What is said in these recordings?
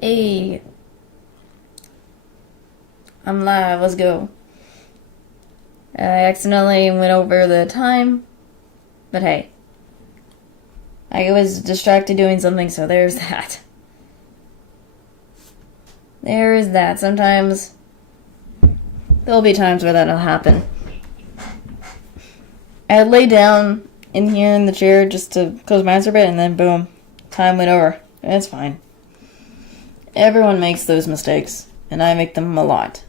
Hey. I'm live, let's go. I accidentally went over the time, but hey. I was distracted doing something, so there's that. There is that. Sometimes there'll be times where that'll happen. I lay down in here in the chair just to close my eyes a bit, and then boom, time went over. It's fine. Everyone makes those mistakes, and I make them a lot.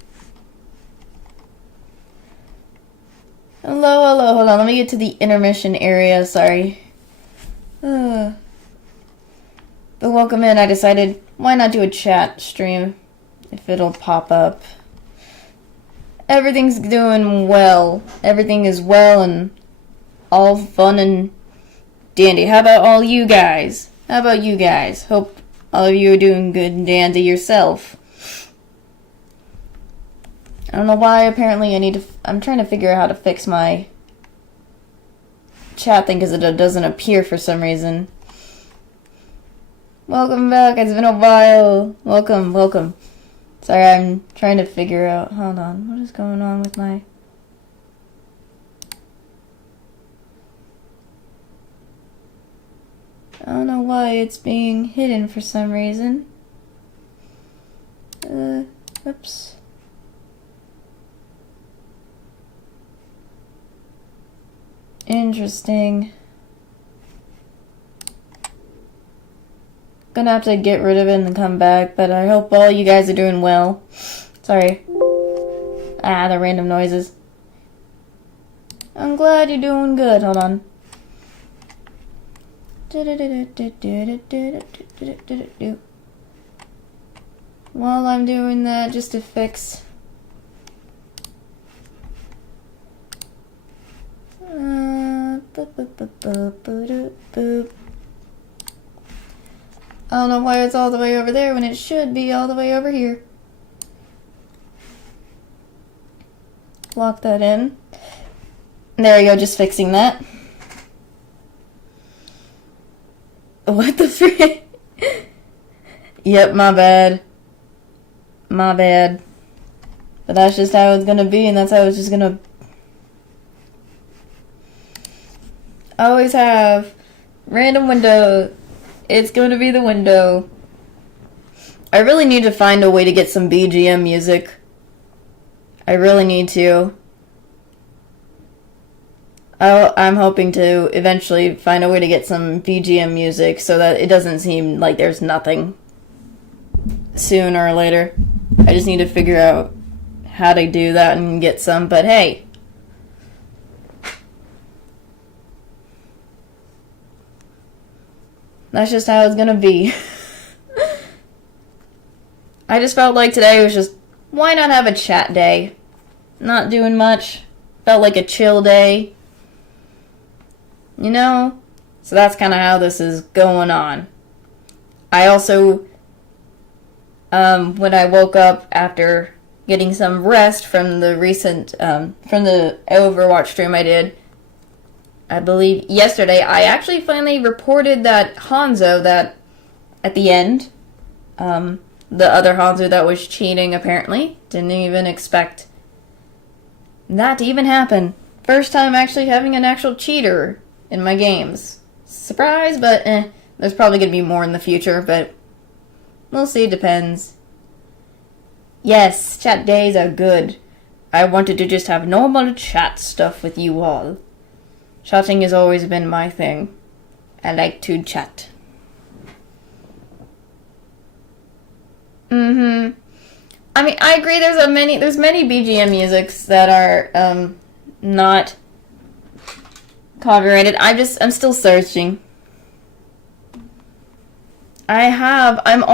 Hello, hold on, let me get to the intermission area, sorry. But welcome in, I decided, why not do a chat stream, if it'll pop up. Everything's doing well. Everything is well and all fun and dandy. How about all you guys? Hope all of you are doing good and dandy yourself. I don't know why, apparently I'm trying to figure out how to fix my chat thing because it doesn't appear for some reason. Welcome back, it's been a while. Welcome. Sorry, I'm trying to figure out, hold on, what is going on with my... I don't know why it's being hidden for some reason. Oops. Interesting. Gonna have to get rid of it and then come back, but I hope all you guys are doing well. Sorry. The random noises. I'm glad you're doing good. Hold on. While I'm doing that, just to fix... I don't know why it's all the way over there when it should be all the way over here. Lock that in. There we go, just fixing that. What the frick? Yep, my bad. But that's just how it's gonna be, and that's how it's just gonna... I always have random window. It's going to be the window. I really need to find a way to get some BGM music. I really need to. I'm hoping to eventually find a way to get some BGM music so that it doesn't seem like there's nothing sooner or later. I just need to figure out how to do that and get some, but hey. That's just how it's gonna be. I just felt like today was just, why not have a chat day? Not doing much. Felt like a chill day. You know? So that's kind of how this is going on. I also, when I woke up after getting some rest from the recent, from the Overwatch stream I did, I believe yesterday, I actually finally reported that Hanzo, that at the end, the other Hanzo that was cheating apparently, didn't even expect that to even happen. First time actually having an actual cheater in my games. Surprise, but there's probably going to be more in the future, but we'll see, depends. Yes, chat days are good. I wanted to just have normal chat stuff with you all. Chatting has always been my thing. I like to chat. I mean, I agree. There's many BGM musics that are not copyrighted. I'm still searching. I'm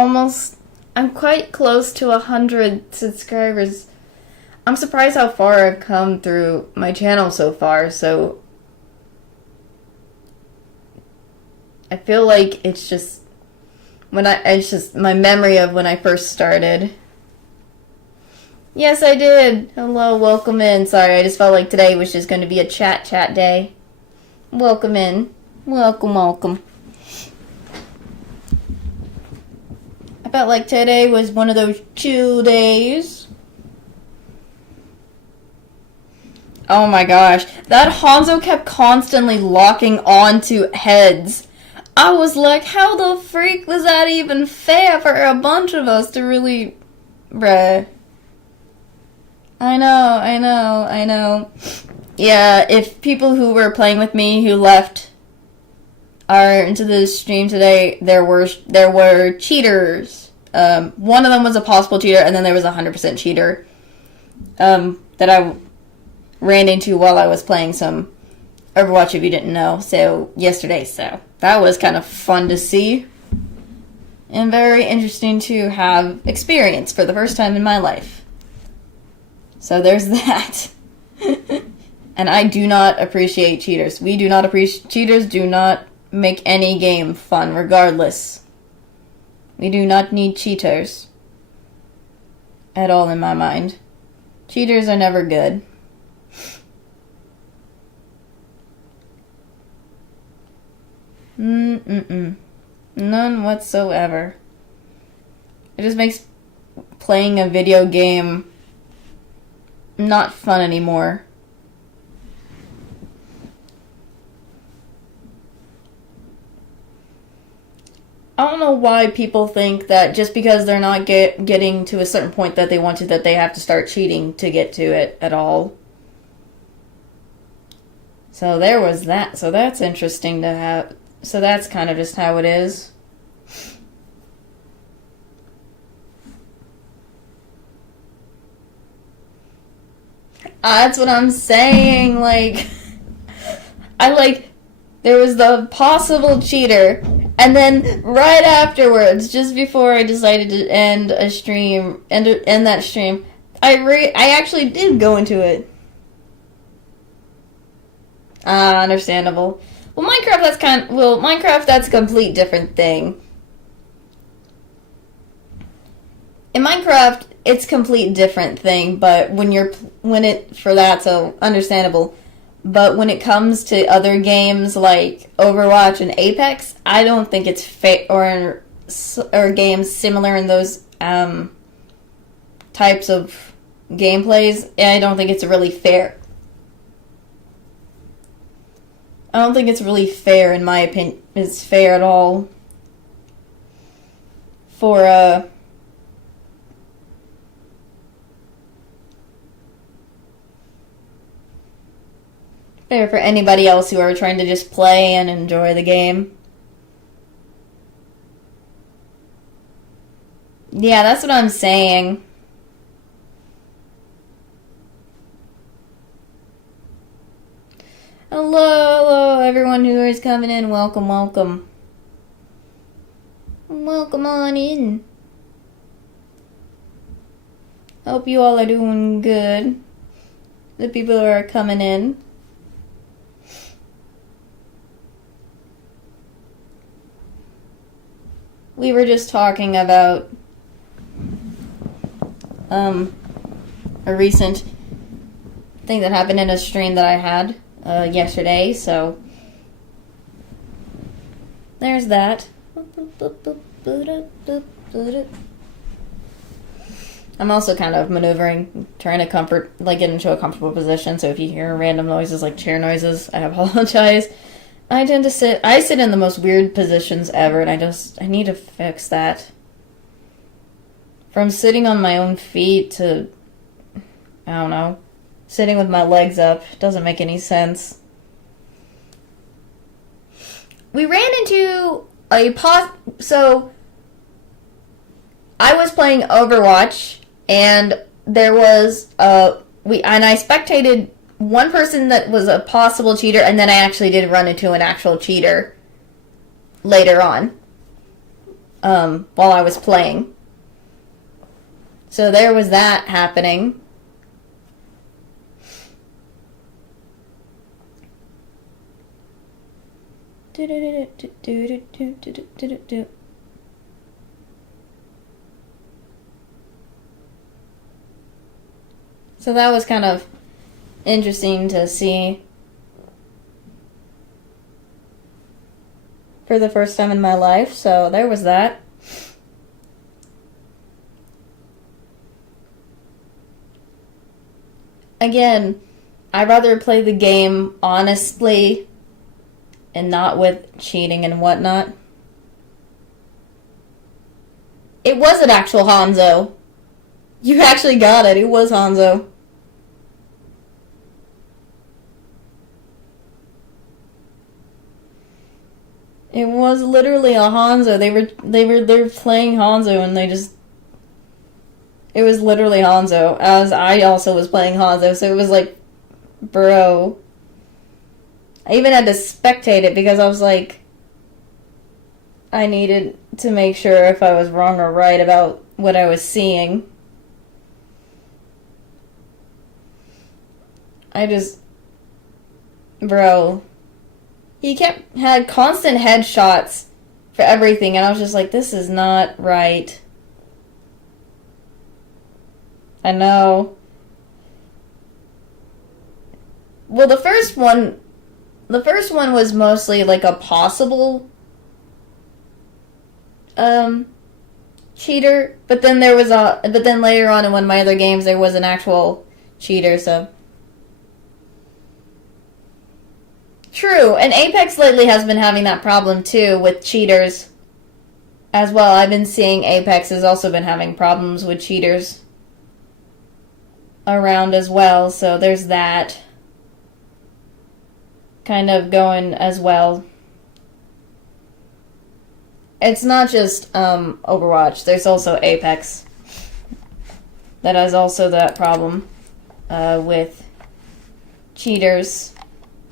quite close to 100 subscribers. I'm surprised how far I've come through my channel so far. So I feel like it's just my memory of when I first started. Yes, I did. Hello, welcome in. Sorry, I just felt like today was just going to be a chat day. Welcome in. Welcome. felt like today was one of those chill days. Oh my gosh. That Hanzo kept constantly locking onto heads. I was like, how the freak was that even fair for a bunch of us to really... Bruh. I know. Yeah, if people who were playing with me who left are into the stream today, there were cheaters. One of them was a possible cheater, and then there was a 100% cheater that I ran into while I was playing some Overwatch, if you didn't know, yesterday. So that was kind of fun to see and very interesting to have experienced for the first time in my life. So there's that. And I do not appreciate cheaters. Cheaters do not make any game fun, regardless. We do not need cheaters. At all, in my mind. Cheaters are never good. None whatsoever. It just makes playing a video game not fun anymore. I don't know why people think that just because they're not getting to a certain point that they want to, that they have to start cheating to get to it at all. So there was that. So that's interesting to have. So that's kind of just how it is. That's what I'm saying, there was the possible cheater, and then right afterwards, just before I decided to end that stream, I actually did go into it. Understandable. Well, Minecraft, that's a complete different thing. In Minecraft, it's a complete different thing, but so understandable. But when it comes to other games like Overwatch and Apex, I don't think it's fair, or games similar in those types of gameplays. I don't think it's really fair. I don't think it's really fair, in my opinion. It's fair at all for anybody else who are trying to just play and enjoy the game. Yeah, that's what I'm saying. Hello, everyone who is coming in. Welcome. Welcome on in. Hope you all are doing good. The people who are coming in. We were just talking about a recent thing that happened in a stream that I had yesterday, so there's that. I'm also kind of maneuvering, trying to get into a comfortable position, so if you hear random noises like chair noises, I apologize. I sit in the most weird positions ever, and I need to fix that. From sitting on my own feet to, I don't know, sitting with my legs up doesn't make any sense. We ran into so I was playing Overwatch, and there was, I spectated one person that was a possible cheater, and then I actually did run into an actual cheater later on, while I was playing. So there was that happening. So that was kind of interesting to see for the first time in my life. So there was that. again, I'd rather play the game honestly and not with cheating and whatnot. It was an actual Hanzo. You actually got it. It was Hanzo. It was literally a Hanzo. They were playing Hanzo and they just. It was literally Hanzo, as I also was playing Hanzo, so it was like, bro. I even had to spectate it because I was like, I needed to make sure if I was wrong or right about what I was seeing. Bro. He had constant headshots for everything, and I was just like, this is not right. I know. Well, the first one was mostly like a possible cheater, but then later on in one of my other games there was an actual cheater, so true. And Apex lately has been having that problem too with cheaters as well. I've been seeing Apex has also been having problems with cheaters around as well, so there's that kind of going as well. It's not just Overwatch, there's also Apex that has also that problem with cheaters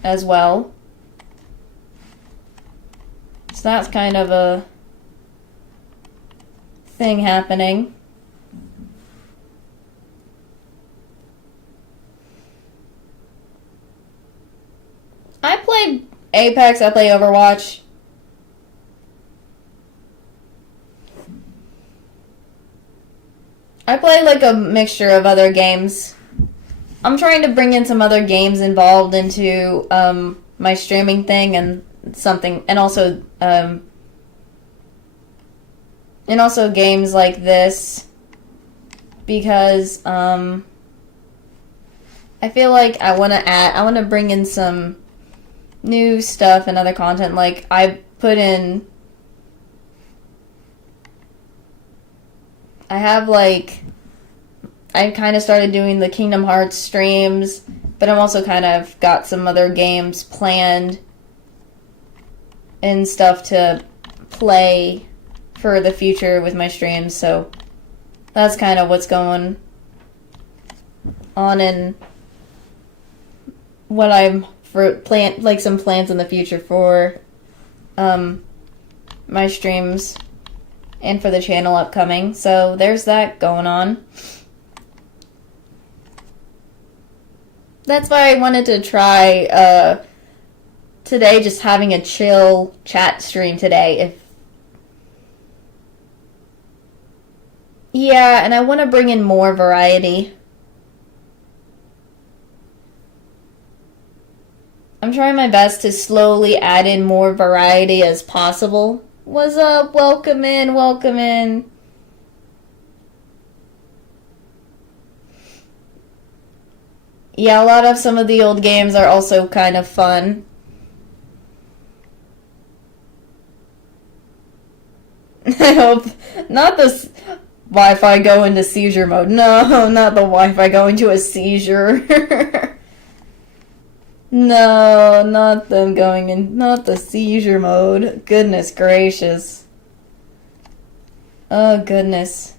as well. So that's kind of a thing happening. I play Apex, I play Overwatch. I play like a mixture of other games. I'm trying to bring in some other games involved into my streaming thing and also games like this because I feel like I want to bring in some new stuff and other content. Like I kind of started doing the Kingdom Hearts streams, but I'm also kind of got some other games planned and stuff to play for the future with my streams, so that's kind of what's going on in what I'm some plans in the future for my streams and for the channel upcoming. So there's that going on. That's why I wanted to try today, just having a chill chat stream today. Yeah, and I want to bring in more variety. I'm trying my best to slowly add in more variety as possible. What's up? Welcome in, welcome in. Yeah, a lot of some of the old games are also kind of fun. I hope not this Wi-Fi go into seizure mode. No, not the Wi-Fi go into a seizure. No, not them going in, not the seizure mode. Goodness gracious. Oh, goodness.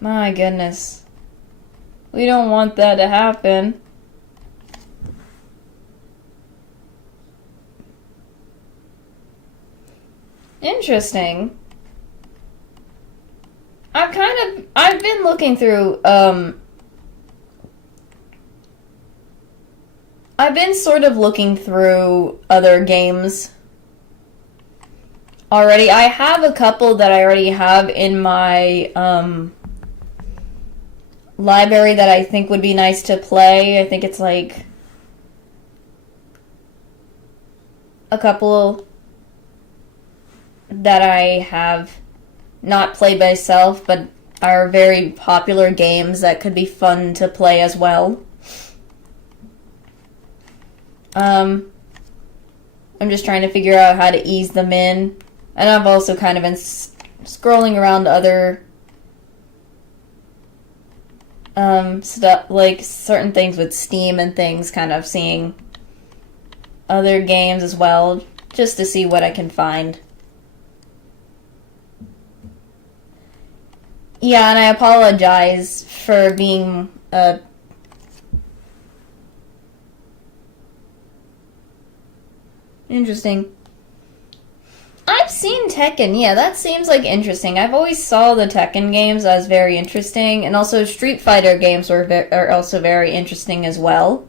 My goodness. We don't want that to happen. Interesting. I've been looking through, I've been sort of looking through other games already. I have a couple that I already have in my, library that I think would be nice to play. I think it's like a couple that I have not played myself, but are very popular games that could be fun to play as well. I'm just trying to figure out how to ease them in. And I've also kind of been scrolling around other stuff, like certain things with Steam and things, kind of seeing other games as well, just to see what I can find. Yeah, and I apologize for being interesting. I've seen Tekken. Yeah, that seems like interesting. I've always saw the Tekken games as very interesting, and also Street Fighter games are also very interesting as well.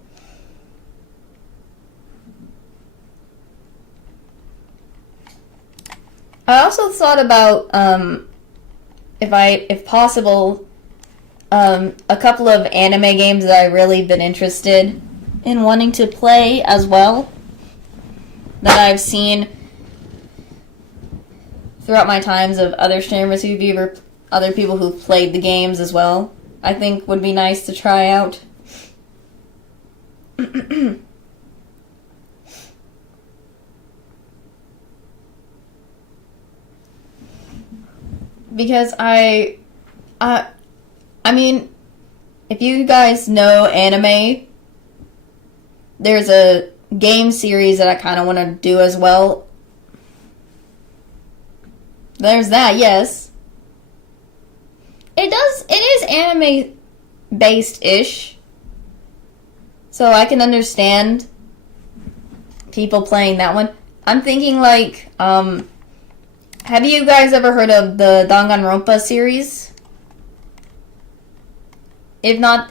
I also thought about if possible, a couple of anime games that I've really been interested in wanting to play as well, that I've seen throughout my times of other streamers other people who've played the games as well, I think would be nice to try out. Because I mean, if you guys know anime, there's a game series that I kind of want to do as well. There's that, yes. It is anime based-ish. So I can understand people playing that one. I'm thinking like, have you guys ever heard of the Danganronpa series? If not,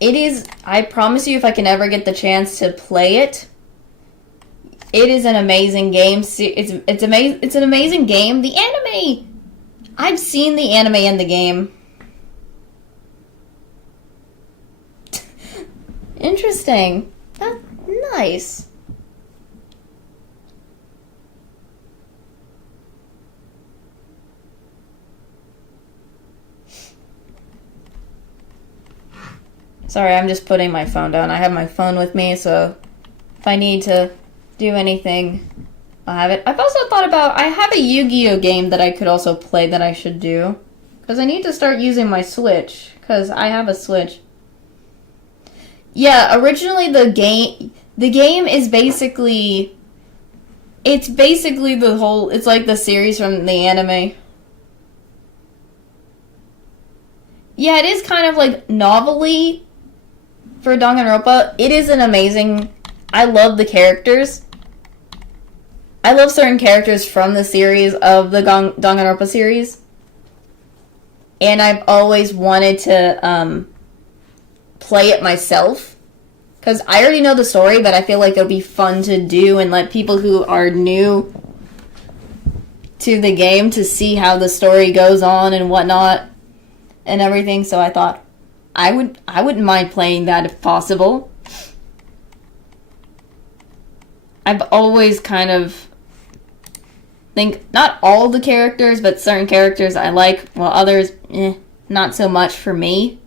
it is, I promise you, if I can ever get the chance to play it, it is an amazing game. It's amazing. It's an amazing game. The anime, I've seen the anime in the game. Interesting. That's nice. Sorry, I'm just putting my phone down. I have my phone with me, so if I need to do anything, I'll have it. I've also thought about, I have a Yu-Gi-Oh game that I could also play that I should do. Because I need to start using my Switch, because I have a Switch. Yeah, originally the game is basically, it's basically it's like the series from the anime. Yeah, it is kind of like novelty for Danganronpa. It is an amazing, I love the characters. I love certain characters from the series of the Danganronpa series. And I've always wanted to play it myself. Because I already know the story, but I feel like it'll be fun to do and let people who are new to the game to see how the story goes on and whatnot and everything. So I thought I wouldn't mind playing that if possible. I've always kind of think not all the characters, but certain characters I like, while others, not so much for me.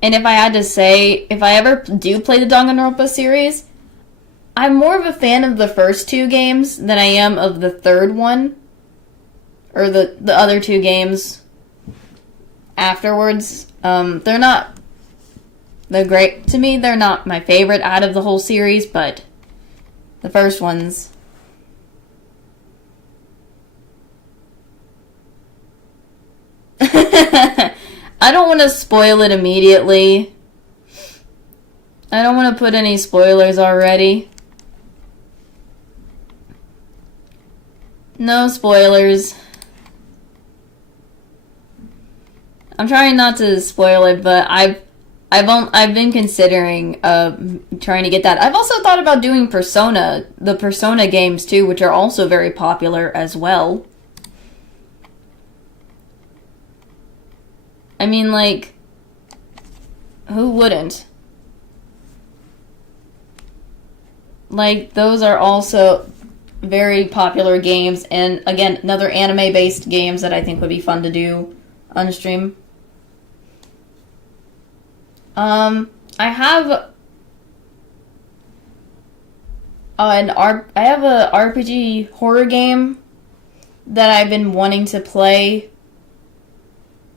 And if I had to say, if I ever do play the Danganronpa series, I'm more of a fan of the first two games than I am of the third one. Or the other two games afterwards. They're not great. To me, they're not my favorite out of the whole series, but the first ones. I don't want to spoil it immediately. I don't want to put any spoilers already. No spoilers. I'm trying not to spoil it, but I've been considering trying to get that. I've also thought about doing the Persona games too, which are also very popular as well. I mean, like, who wouldn't? Like, those are also very popular games, and again, another anime-based games that I think would be fun to do on stream. I have I have a RPG horror game that I've been wanting to play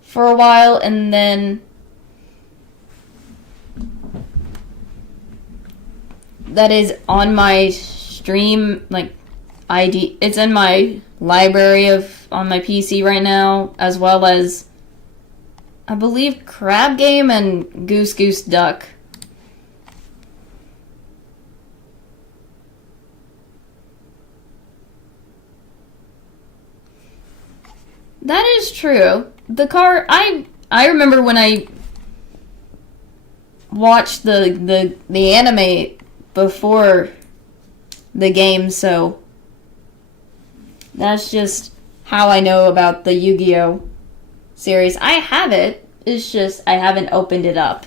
for a while, and then that is on my stream ID. It's in my library on my PC right now, as well as I believe Crab Game and Goose Goose Duck. That is true. I remember when I watched the anime before the game, so that's just how I know about the Yu-Gi-Oh series. I have it. It's just I haven't opened it up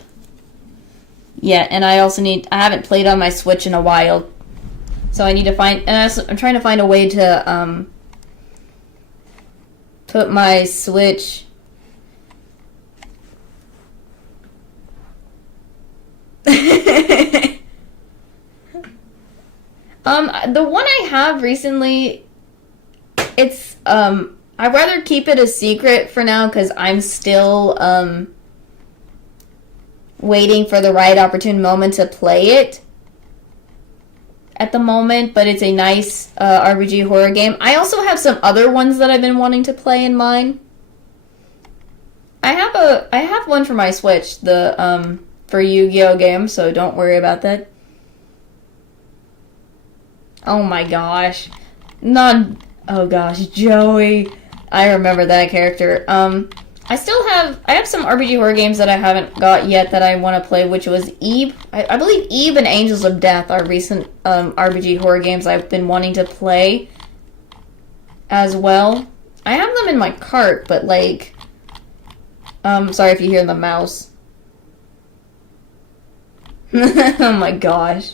yet, and I haven't played on my Switch in a while, so I need to find. And I'm trying to find a way to put my Switch. The one I have recently, it's I'd rather keep it a secret for now because I'm still waiting for the right opportune moment to play it at the moment, but it's a nice RPG horror game. I also have some other ones that I've been wanting to play in mind. I have one for my Switch, the for Yu-Gi-Oh game, so don't worry about that. Oh my gosh. Oh gosh, Joey. I remember that character. I have some RPG horror games that I haven't got yet that I want to play, which was Eve. I believe Eve and Angels of Death are recent RPG horror games I've been wanting to play as well. I have them in my cart, but sorry if you hear the mouse. Oh my gosh.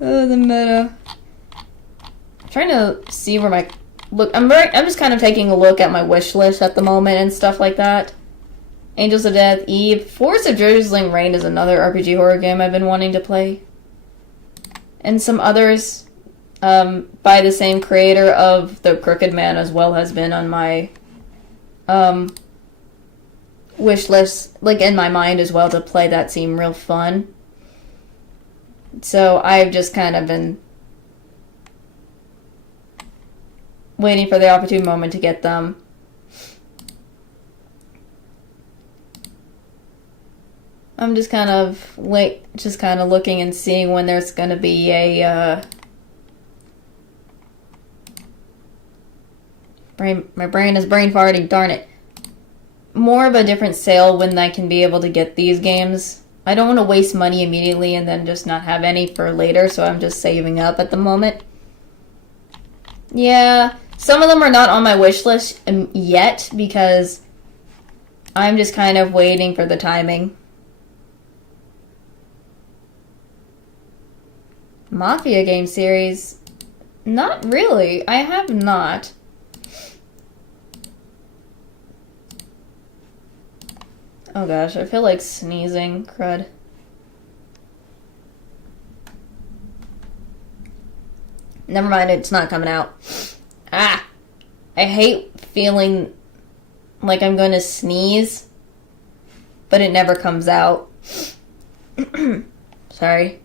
Oh, the meta. I'm trying to see where my I'm just kind of taking a look at my wish list at the moment and stuff like that. Angels of Death, Eve, Forest of Drizzling Rain is another RPG horror game I've been wanting to play, and some others by the same creator of The Crooked Man as well has been on my wish list, in my mind as well, to play that seem real fun. So I've just kind of been waiting for the opportune moment to get them. I'm just kind of looking and seeing when there's going to be a my brain is brain farting, darn it. More of a different sale when I can be able to get these games. I don't want to waste money immediately and then just not have any for later, so I'm just saving up at the moment. Yeah, some of them are not on my wish list yet because I'm just kind of waiting for the timing. Mafia game series? Not really. I have not. Oh gosh, I feel like sneezing. Crud. Never mind, it's not coming out. Ah! I hate feeling like I'm going to sneeze, but it never comes out. Sorry.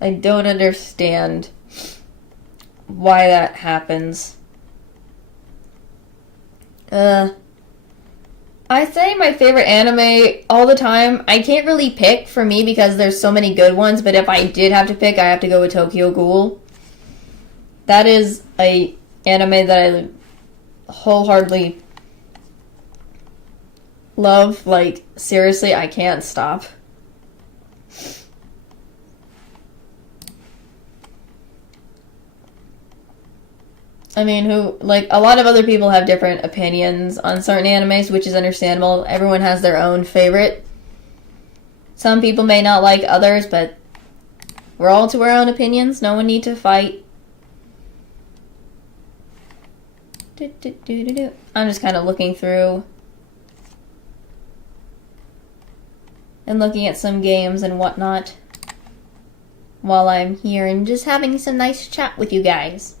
I don't understand why that happens. I say my favorite anime all the time. I can't really pick for me because there's so many good ones, but if I did have to pick, I have to go with Tokyo Ghoul. That is a anime that I wholeheartedly love. Seriously, I can't stop. I mean, a lot of other people have different opinions on certain animes, which is understandable. Everyone has their own favorite. Some people may not like others, but We're all to our own opinions. No one need to fight. I'm just kind of looking through and looking at some games and whatnot while I'm here and just having some nice chat with you guys.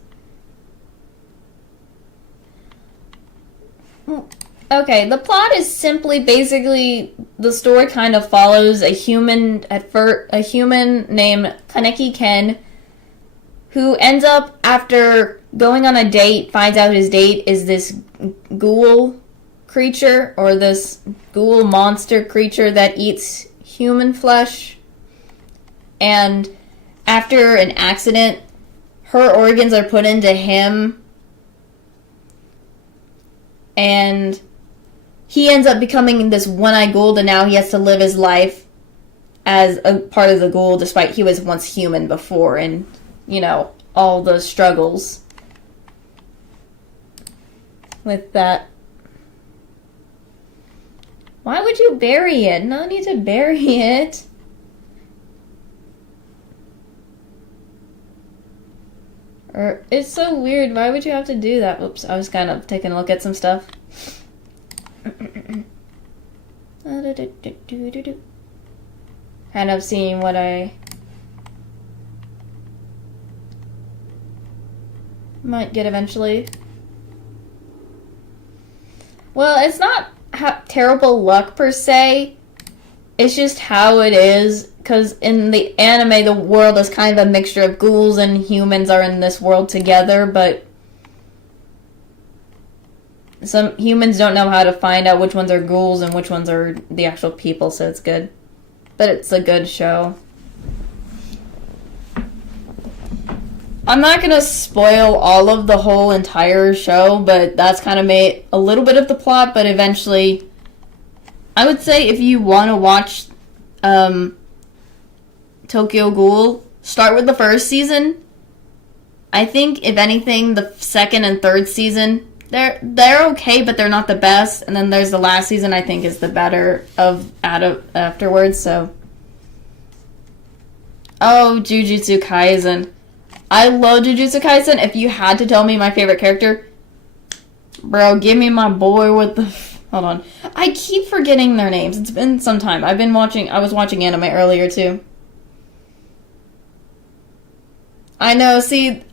Okay, the plot is simply basically the story kind of follows a human named Kaneki Ken who ends up, after going on a date, finds out his date is this ghoul creature or this ghoul monster creature that eats human flesh. And after an accident, her organs are put into him, and he ends up becoming this one-eyed ghoul, and now he has to live his life as a part of the ghoul, despite he was once human before, and, you know, all the struggles with that. Why would you bury it? No need to bury it. Or, it's so weird. Why would you have to do that? Oops, I was kind of taking a look at some stuff. Kind of seeing what I might get eventually. Well, it's not terrible luck per se. It's just how it is. Because in the anime, the world is kind of a mixture of ghouls and humans are in this world together, but some humans don't know how to find out which ones are ghouls and which ones are the actual people, so it's good. But it's a good show. I'm not going to spoil all of the whole entire show, but that's kind of made a little bit of the plot, but eventually, I would say if you want to watch Tokyo Ghoul, start with the first season. I think, if anything, the second and third season, they're okay, but they're not the best. And then there's the last season, I think, is the better afterwards, so. Oh, Jujutsu Kaisen. I love Jujutsu Kaisen. If you had to tell me my favorite character, bro, give me my boy with the... Hold on. I keep forgetting their names. It's been some time. I was watching anime earlier, too. I know, see,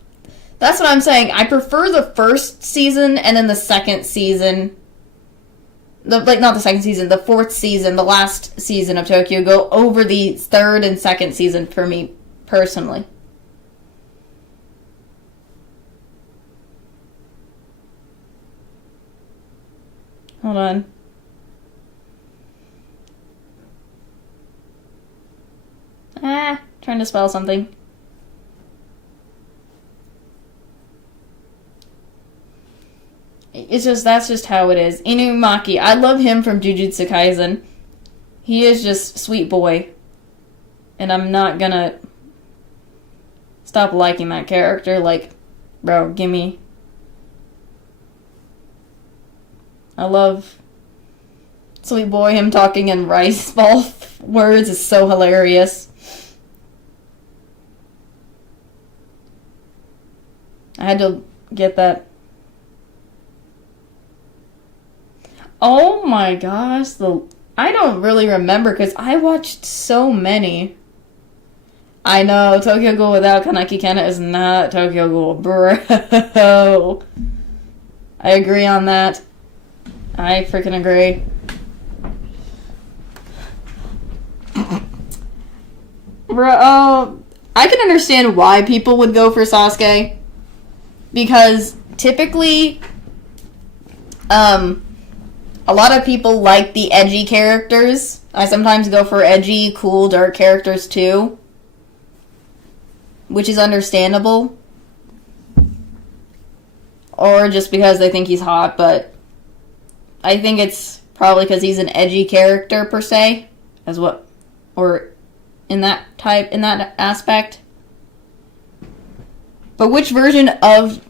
that's what I'm saying. I prefer the first season and then the second season. Not the second season, the fourth season, the last season of Tokyo Ghoul over the third and second season for me, personally. Hold on. Trying to spell something. That's just how it is. Inumaki, I love him from Jujutsu Kaisen. He is just sweet boy. And I'm not gonna stop liking that character. Like, bro, gimme. I love sweet boy. Him talking in rice ball words is so hilarious. I had to get that. Oh my gosh, I don't really remember because I watched so many. I know, Tokyo Ghoul without Kaneki Ken is not Tokyo Ghoul, bro. I agree on that. I freaking agree. Bro, I can understand why people would go for Sasuke. Because typically, a lot of people like the edgy characters. I sometimes go for edgy, cool, dark characters too. Which is understandable. Or just because they think he's hot, but I think it's probably because he's an edgy character per se. Or in that aspect. But which version of,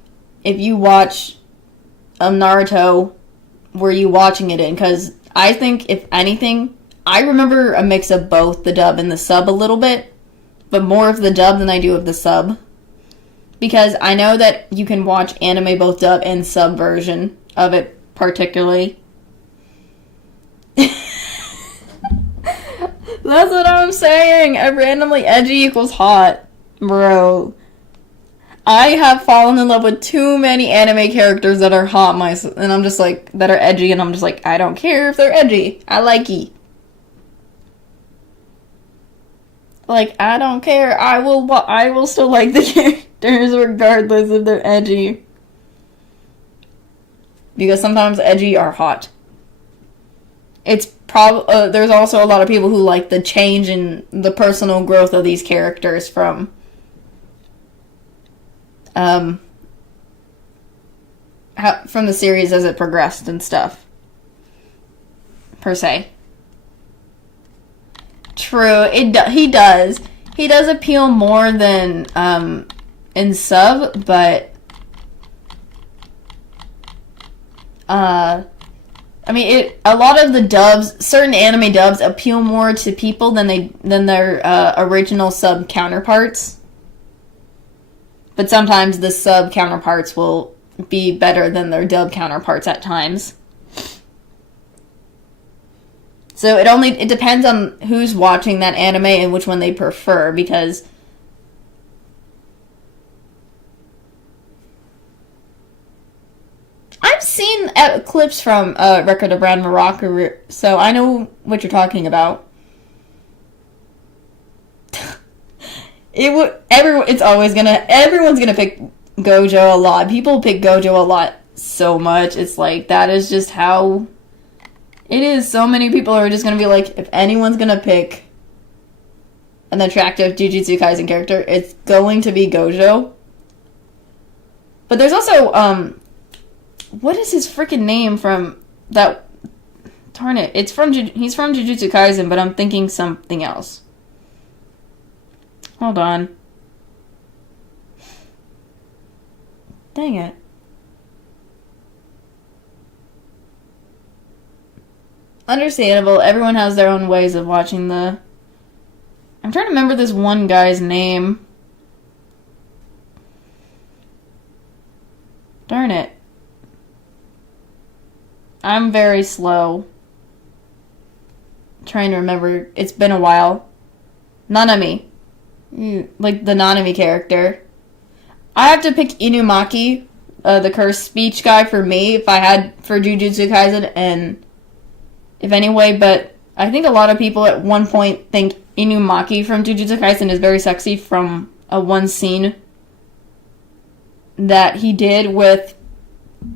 if you watch Naruto, were you watching it in? Because I think, if anything, I remember a mix of both the dub and the sub a little bit. but more of the dub than I do of the sub. Because I know that you can watch anime both dub and sub version of it, particularly. That's what I'm saying. A randomly edgy equals hot. Bro. I have fallen in love with too many anime characters that are hot, and I'm just like, that are edgy, and I'm just like, I don't care if they're edgy. I like ye. Like, I don't care. I will still like the characters regardless if they're edgy. Because sometimes edgy are hot. It's there's also a lot of people who like the change in the personal growth of these characters from the series as it progressed and stuff, per se. True, he does appeal more than in sub, but I mean, a lot of the dubs, certain anime dubs, appeal more to people than their original sub counterparts. But sometimes the sub counterparts will be better than their dub counterparts at times. So it depends on who's watching that anime and which one they prefer, because I've seen clips from Record of Brand Maraku, so I know what you're talking about. Everyone's gonna pick Gojo a lot. People pick Gojo a lot so much. It's like, that is just how it is. So many people are just gonna be like, if anyone's gonna pick an attractive Jujutsu Kaisen character, it's going to be Gojo. But there's also, what is his freaking name from that? Darn it. He's from Jujutsu Kaisen, but I'm thinking something else. Hold on. Dang it. Understandable. Everyone has their own ways of watching the... I'm trying to remember this one guy's name. Darn it. I'm very slow. Trying to remember. It's been a while. Nanami. Like the Nanami character. I have to pick Inumaki, the cursed speech guy, for me, if I had for Jujutsu Kaisen, and if anyway, but I think a lot of people at one point think Inumaki from Jujutsu Kaisen is very sexy from a one scene that he did with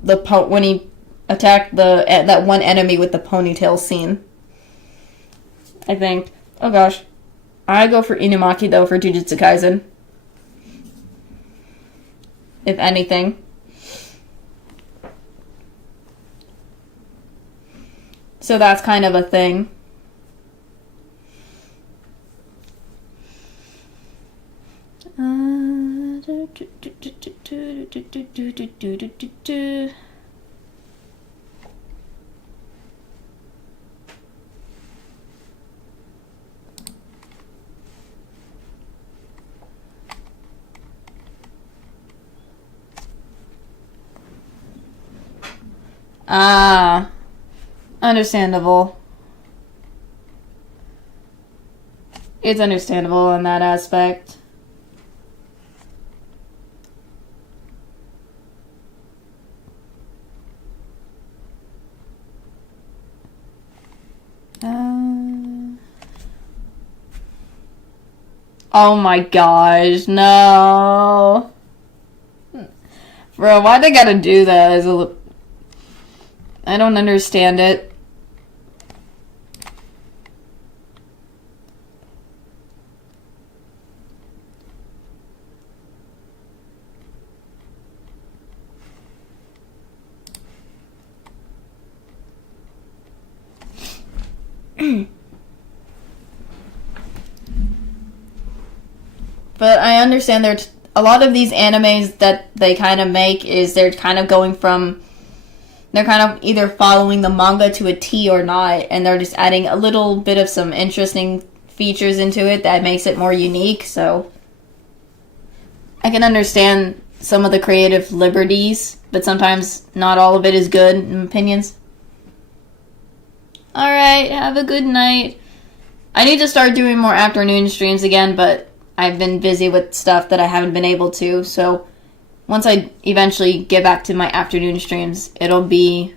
when he attacked that one enemy with the ponytail scene. I think. Oh gosh. I go for Inumaki, though, for Jujutsu Kaisen. If anything. So that's kind of a thing. Ah, understandable. It's understandable in that aspect. Oh my gosh, no. Bro, why they gotta do that? I don't understand it. But I understand a lot of these animes that they kind of make is they're kind of either following the manga to a T or not, and they're just adding a little bit of some interesting features into it that makes it more unique, so I can understand some of the creative liberties, but sometimes not all of it is good in opinions. Alright, have a good night. I need to start doing more afternoon streams again, but I've been busy with stuff that I haven't been able to, so once I eventually get back to my afternoon streams, it'll be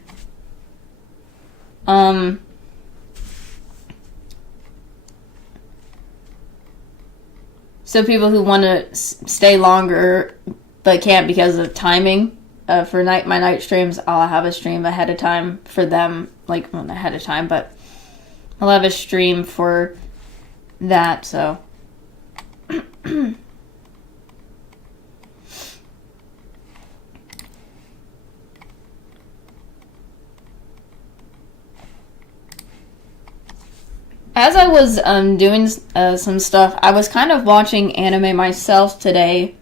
so people who want to stay longer but can't because of timing for my night streams, I'll have a stream ahead of time for them, like, well, not ahead of time, but I'll have a stream for that, so as I was doing some stuff, I was kind of watching anime myself today.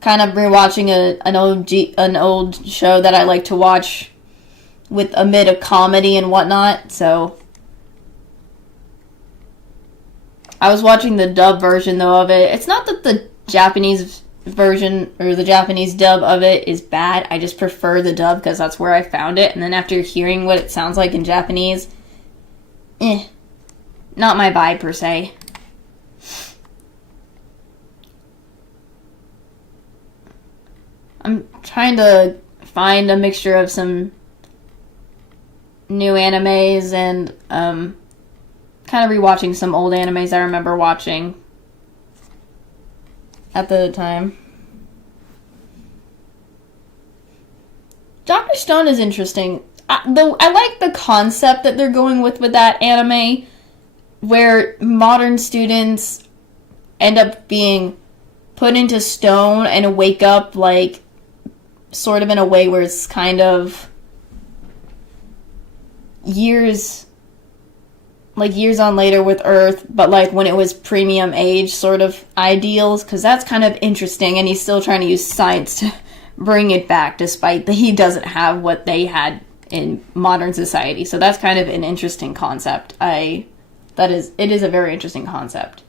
Kind of rewatching an old show that I like to watch with a bit of comedy and whatnot. So I was watching the dub version though of it. It's not that the Japanese version or the Japanese dub of it is bad. I just prefer the dub because that's where I found it. And then after hearing what it sounds like in Japanese, not my vibe per se. I'm trying to find a mixture of some new animes and kind of rewatching some old animes I remember watching at the time. Dr. Stone is interesting. I like the concept that they're going with that anime, where modern students end up being put into stone and wake up, like, sort of in a way where it's kind of years on later with Earth, but like when it was premium age sort of ideals, because that's kind of interesting, and he's still trying to use science to bring it back, despite that he doesn't have what they had in modern society. So that's kind of an interesting concept. It is a very interesting concept.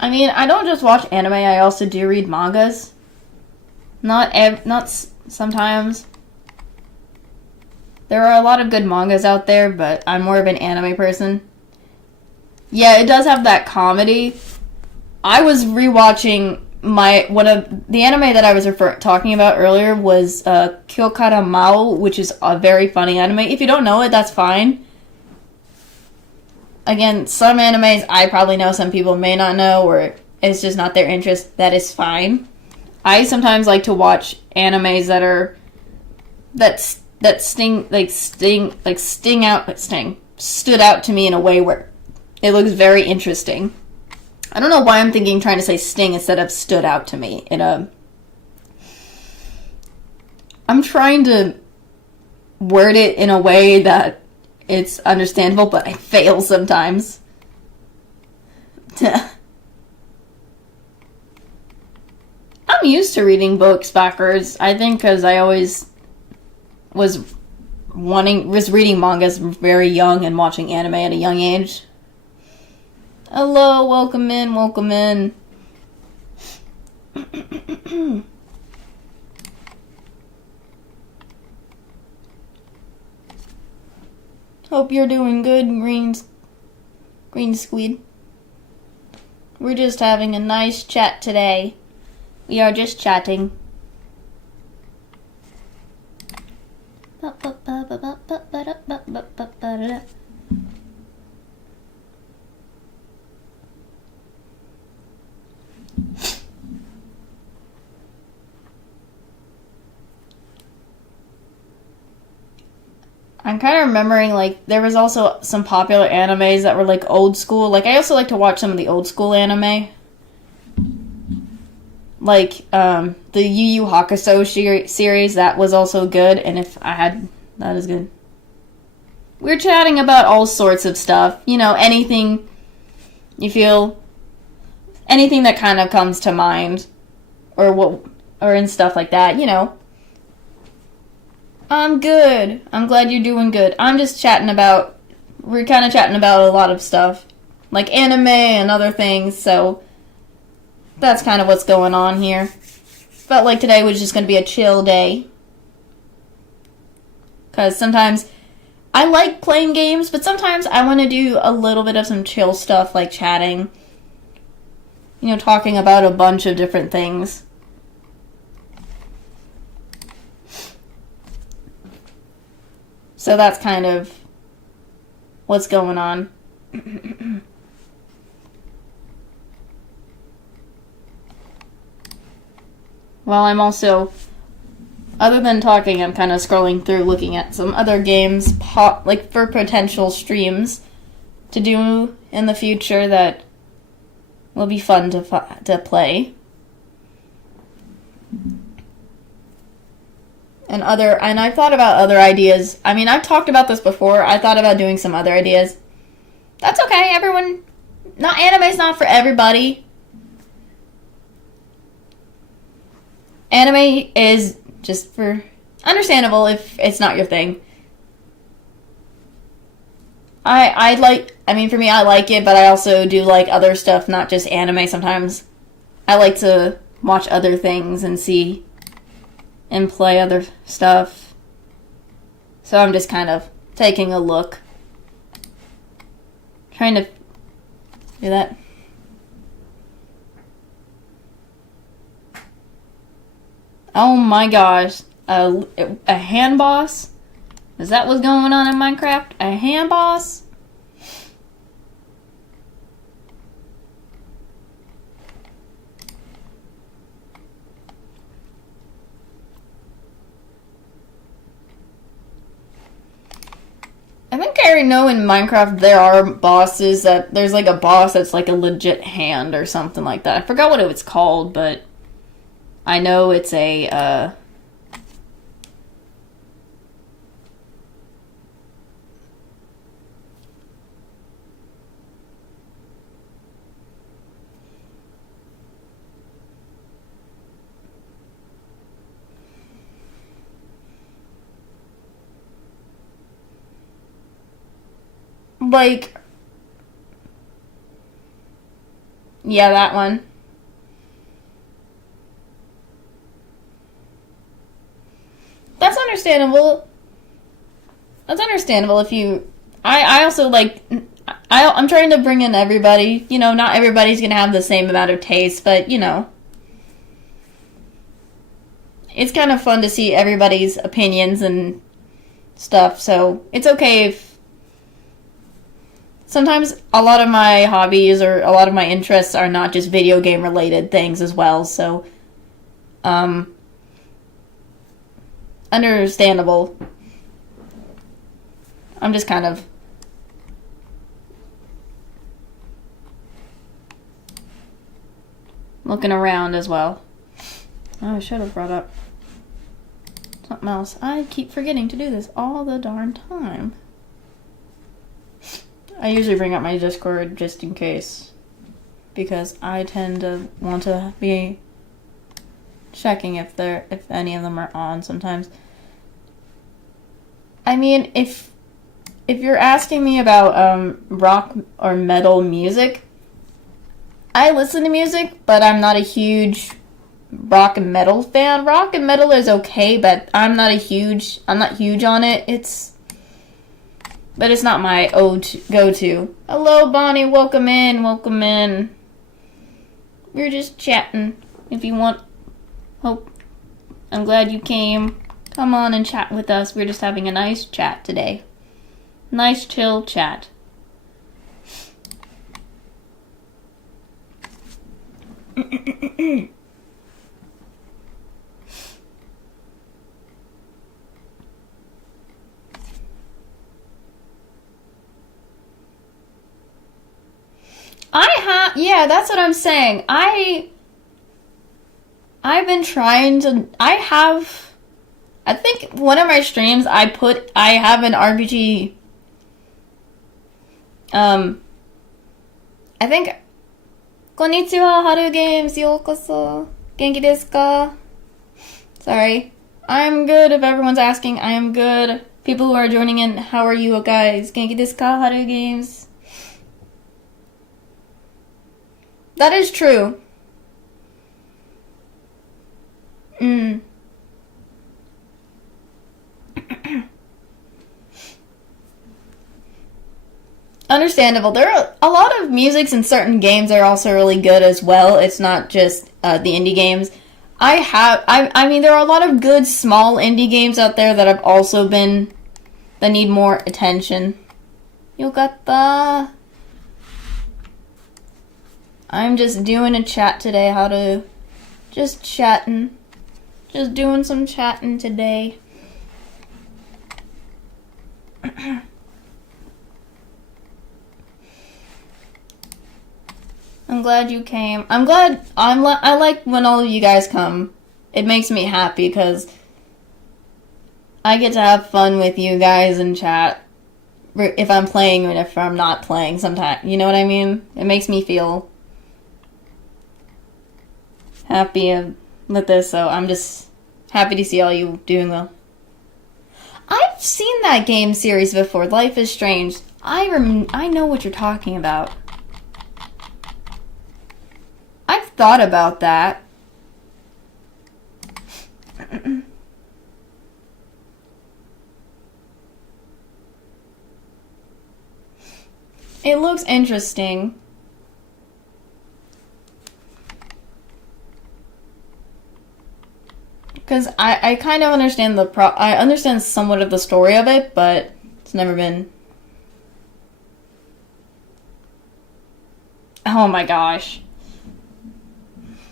I mean, I don't just watch anime, I also do read mangas. Not sometimes. There are a lot of good mangas out there, but I'm more of an anime person. Yeah, it does have that comedy. I was rewatching one of the anime that I was talking about earlier was Kyokara Mao, which is a very funny anime. If you don't know it, that's fine. Again, some animes I probably know, some people may not know, or it's just not their interest. That is fine. I sometimes like to watch animes stood out to me in a way where it looks very interesting. I don't know why I'm trying to say sting instead of stood out to me. I'm trying to word it in a way that it's understandable, but I fail sometimes. I'm used to reading books backwards, I think, because I always was reading mangas very young and watching anime at a young age. Hello, welcome in, welcome in. Hope you're doing good, Green Squid. We're just having a nice chat today. We are just chatting. I'm kind of remembering, like, there was also some popular animes that were, like, old school. Like, I also like to watch some of the old school anime. like the Yu Yu Hakusho series, that was also good. And if I had, that is good. We're chatting about all sorts of stuff. You know, anything you feel, anything that kind of comes to mind, or and stuff like that. You know, I'm good. I'm glad you're doing good. I'm just chatting about. We're kind of chatting about a lot of stuff, like anime and other things. So that's kind of what's going on here. Felt like today was just going to be a chill day. Because sometimes I like playing games, but sometimes I want to do a little bit of some chill stuff like chatting. You know, talking about a bunch of different things. So that's kind of what's going on. Well, I'm also, other than talking, I'm kind of scrolling through looking at some other games, like for potential streams to do in the future that will be fun to play. And I've thought about other ideas. I mean, I've talked about this before. I thought about doing some other ideas. That's okay. Anime's not for everybody. Anime is just for understandable if it's not your thing. For me, I like it, but I also do like other stuff, not just anime sometimes. I like to watch other things and see and play other stuff. So I'm just kind of taking a look. Trying to do that. Oh my gosh. A hand boss? Is that what's going on in Minecraft? A hand boss? I think I already know in Minecraft there are bosses that there's like a boss that's like a legit hand or something like that. I forgot what it was called, but I know it's a like, yeah, that one. That's understandable. That's understandable if you. I also like. I'm trying to bring in everybody. You know, not everybody's gonna have the same amount of taste, but you know, it's kind of fun to see everybody's opinions and stuff. So it's okay if. Sometimes a lot of my hobbies or a lot of my interests are not just video game related things as well. So, understandable. I'm just kind of looking around as well. Oh, I should have brought up something else. I keep forgetting to do this all the darn time. I usually bring up my Discord just in case, because I tend to want to be checking if any of them are on sometimes. I mean, if you're asking me about rock or metal music, I listen to music, but I'm not a huge rock and metal fan. Rock and metal is okay, but I'm not huge on it. But it's not my go-to. Hello, Bonnie. Welcome in. We're just chatting. If you want, hope. I'm glad you came. Come on and chat with us. We're just having a nice chat today. Nice, chill chat. Yeah, that's what I'm saying. I've been trying to. I think one of my streams I have an RPG. I think. Konnichiwa, Haru Games, yokoso. Genki desu ka? Sorry. I'm good if everyone's asking. I am good. People who are joining in, how are you guys? Genki desu ka, Haru Games? That is true. Understandable. There are a lot of musics in certain games that are also really good as well. It's not just the indie games. I mean, there are a lot of good small indie games out there that have also been, that need more attention. Yokatta. I'm just doing a chat today, just chatting. Just doing some chatting today. I'm glad you came. I like when all of you guys come. It makes me happy because I get to have fun with you guys in chat. If I'm playing and if I'm not playing sometimes. You know what I mean? It makes me feel happy with this, so I'm just happy to see all you doing well. I've seen that game series before, Life is Strange. I know what you're talking about. I've thought about that. It looks interesting. Because I kind of understand I understand somewhat of the story of it, but it's never been... Oh my gosh.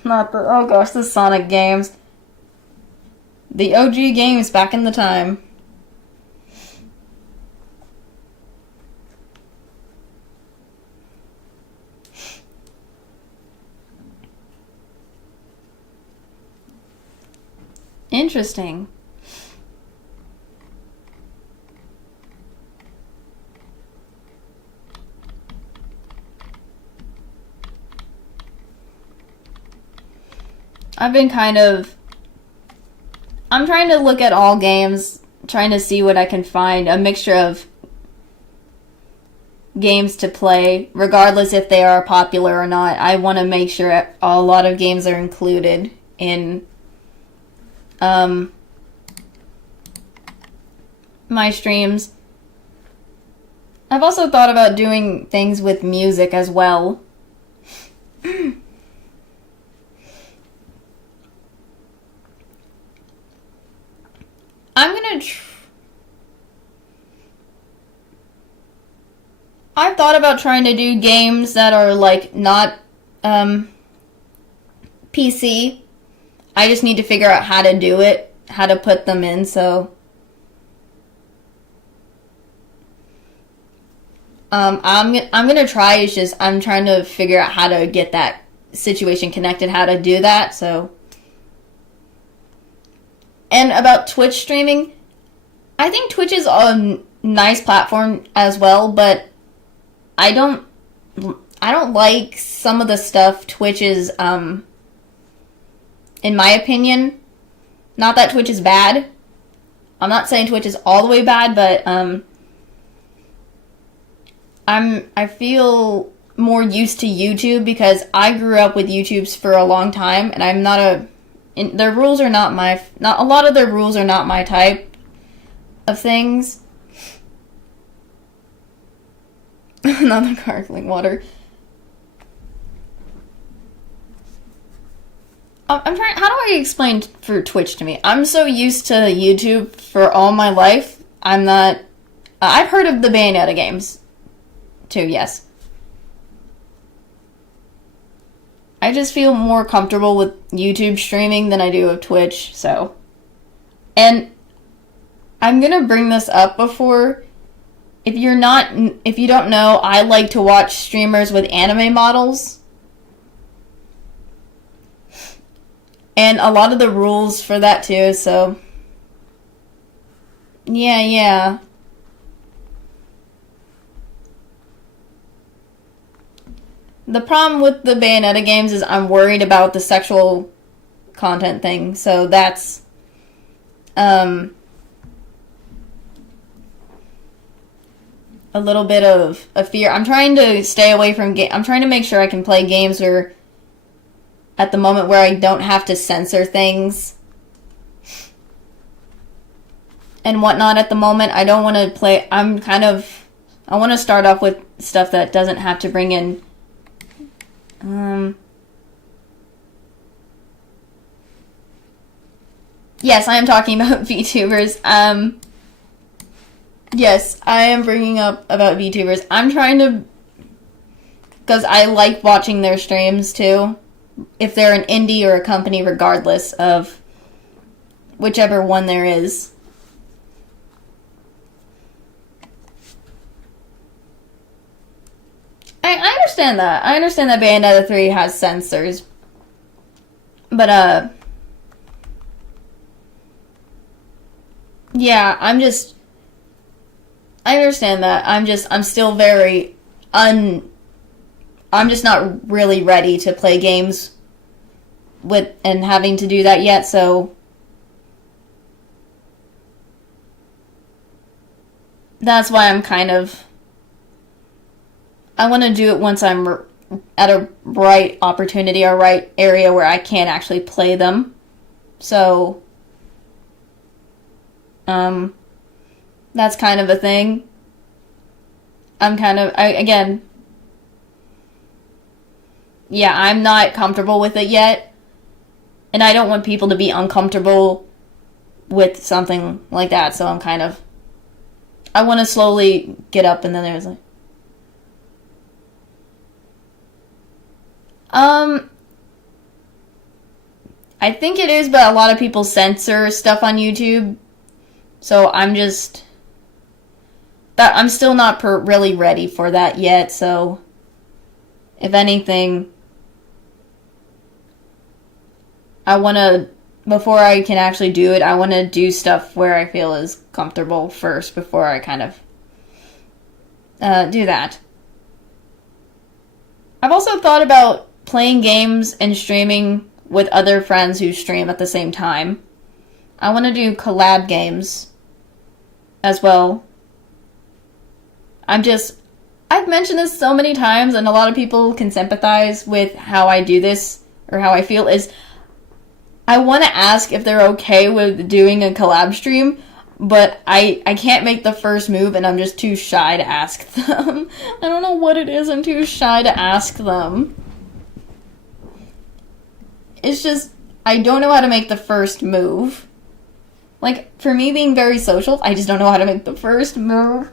Oh gosh, the Sonic games. The OG games back in the time. Interesting. I'm trying to look at all games, trying to see what I can find. A mixture of games to play, regardless if they are popular or not. I want to make sure a lot of games are included in my streams. I've also thought about doing things with music as well. I've thought about trying to do games that are like not PC. I just need to figure out how to do it, how to put them in, so I'm gonna try. It's just I'm trying to figure out how to get that situation connected, how to do that. So, and about Twitch streaming, I think Twitch is a nice platform as well, but I don't like some of the stuff Twitch is, in my opinion. Not that Twitch is bad. I'm not saying Twitch is all the way bad, but I feel more used to YouTube because I grew up with YouTubes for a long time, and I'm not their rules are not a lot of their rules are not my type of things. Not the gargling water. I'm trying. How do I explain for Twitch to me? I'm so used to YouTube for all my life. I'm not. I've heard of the Bayonetta games, too. Yes. I just feel more comfortable with YouTube streaming than I do with Twitch. So, and I'm gonna bring this up before. If you don't know, I like to watch streamers with anime models. And a lot of the rules for that too, so yeah. The problem with the Bayonetta games is I'm worried about the sexual content thing, so that's a little bit of a fear. I'm trying to stay away from I'm trying to make sure I can play games where at the moment where I don't have to censor things and whatnot at the moment. I don't want to play I want to start off with stuff that doesn't have to bring in yes, I am talking about VTubers. Yes, I am bringing up about VTubers. I'm trying to, because I like watching their streams too, if they're an indie or a company, regardless of whichever one there is. I understand that. I understand that Bayonetta 3 has censors. But, yeah, I understand that. I'm still very I'm just not really ready to play games with, and having to do that yet, so that's why I want to do it once I'm at a right opportunity or right area where I can actually play them. So, that's kind of a thing. Again, yeah, I'm not comfortable with it yet. And I don't want people to be uncomfortable with something like that, so I want to slowly get up, and then there's like, I think it is, but a lot of people censor stuff on YouTube, so I'm still not really ready for that yet, so if anything, before I can actually do it, I want to do stuff where I feel is comfortable first before I do that. I've also thought about playing games and streaming with other friends who stream at the same time. I want to do collab games as well. I've mentioned this so many times, and a lot of people can sympathize with how I do this, or how I feel, is I want to ask if they're okay with doing a collab stream, but I can't make the first move, and I'm just too shy to ask them. I don't know what it is, I'm too shy to ask them. It's just, I don't know how to make the first move. Like, for me being very social, I just don't know how to make the first move.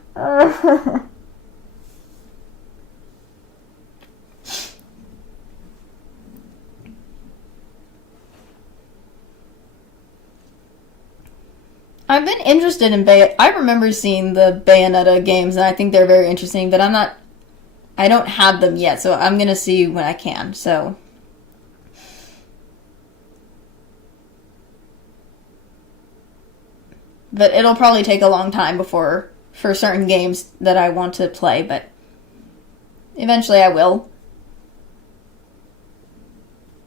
I've been interested in I remember seeing the Bayonetta games, and I think they're very interesting, but I don't have them yet, so I'm gonna see when I can, so. But it'll probably take a long time for certain games that I want to play, but eventually I will.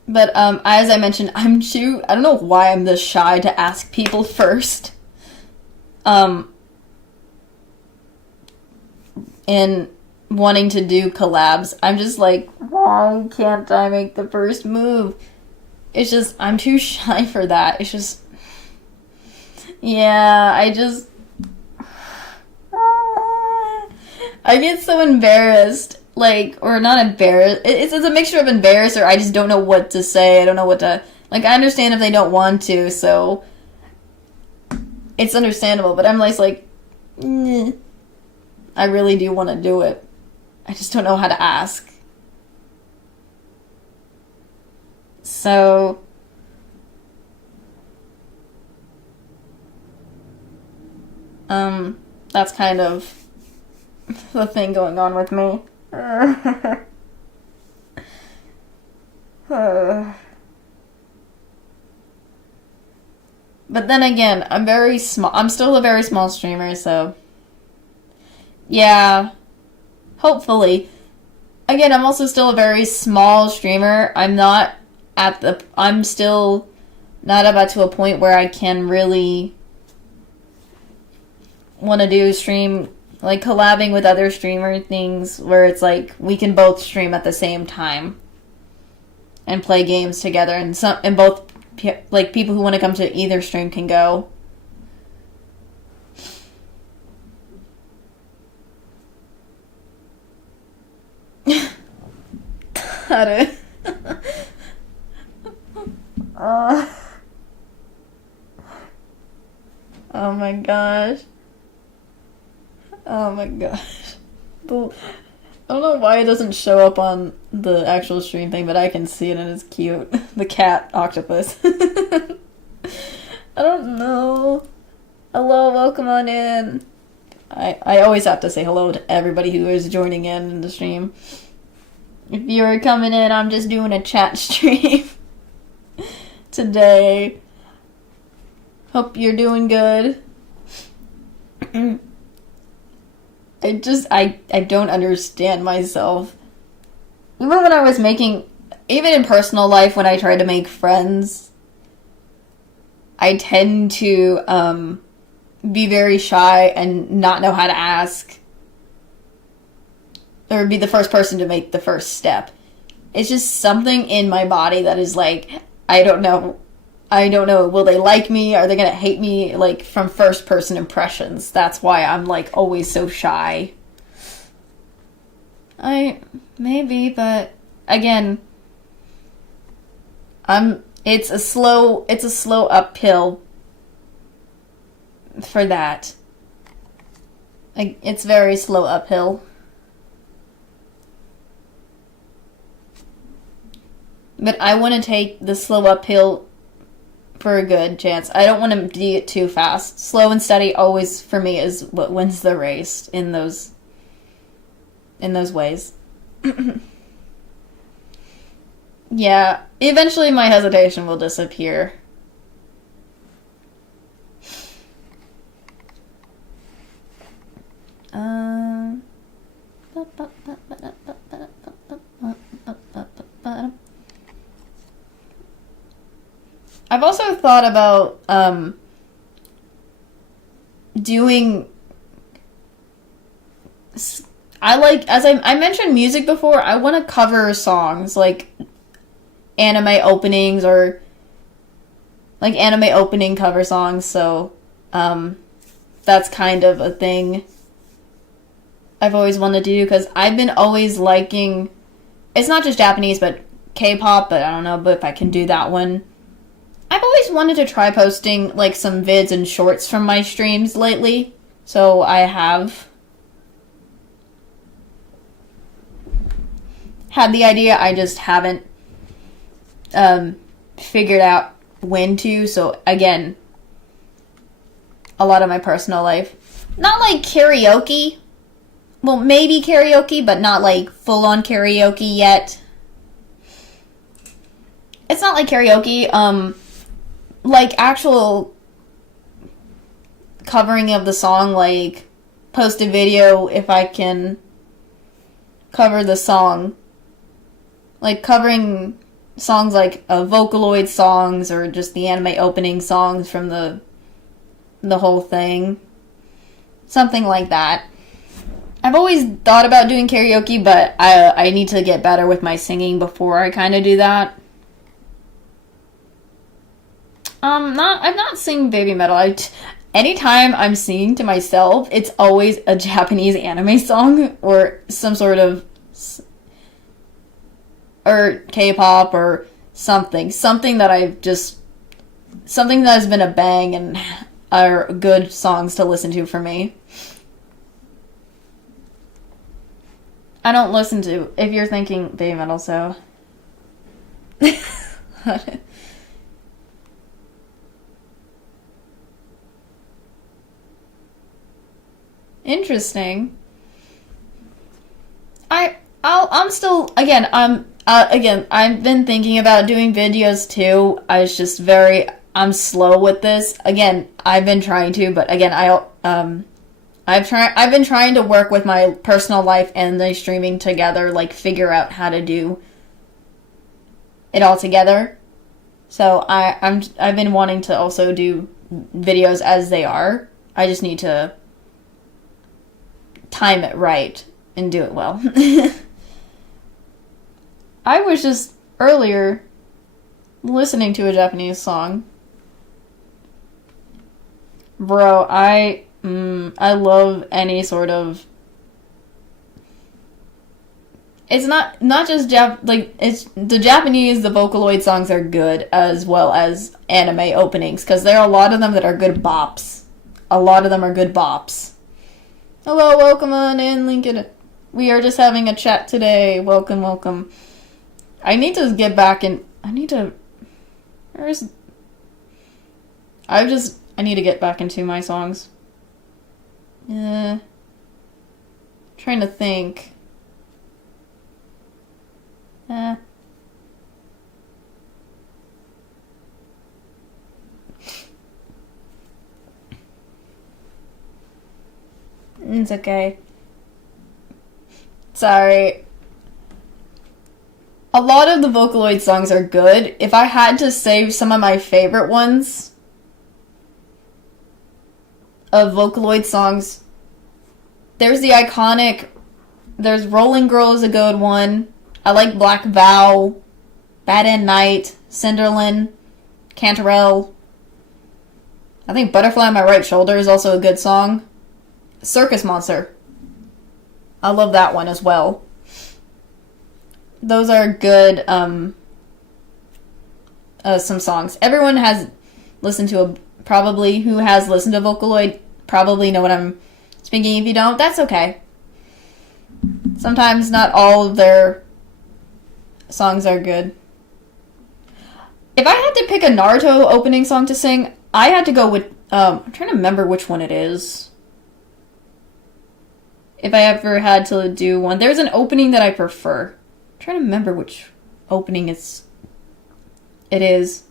But, as I mentioned, I don't know why I'm this shy to ask people first. In wanting to do collabs. I'm just like, why can't I make the first move? It's just, I'm too shy for that. It's just, yeah, I get so embarrassed. Like, or not embarrassed. It's a mixture of embarrassed, or I just don't know what to say. I don't know what to, like, I understand if they don't want to, so it's understandable, but I'm like, I really do want to do it. I just don't know how to ask. So, that's kind of the thing going on with me. But then again, I'm very small. I'm still a very small streamer, so yeah, hopefully. Again, I'm also still a very small streamer. I'm still not about to a point where I can really want to do stream, like collabing with other streamer things where it's like we can both stream at the same time and play games together, and both like people who want to come to either stream can go. How uh, oh my gosh. Oh my gosh. I don't know why it doesn't show up on the actual stream thing, but I can see it and it's cute. The cat octopus. I don't know. Hello, welcome on in. I always have to say hello to everybody who is joining in the stream. If you're coming in, I'm just doing a chat stream today. Hope you're doing good. I don't understand myself. Even when I was even in personal life, when I try to make friends, I tend to be very shy and not know how to ask, or be the first person to make the first step. It's just something in my body that is like, I don't know. Will they like me? Are they gonna hate me? Like, from first person impressions. That's why I'm like always so shy. Maybe, but again, it's a slow uphill for that. Like, it's very slow uphill. But I want to take the slow uphill for a good chance. I don't want to do it too fast. Slow and steady always, for me, is what wins the race in those ways. Yeah, eventually my hesitation will disappear. I've also thought about doing. As I mentioned music before, I want to cover songs like anime openings or like anime opening cover songs. So that's kind of a thing I've always wanted to do, because I've been always liking. It's not just Japanese, but K-pop. But I don't know, but if I can do that one. I've always wanted to try posting, like, some vids and shorts from my streams lately. So I have had the idea. I just haven't figured out when to. So, again, a lot of my personal life. Not like karaoke. Well, maybe karaoke, but not, like, full-on karaoke yet. It's not like karaoke, like actual covering of the song, like post a video if I can cover the song, like covering songs like Vocaloid songs or just the anime opening songs from the whole thing, something like that. I've always thought about doing karaoke, but I need to get better with my singing before I kind of do that. I'm not singing Baby Metal. Anytime I'm singing to myself, it's always a Japanese anime song or some sort of, or K-pop or something that something that has been a bang and are good songs to listen to for me. I don't listen to, if you're thinking Baby Metal, so. Interesting. I'm still, again, I've been thinking about doing videos too. I'm slow with this. Again, I've been trying to, but again, I've been trying to work with my personal life and the streaming together, like figure out how to do it all together. So I've been wanting to also do videos as they are. I just need to time it right and do it well. I was just earlier listening to a Japanese song. Bro, I love any sort of. It's not just it's the Japanese. The Vocaloid songs are good as well as anime openings because there are a lot of them that are good bops. A lot of them are good bops. Hello, welcome on in, Lincoln. We are just having a chat today. Welcome, welcome. I need to get back in. I need to get back into my songs. Trying to think. It's okay. Sorry. A lot of the Vocaloid songs are good. If I had to save some of my favorite ones of Vocaloid songs, there's Rolling Girl is a good one. I like Black Vow, Bad End Night, Cinderland, Cantarell. I think Butterfly on My Right Shoulder is also a good song. Circus Monster. I love that one as well. Those are good, some songs. Everyone has listened to who has listened to Vocaloid probably know what I'm speaking. If you don't, that's okay. Sometimes not all of their songs are good. If I had to pick a Naruto opening song to sing, I had to go with, I'm trying to remember which one it is. If I ever had to do one. There's an opening that I prefer. I'm trying to remember which opening it is.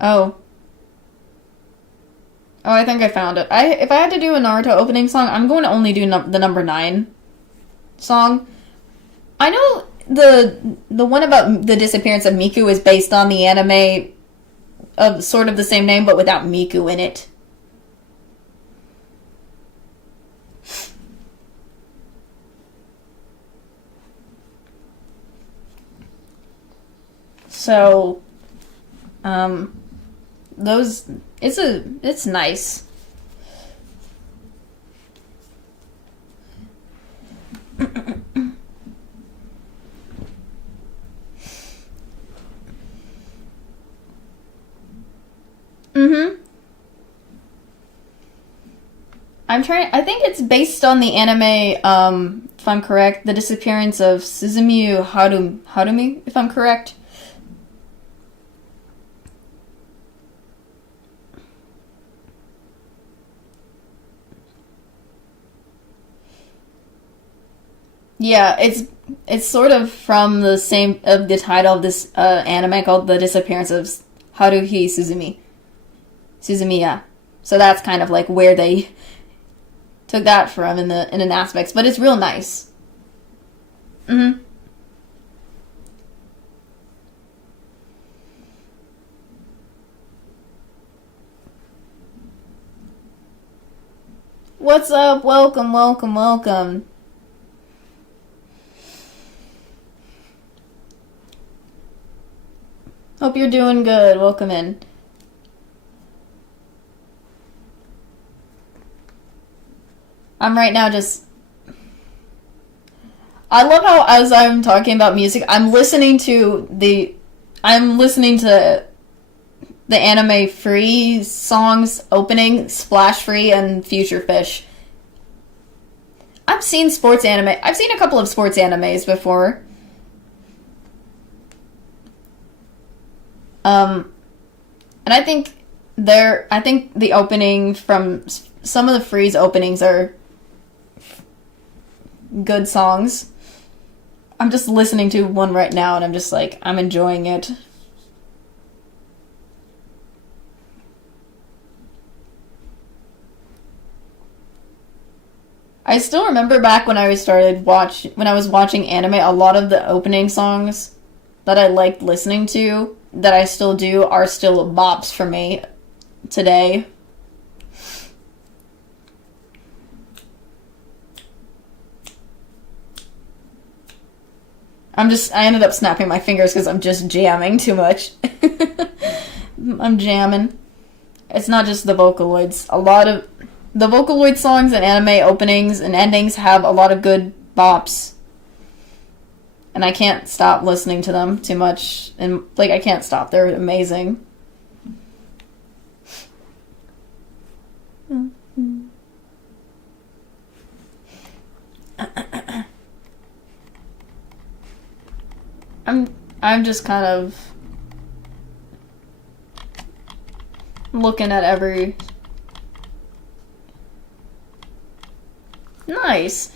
Oh, I think I found it. If I had to do a Naruto opening song, I'm going to only do the number 9 song. I know the one about the disappearance of Miku is based on the anime of sort of the same name, but without Miku in it. So, it's nice. I think it's based on the anime, if I'm correct, the disappearance of Suzumiyu Harumi, if I'm correct. Yeah, it's sort of from the same of the title of this anime called The Disappearance of Haruhi Suzumiya. So that's kind of like where they took that from in an aspects, but it's real nice. What's up? Welcome, welcome, welcome. Hope you're doing good. Welcome in. I'm right now just... I love how as I'm talking about music, I'm listening to the anime Free songs opening, Splash Free and Future Fish. I've seen sports anime. I've seen a couple of sports animes before. And I think the opening from some of the Freeze openings are good songs. I'm just listening to one right now and I'm just like, I'm enjoying it. I still remember back when I when I was watching anime, a lot of the opening songs that I liked listening to, that I still do, are still bops for me today. I ended up snapping my fingers because I'm just jamming too much. I'm jamming. It's not just the Vocaloids. A lot of the Vocaloid songs and anime openings and endings have a lot of good bops. And I can't stop listening to them too much. And, like, I can't stop. They're amazing. I'm just kind of looking at every... Nice.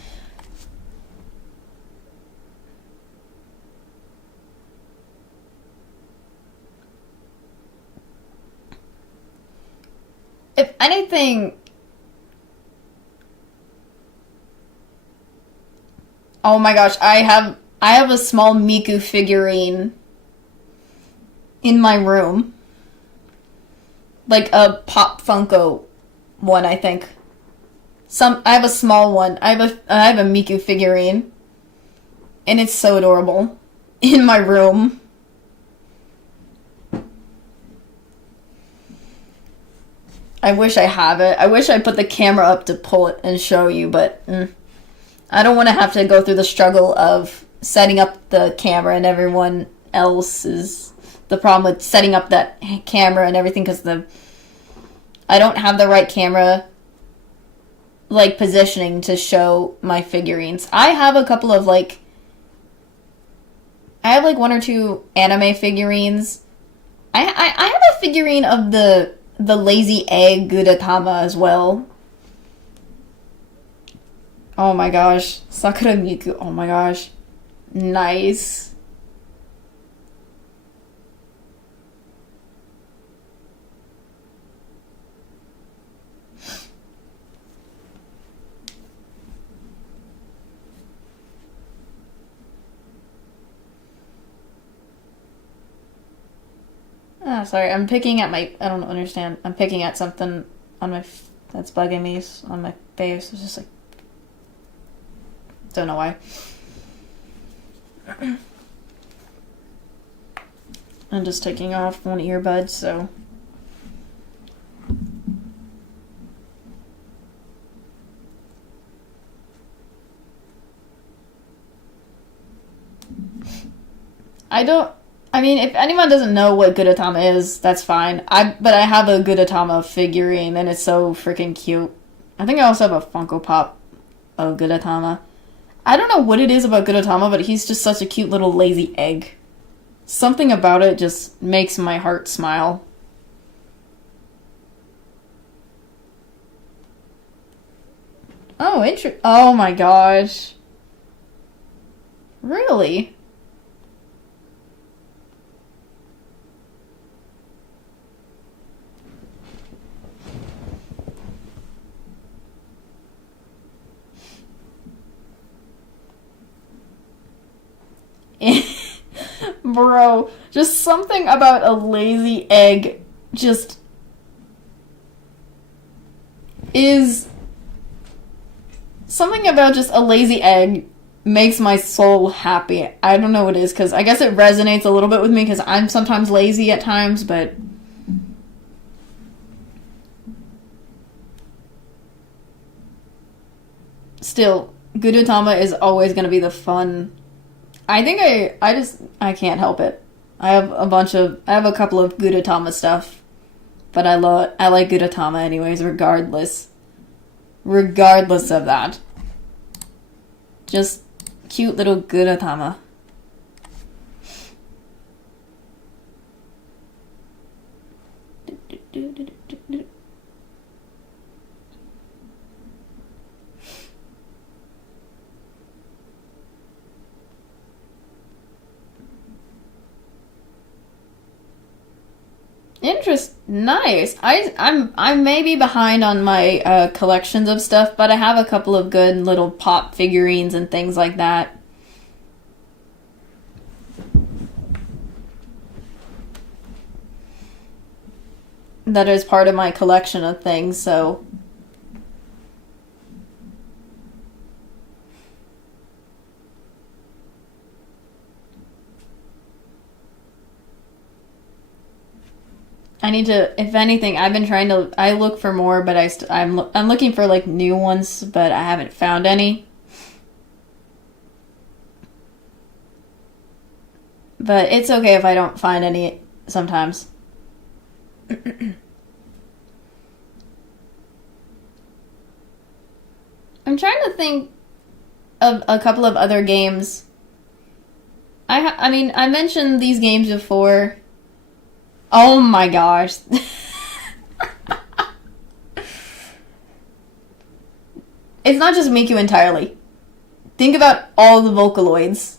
If anything... Oh my gosh, I have a small Miku figurine in my room. Like a Pop Funko one, I think. I have a small one. I have a Miku figurine. And it's so adorable. In my room. I wish I have it. I wish I put the camera up to pull it and show you, but I don't want to have to go through the struggle of setting up the camera and everyone else is the problem with setting up that camera and everything because I don't have the right camera like positioning to show my figurines. I have a couple of I have like one or two anime figurines. I have a figurine of the lazy egg Gudetama as well. Oh my gosh. Sakura Miku. Oh my gosh. Nice. Ah, sorry. I'm picking at my... I don't understand. I'm picking at something on my... That's bugging me on my face. It's just like... Don't know why. I'm just taking off one earbud, so... I mean, if anyone doesn't know what Gudetama is, that's fine. But I have a Gudetama figurine, and it's so freaking cute. I think I also have a Funko Pop of Gudetama. I don't know what it is about Gudetama, but he's just such a cute little lazy egg. Something about it just makes my heart smile. Oh, oh my gosh. Really? Bro, just something about a lazy egg just is... Something about just a lazy egg makes my soul happy. I don't know what it is, because I guess it resonates a little bit with me, because I'm sometimes lazy at times, but... Still, Gudetama is always going to be the fun... I think I can't help it. I have a couple of Gudetama stuff, but I like Gudetama anyways, regardless of that. Just cute little Gudetama. Nice. I'm maybe behind on my collections of stuff, but I have a couple of good little pop figurines and things like that. That is part of my collection of things, so I need to, if anything, I've been trying to, I look for more, but I'm looking for like new ones, but I haven't found any. But it's okay if I don't find any sometimes. I'm trying to think of a couple of other games. I mean, I mentioned these games before. Oh my gosh. It's not just Miku entirely. Think about all the Vocaloids.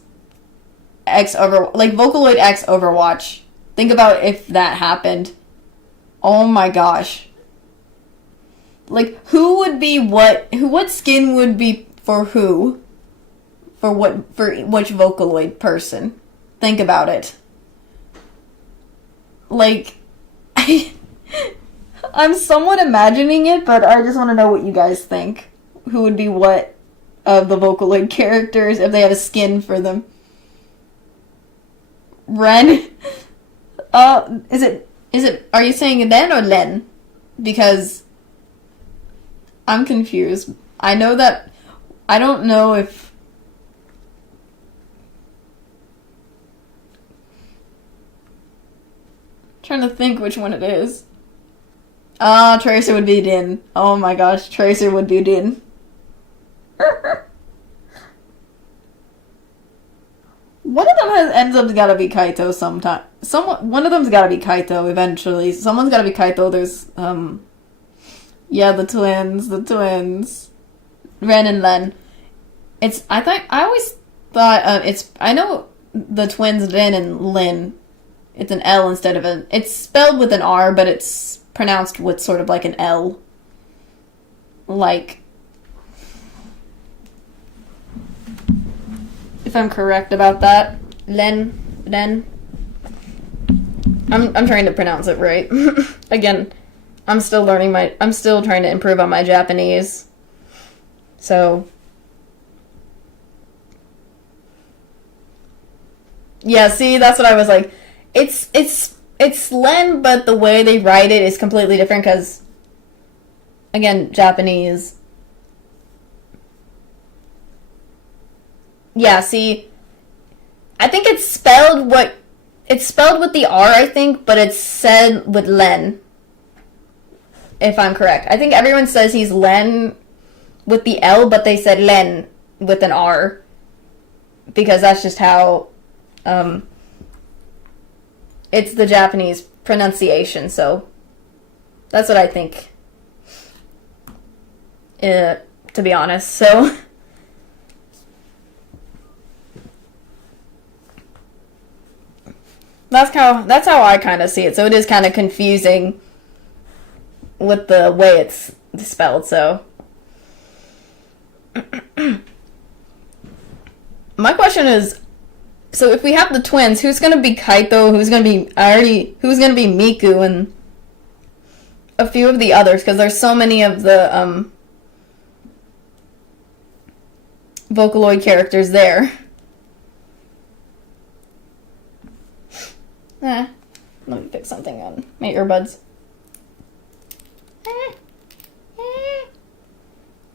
Like Vocaloid X Overwatch. Think about if that happened. Oh my gosh. Like, who would be what skin would be for who? For which Vocaloid person? Think about it. Like, I'm somewhat imagining it, but I just want to know what you guys think. Who would be what of the Vocaloid characters if they had a skin for them? Ren? Are you saying Len or Len? Because I'm confused. I don't know if... Trying to think which one it is. Tracer would be Din. Oh my gosh, Tracer would be Din. One of them ends up gotta be Kaito sometime. One of them's gotta be Kaito eventually. Someone's gotta be Kaito. There's, yeah, the twins. Ren and Len. I always thought, I know the twins Ren and Lin. It's an L instead of it's spelled with an R, but it's pronounced with sort of like an L. Like, if I'm correct about that. Len. I'm trying to pronounce it right. Again, I'm still trying to improve on my Japanese. So, yeah, see, that's what I was like. It's Len, but the way they write it is completely different because, again, Japanese. Yeah, see, I think it's spelled with the R, I think, but it's said with Len. If I'm correct. I think everyone says he's Len with the L, but they said Len with an R. Because that's just how, it's the Japanese pronunciation, so that's what I think. To be honest, so... That's how I kind of see it. So it is kind of confusing with the way it's spelled. So my question is, so if we have the twins, who's gonna be Kaito? Who's gonna be Miku and a few of the others? Because there's so many of the Vocaloid characters there. Let me fix something on my earbuds.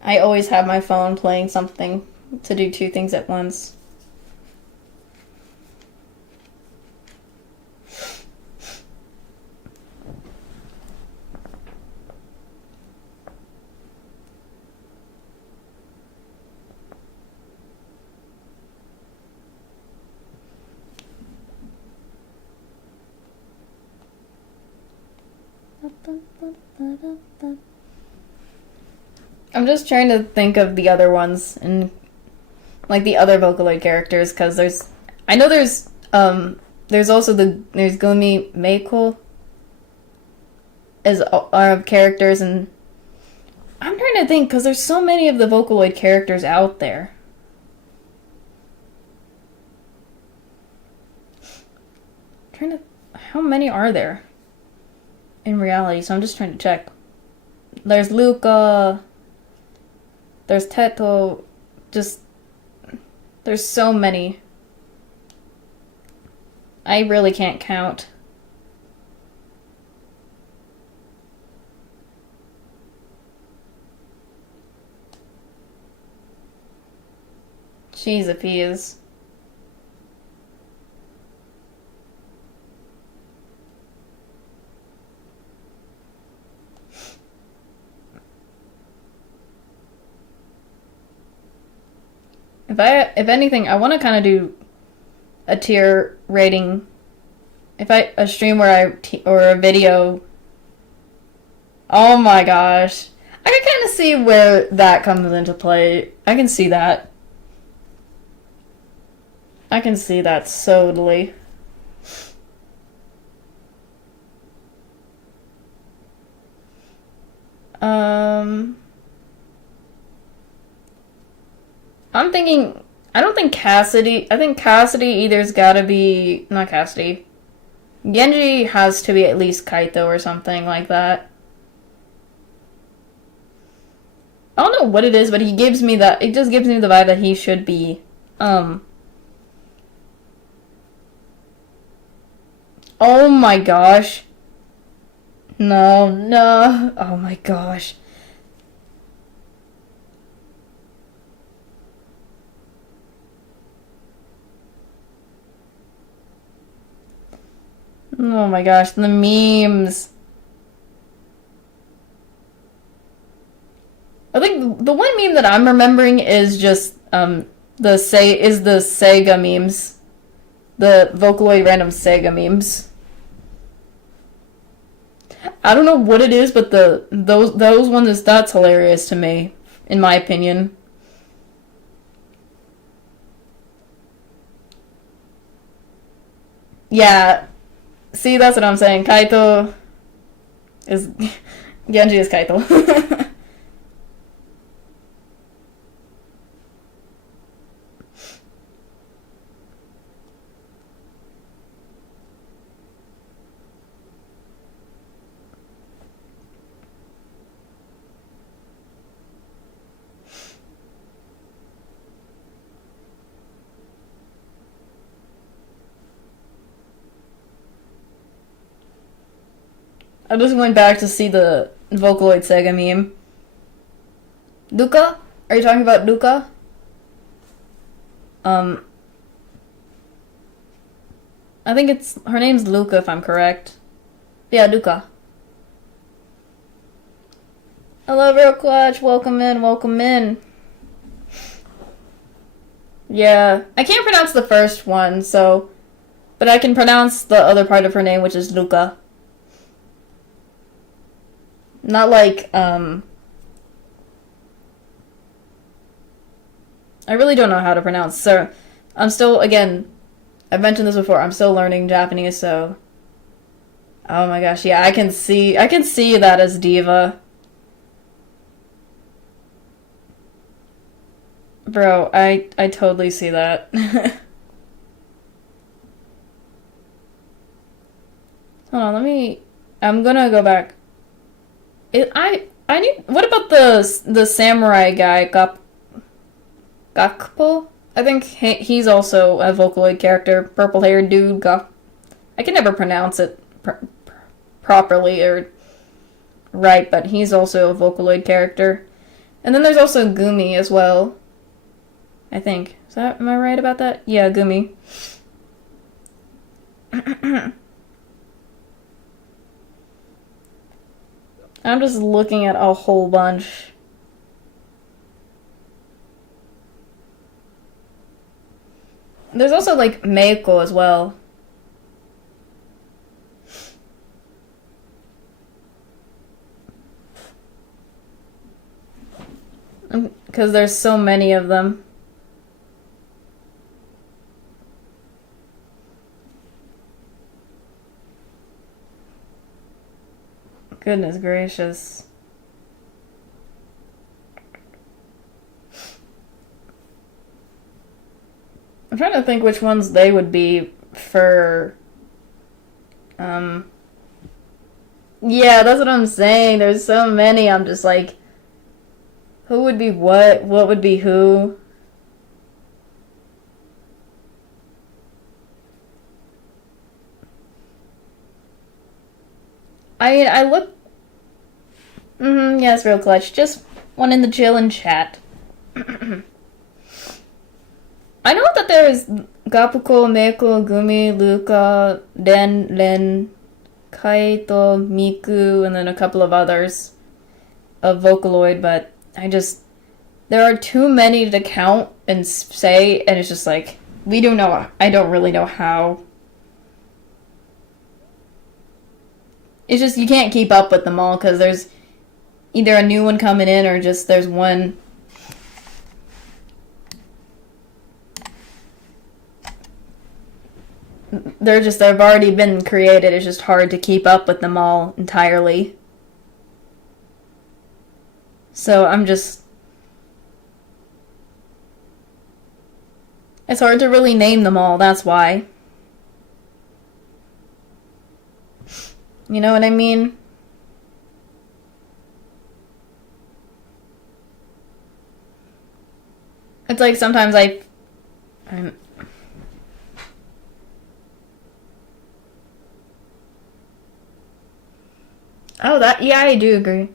I always have my phone playing something to do two things at once. I'm just trying to think of the other ones and like the other Vocaloid characters because there's also there's Gumi Meiko. as are of characters, and I'm trying to think because there's so many of the Vocaloid characters out there. How many are there in reality? So I'm just trying to check. There's Luca. There's Teto. Just there's so many. I really can't count. Jeez, if he is. If anything, I want to kind of do a tier rating. A stream where or a video. Oh my gosh. I can kind of see where that comes into play. I can see that. I can see that totally. I'm thinking, I don't think Cassidy, I think Cassidy either's gotta be, not Cassidy. Genji has to be at least Kaito or something like that. I don't know what it is, but he gives me that, it just gives me the vibe that he should be, oh my gosh. No. Oh my gosh. Oh my gosh, the memes. I think the one meme that I'm remembering is just the Sega memes. The Vocaloid random Sega memes. I don't know what it is, but those ones that's hilarious to me, in my opinion. Yeah, see, that's what I'm saying. Kaito is Genji is Kaito. I just went back to see the Vocaloid Sega meme. Luca? Are you talking about Luca? Um, I think her name's Luca if I'm correct. Yeah, Luca. Hello, Real Clutch. Welcome in. Yeah, I can't pronounce the first one, so, but I can pronounce the other part of her name, which is Luca. Not like, I really don't know how to pronounce, so I'm still, again, I've mentioned this before, I'm still learning Japanese, so, oh my gosh, yeah, I can see that as Diva. Bro, I totally see that. Hold on, I'm gonna go back. I need, what about the samurai guy, Gakpo? I think he's also a Vocaloid character, purple-haired dude, I can never pronounce it properly or right, but he's also a Vocaloid character. And then there's also Gumi as well. I think. Am I right about that? Yeah, Gumi. I'm just looking at a whole bunch. There's also, like, Meiko as well. Because there's so many of them. Goodness gracious. I'm trying to think which ones they would be for, yeah, that's what I'm saying. There's so many. I'm just like, who would be what? What would be who? I mean, I look. Yes, real clutch. Just one in the chill and chat. I know that there's Gapuko, Meiko, Gumi, Luca, Ren, Kaito, Miku, and then a couple of others of Vocaloid, but there are too many to count and say, and it's just like, we don't know, I don't really know how. It's just, you can't keep up with them all, because there's either a new one coming in, or just there's one. They've already been created. It's just hard to keep up with them all entirely. So it's hard to really name them all, that's why. You know what I mean? It's like sometimes I'm oh, yeah, I do agree.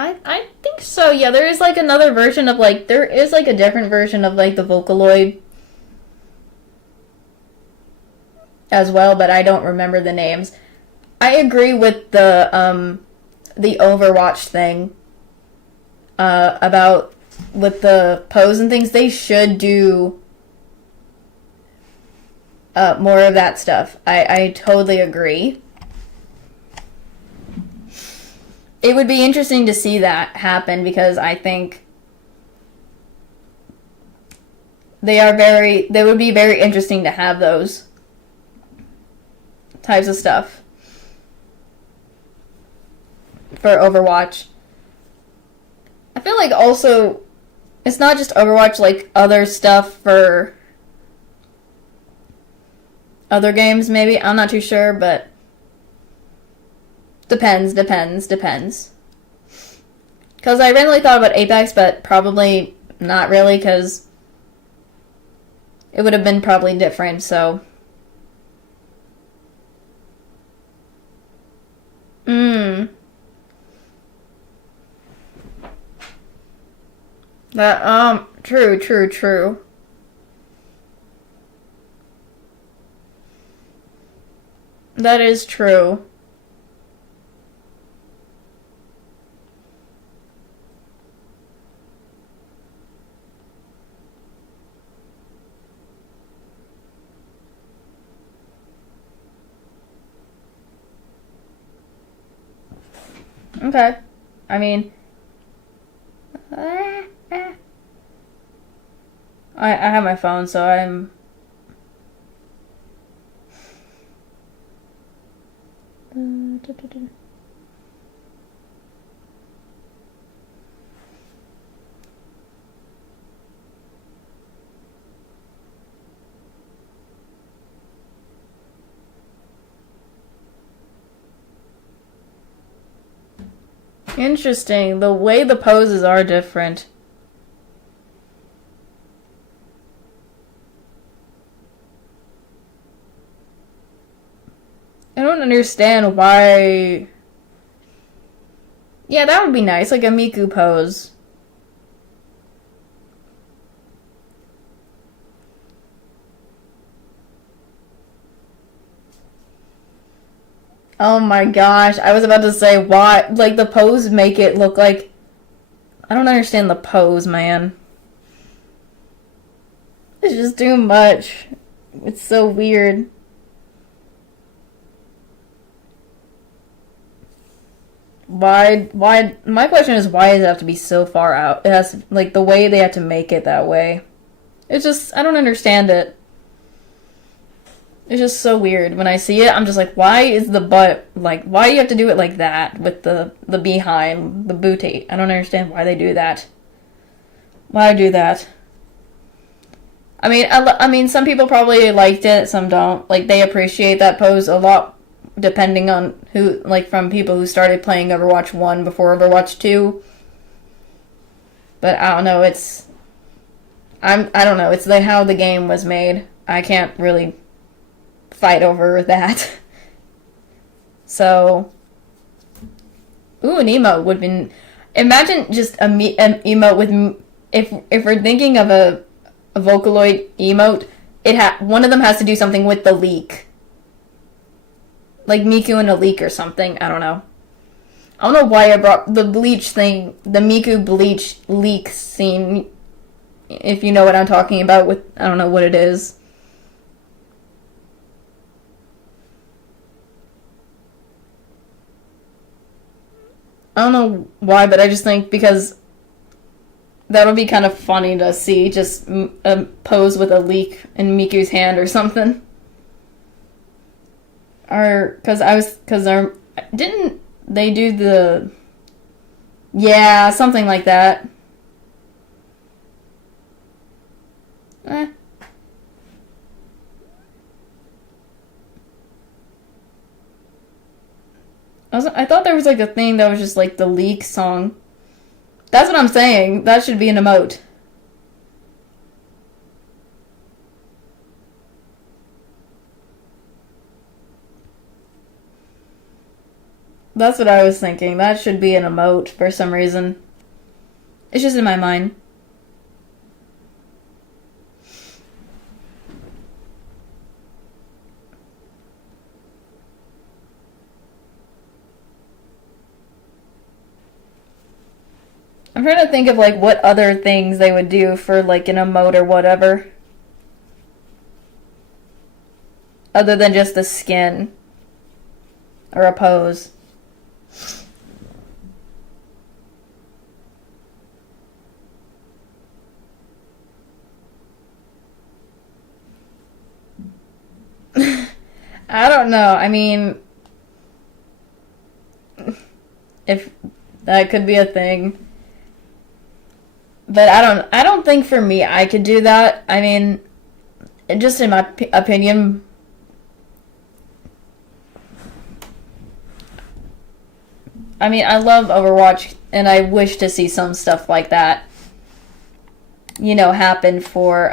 I think so, yeah, there is like another version of there is like a different version of like the Vocaloid as well, but I don't remember the names. I agree with the Overwatch thing, about with the pose and things. They should do more of that stuff. I totally agree. It would be interesting to see that happen, because I think they would be very interesting to have those types of stuff for Overwatch. I feel like also it's not just Overwatch, like other stuff for other games maybe. I'm not too sure, but depends. Because I randomly thought about Apex, but probably not really, because it would have been probably different, so. True. That is true. Okay. I mean, I have my phone, so I'm. Interesting. The way the poses are different. I don't understand why. Yeah, that would be nice, like a Miku pose. Oh my gosh, I was about to say, why? Like, the pose make it look like. I don't understand the pose, man. It's just too much. It's so weird. Why, my question is, why does it have to be so far out? It has, like, the way they have to make it that way. It's just, I don't understand it. It's just so weird. When I see it, I'm just like, why is the butt, like, why do you have to do it like that with the behind, the booty? I don't understand why they do that. Why do that? I mean, some people probably liked it, some don't. Like, they appreciate that pose a lot, depending on who, like, from people who started playing Overwatch 1 before Overwatch 2. But I don't know, I don't know, it's how the game was made. I can't really fight over that. So, ooh, an emote would be. Imagine just an emote with. If we're thinking of a Vocaloid emote, one of them has to do something with the leak, like Miku and a leak or something. I don't know. I don't know why I brought the Bleach thing, the Miku Bleach leak scene. If you know what I'm talking about, with I don't know what it is. I don't know why, but I just think because that would be kind of funny to see just a pose with a leak in Miku's hand or something. Or didn't they do the yeah, something like that. Eh. I thought there was like a thing that was just like the leak song. That's what I'm saying. That should be an emote. That's what I was thinking. That should be an emote for some reason. It's just in my mind. I'm trying to think of like what other things they would do for like an emote or whatever. Other than just the skin. Or a pose. I don't know. I mean, if that could be a thing. But I don't think for me I could do that. I mean, just in my opinion, I mean, I love Overwatch and I wish to see some stuff like that, happen for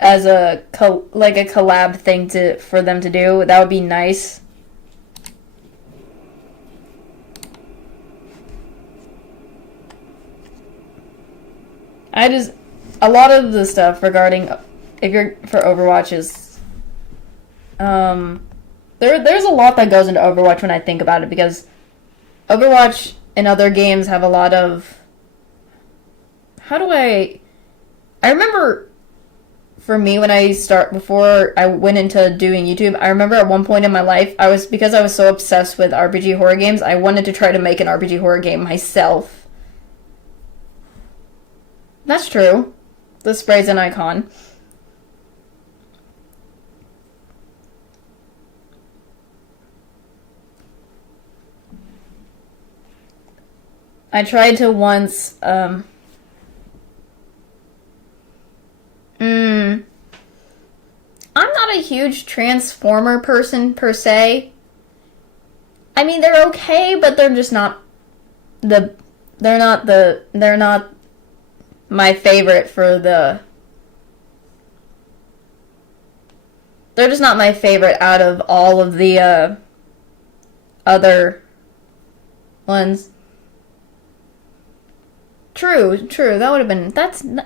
as like a collab thing for them to do. That would be nice. A lot of the stuff regarding, if you're for Overwatch is, there's a lot that goes into Overwatch when I think about it, because Overwatch and other games have a lot of, I remember for me before I went into doing YouTube, I remember at one point in my life, because I was so obsessed with RPG horror games, I wanted to try to make an RPG horror game myself. That's true. The spray's an icon. I tried to once, I'm not a huge Transformer person per se. I mean, they're okay, but they're just not they're not my favorite they're just not my favorite out of all of the other ones. True. That would have been,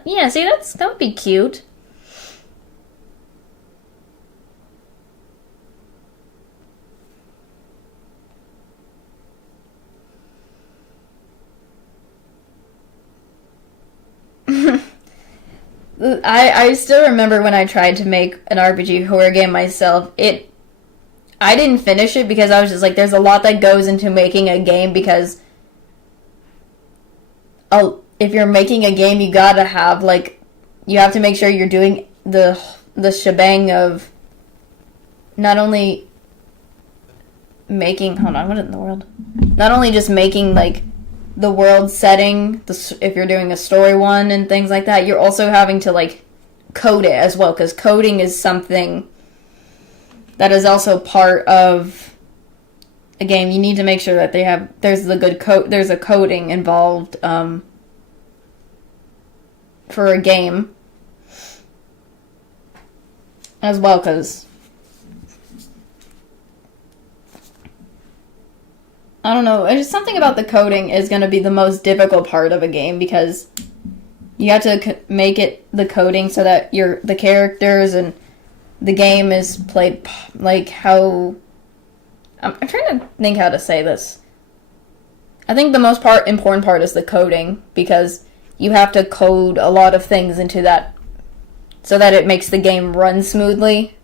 yeah, see, that would be cute. I still remember when I tried to make an RPG horror game myself. I didn't finish it because I was just like, there's a lot that goes into making a game, because if you're making a game, you gotta have like, you have to make sure you're doing the shebang of not only making, hold on, what in the world? Not only just making like the world setting, if you're doing a story one and things like that, you're also having to like code it as well, because coding is something that is also part of a game. You need to make sure that there's the good code, there's a coding involved for a game as well, because I don't know, it's just something about the coding is going to be the most difficult part of a game, because you have to make it the coding so that the characters and the game is played like how... I'm trying to think how to say this. I think the most important part is the coding, because you have to code a lot of things into that so that it makes the game run smoothly.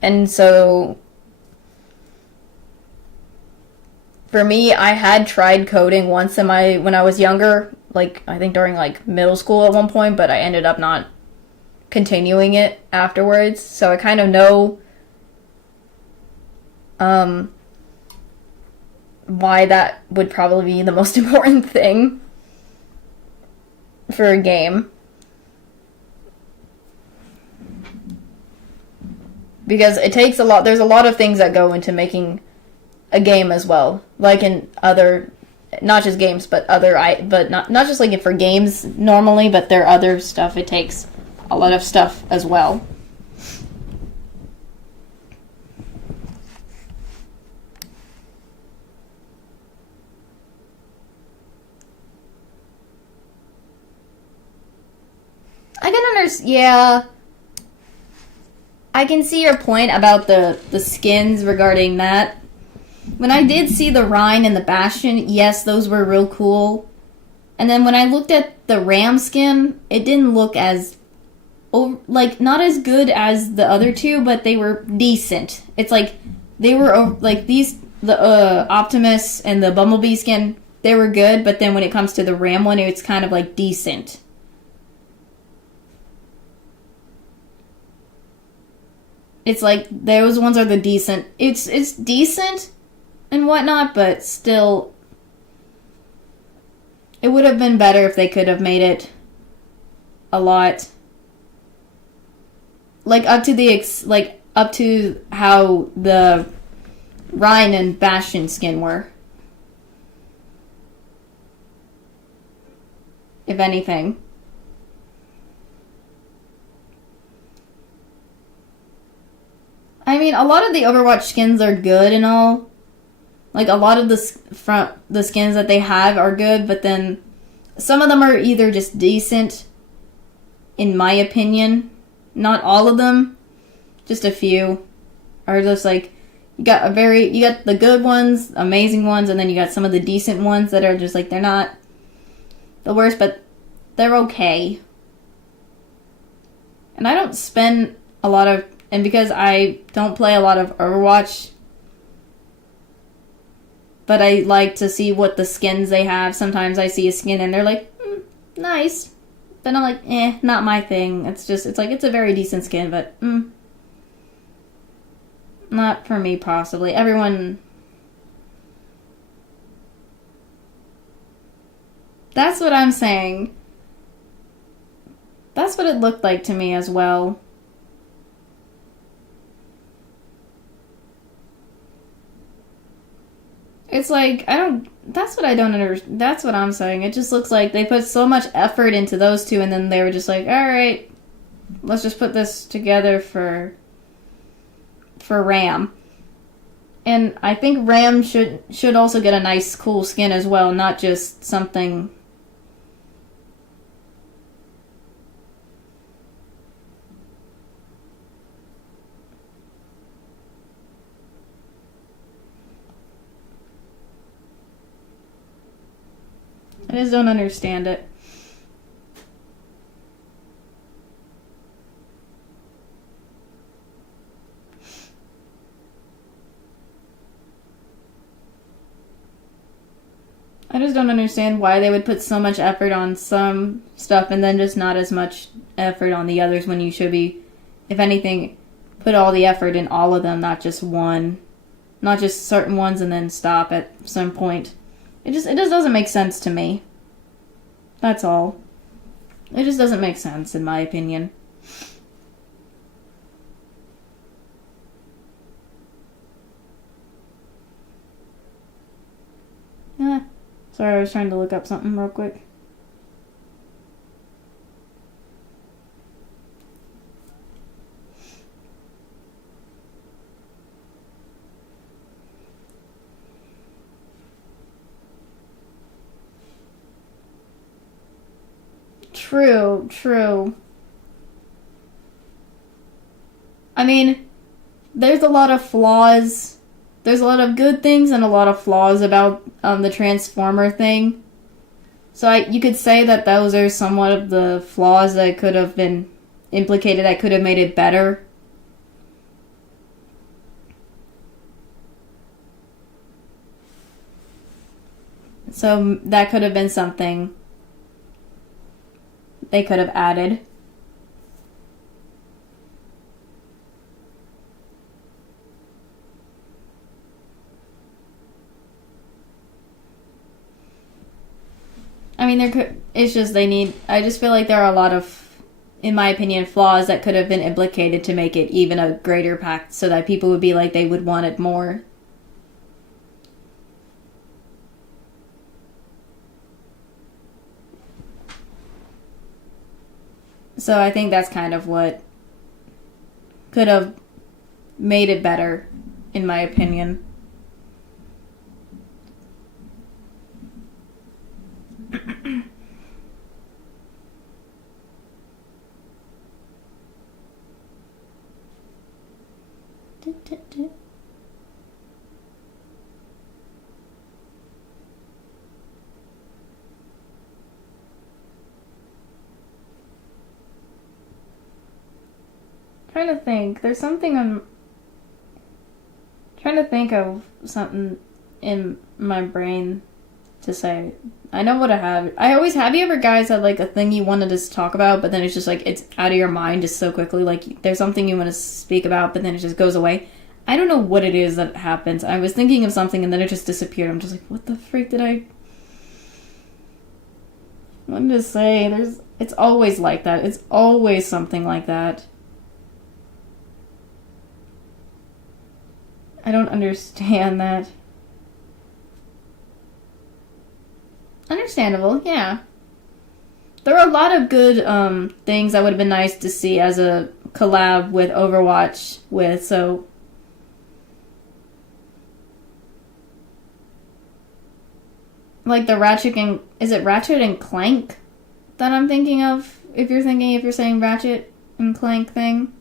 And so for me, I had tried coding once when I was younger, like I think during like middle school at one point, but I ended up not continuing it afterwards. So I kind of know why that would probably be the most important thing for a game. Because it takes a lot, there's a lot of things that go into making a game as well. Like in other, not just games, but not just like for games normally, but there are other stuff. It takes a lot of stuff as well. I can understand, yeah. I can see your point about the skins regarding that. When I did see the Rein and the Bastion, yes, those were real cool. And then when I looked at the Ram skin, it didn't look as, like, not as good as the other two, but they were decent. It's like, they were, like, the Optimus and the Bumblebee skin, they were good, but then when it comes to the Ram one, it's kind of, like, decent. It's like, those ones are the decent. It's decent and whatnot, but still, it would have been better if they could have made it a lot, like, up to how the Rein and Bastion skin were. If anything. I mean, a lot of the Overwatch skins are good and all. Like, a lot of the skins that they have are good, but then some of them are either just decent, in my opinion. Not all of them, just a few are just like, you got the good ones, amazing ones, and then you got some of the decent ones that are just like, they're not the worst, but they're okay. And I don't spend a lot of, and because I don't play a lot of Overwatch, but I like to see what the skins they have. Sometimes I see a skin and they're like, nice. Then I'm like, not my thing. It's a very decent skin, but not for me possibly. Everyone... That's what I'm saying. That's what it looked like to me as well. It's like, that's what I don't understand. That's what I'm saying. It just looks like they put so much effort into those two, and then they were just like, alright, let's just put this together for Ram. And I think Ram should also get a nice, cool skin as well, not just something... I just don't understand it. I just don't understand why they would put so much effort on some stuff and then just not as much effort on the others when you should be, if anything, put all the effort in all of them, not just one. Not just certain ones and then stop at some point. It just doesn't make sense to me. That's all. It just doesn't make sense, in my opinion. Sorry, I was trying to look up something real quick. True. I mean, there's a lot of flaws. There's a lot of good things and a lot of flaws about the Transformer thing. So you could say that those are somewhat of the flaws that could have been implicated that could have made it better. So that could have been something they could have added. I mean, it's just I just feel like there are a lot of, in my opinion, flaws that could have been implicated to make it even a greater pack so that people would be like, they would want it more. So I think that's kind of what could have made it better, in my opinion. Trying to think. There's something I'm trying to think of something in my brain to say. I know what I have. Have you ever guys had like a thing you wanted to talk about, but then it's just like it's out of your mind just so quickly? Like there's something you want to speak about, but then it just goes away. I don't know what it is that happens. I was thinking of something and then it just disappeared. I'm just like, what the freak did I want to say? It's always like that. It's always something like that. I don't understand that. Understandable, yeah. There are a lot of good things that would have been nice to see as a collab with Overwatch with, so... Like the Ratchet and... Is it Ratchet and Clank that I'm thinking of? If you're saying Ratchet and Clank thing?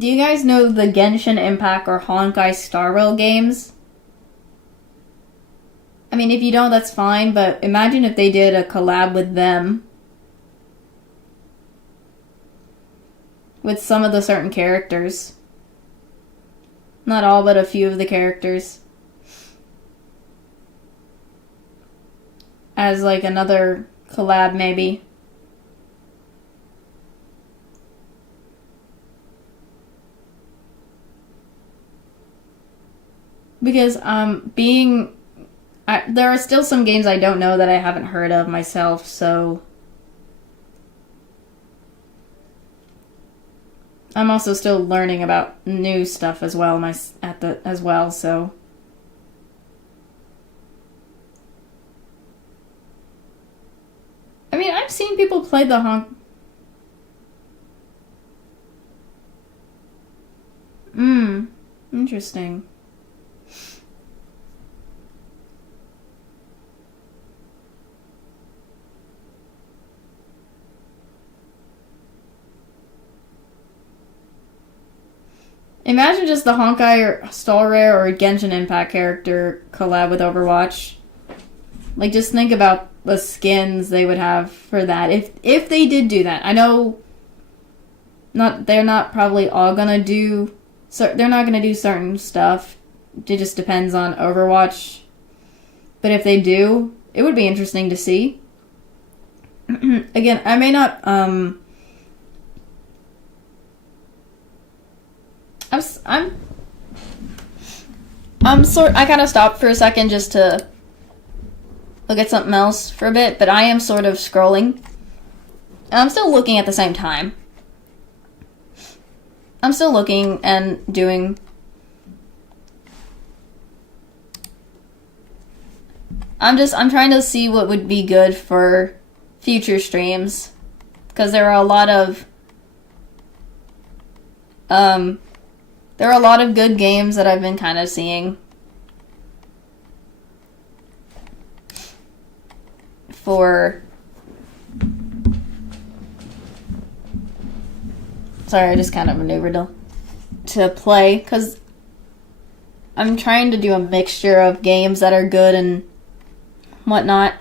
Do you guys know the Genshin Impact or Honkai Star Rail games? I mean, if you don't, that's fine, but imagine if they did a collab with them. With some of the certain characters. Not all, but a few of the characters. As like another collab, maybe. Because there are still some games I don't know that I haven't heard of myself, so I'm also still learning about new stuff as well so I mean, I've seen people play the interesting. Imagine just the Honkai or Star Rail or Genshin Impact character collab with Overwatch. Like, just think about the skins they would have for that. If they did do that. I know they're not probably all gonna do, so they're not gonna do certain stuff. It just depends on Overwatch. But if they do, it would be interesting to see. Again, I may not I kind of stopped for a second just to look at something else for a bit, but I am sort of scrolling. And I'm still looking at the same time. I'm still looking and doing... I'm trying to see what would be good for future streams. Because there are a lot of... there are a lot of good games that I've been kind of seeing. For... Sorry, I just kind of maneuvered to play, because I'm trying to do a mixture of games that are good and whatnot.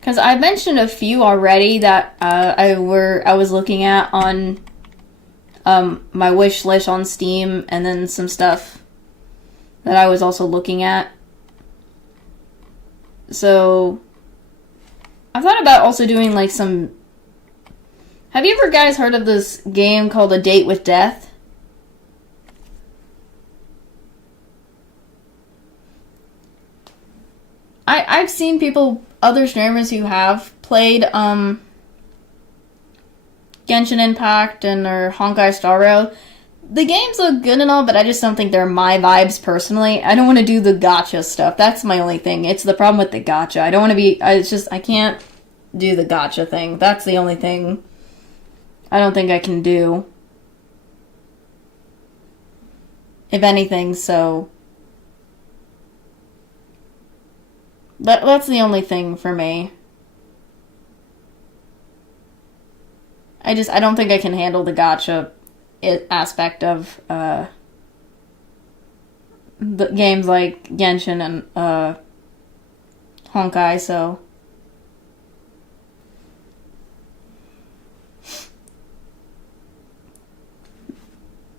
Because I mentioned a few already that I was looking at on my wish list on Steam, and then some stuff that I was also looking at. So I thought about also doing like some... Have you ever guys heard of this game called A Date with Death? I've seen other streamers who have played Genshin Impact or Honkai Star Rail. The games look good and all, but I just don't think they're my vibes personally. I don't want to do the gacha stuff. That's my only thing. It's the problem with the gacha. I don't want to be... I can't do the gacha thing. That's the only thing I don't think I can do. If anything, so... That's the only thing for me. I don't think I can handle the gacha aspect of the games like Genshin and Honkai, so...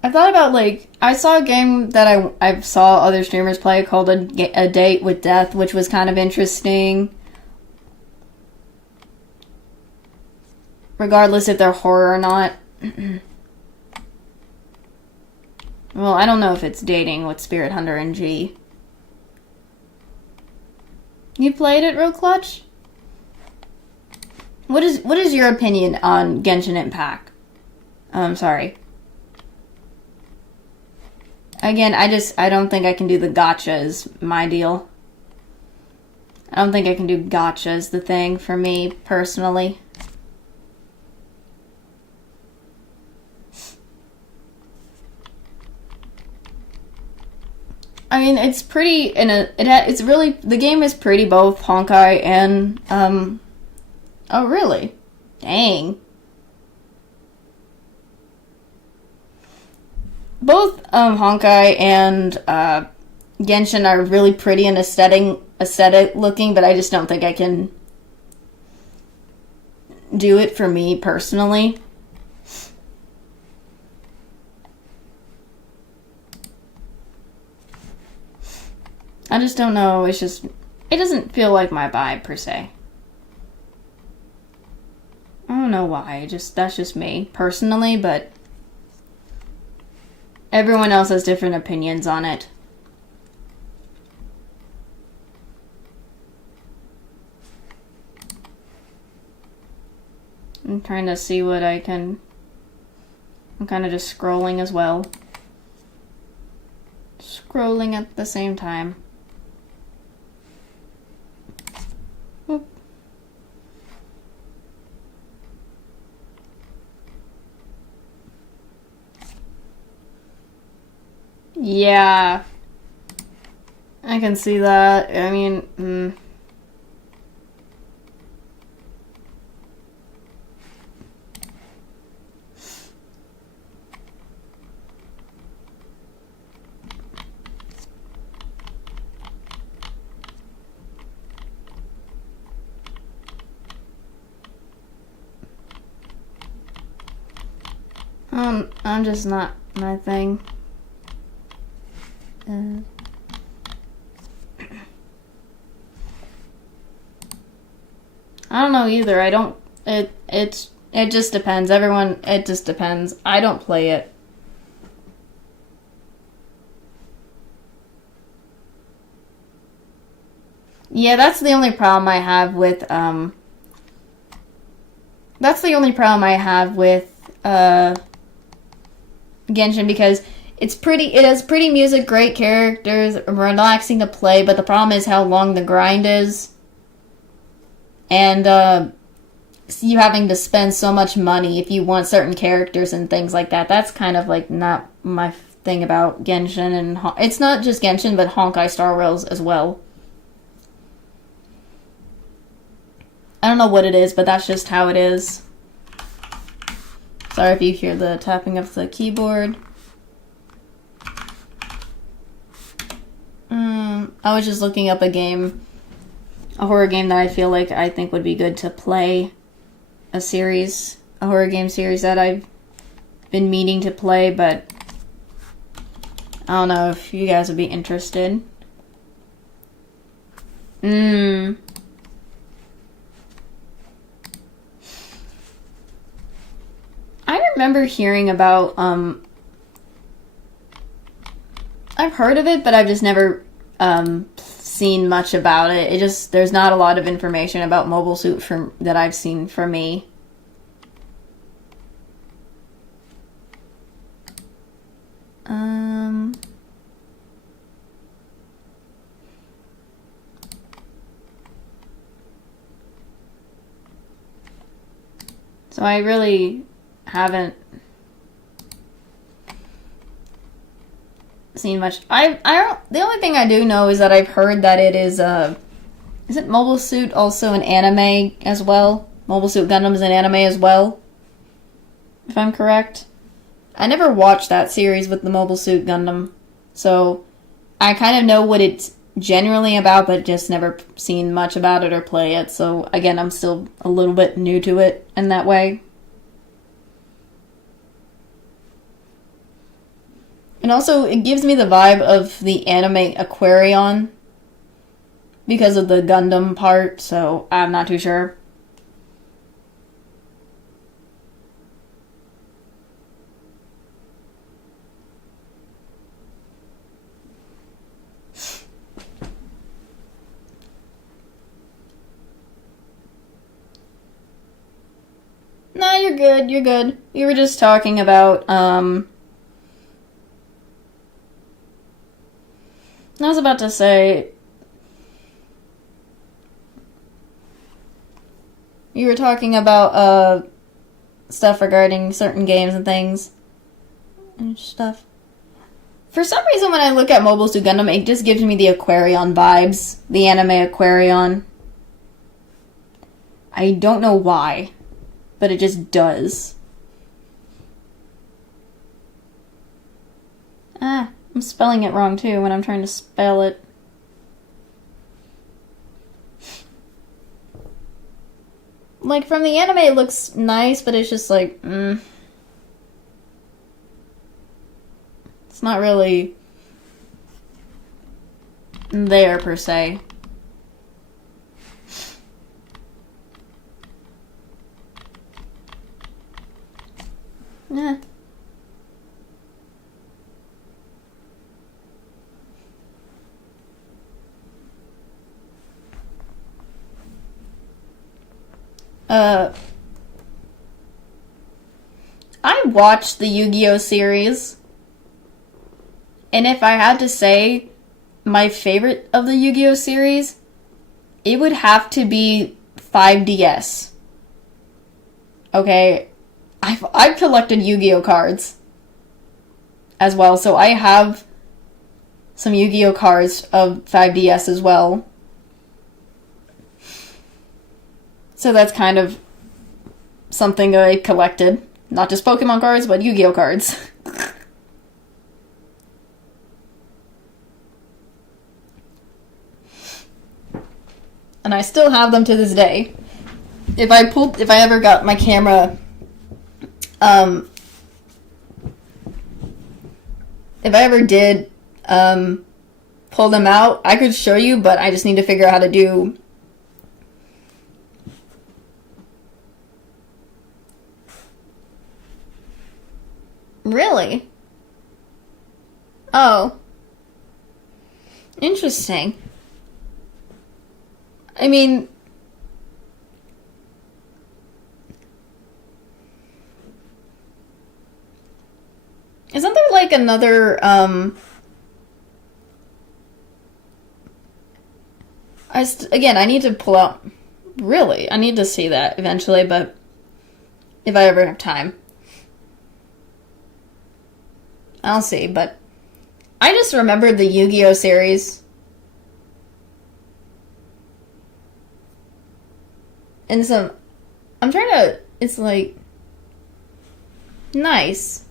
I thought about, like, I saw a game that I saw other streamers play called A Date with Death, which was kind of interesting. Regardless if they're horror or not. Well, I don't know if it's dating with Spirit Hunter NG. You played it, Real Clutch? What is your opinion on Genshin Impact? Sorry. Again, I don't think I can do the gachas, my deal. I don't think I can do gachas, the thing, for me, personally. I mean, it's pretty, it's really, the game is pretty both Honkai and, oh really? Dang. Both Honkai and Genshin are really pretty and aesthetic looking, but I just don't think I can do it for me personally. I just don't know. It's just, it doesn't feel like my vibe per se. I don't know why. That's just me personally, but everyone else has different opinions on it. I'm trying to see what I can... I'm kind of just scrolling as well. Scrolling at the same time. Oop. Yeah. I can see that. I mean, I'm just not my thing. I don't know either. I don't. It just depends. Everyone. It just depends. I don't play it. Yeah, that's the only problem I have with That's the only problem I have with Genshin, because it has pretty music, great characters, relaxing to play, but the problem is how long the grind is. And you having to spend so much money if you want certain characters and things like that. That's kind of like not my thing about Genshin, and it's not just Genshin, but Honkai Star Rails as well. I don't know what it is, but that's just how it is. Sorry if you hear the tapping of the keyboard. I was just looking up a horror game that I think would be good to play. A horror game series that I've been meaning to play, but I don't know if you guys would be interested. I remember hearing about, I've heard of it, but I've just never, seen much about it. There's not a lot of information about Mobile Suit that I've seen for me. So I really haven't seen much. I don't. The only thing I do know is that I've heard that it is it Mobile Suit also an anime as well? Mobile Suit Gundam is an anime as well, if I'm correct. I never watched that series with the Mobile Suit Gundam, so I kind of know what it's generally about, but just never seen much about it or play it. So again, I'm still a little bit new to it in that way. And also, it gives me the vibe of the anime Aquarion because of the Gundam part, so I'm not too sure. No, you're good, you're good. We were just talking about, I was about to say, you were talking about, stuff regarding certain games and things. And stuff. For some reason, when I look at Mobile Suit Gundam, it just gives me the Aquarion vibes. The anime Aquarion. I don't know why, but it just does. I'm spelling it wrong too when I'm trying to spell it. Like, from the anime it looks nice, but it's just like, It's not really there, per se. Yeah. I watched the Yu-Gi-Oh series, and if I had to say my favorite of the Yu-Gi-Oh series, it would have to be 5DS. Okay, I've collected Yu-Gi-Oh cards as well, so I have some Yu-Gi-Oh cards of 5DS as well. So that's kind of something I collected. Not just Pokemon cards, but Yu-Gi-Oh cards. And I still have them to this day. If I ever got my camera, if I ever did pull them out, I could show you, but I just need to figure out how to do. Really? Oh. Interesting. I mean, isn't there like another again, I need to pull out. Really, I need to see that eventually, but if I ever have time, I'll see. But I just remembered the Yu-Gi-Oh series, and so I'm trying to. It's like nice.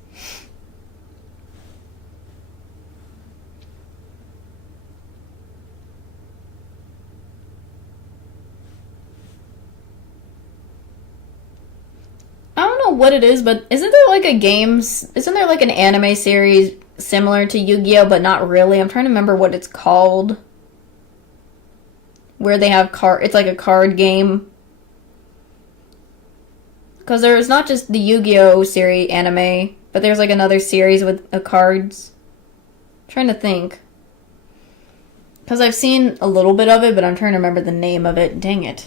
I don't know what it is, but isn't there like a games? Isn't there like an anime series similar to Yu-Gi-Oh, but not really? I'm trying to remember what it's called. Where they have it's like a card game. Because there's not just the Yu-Gi-Oh series anime, but there's like another series with cards. I'm trying to think. Because I've seen a little bit of it, but I'm trying to remember the name of it. Dang it.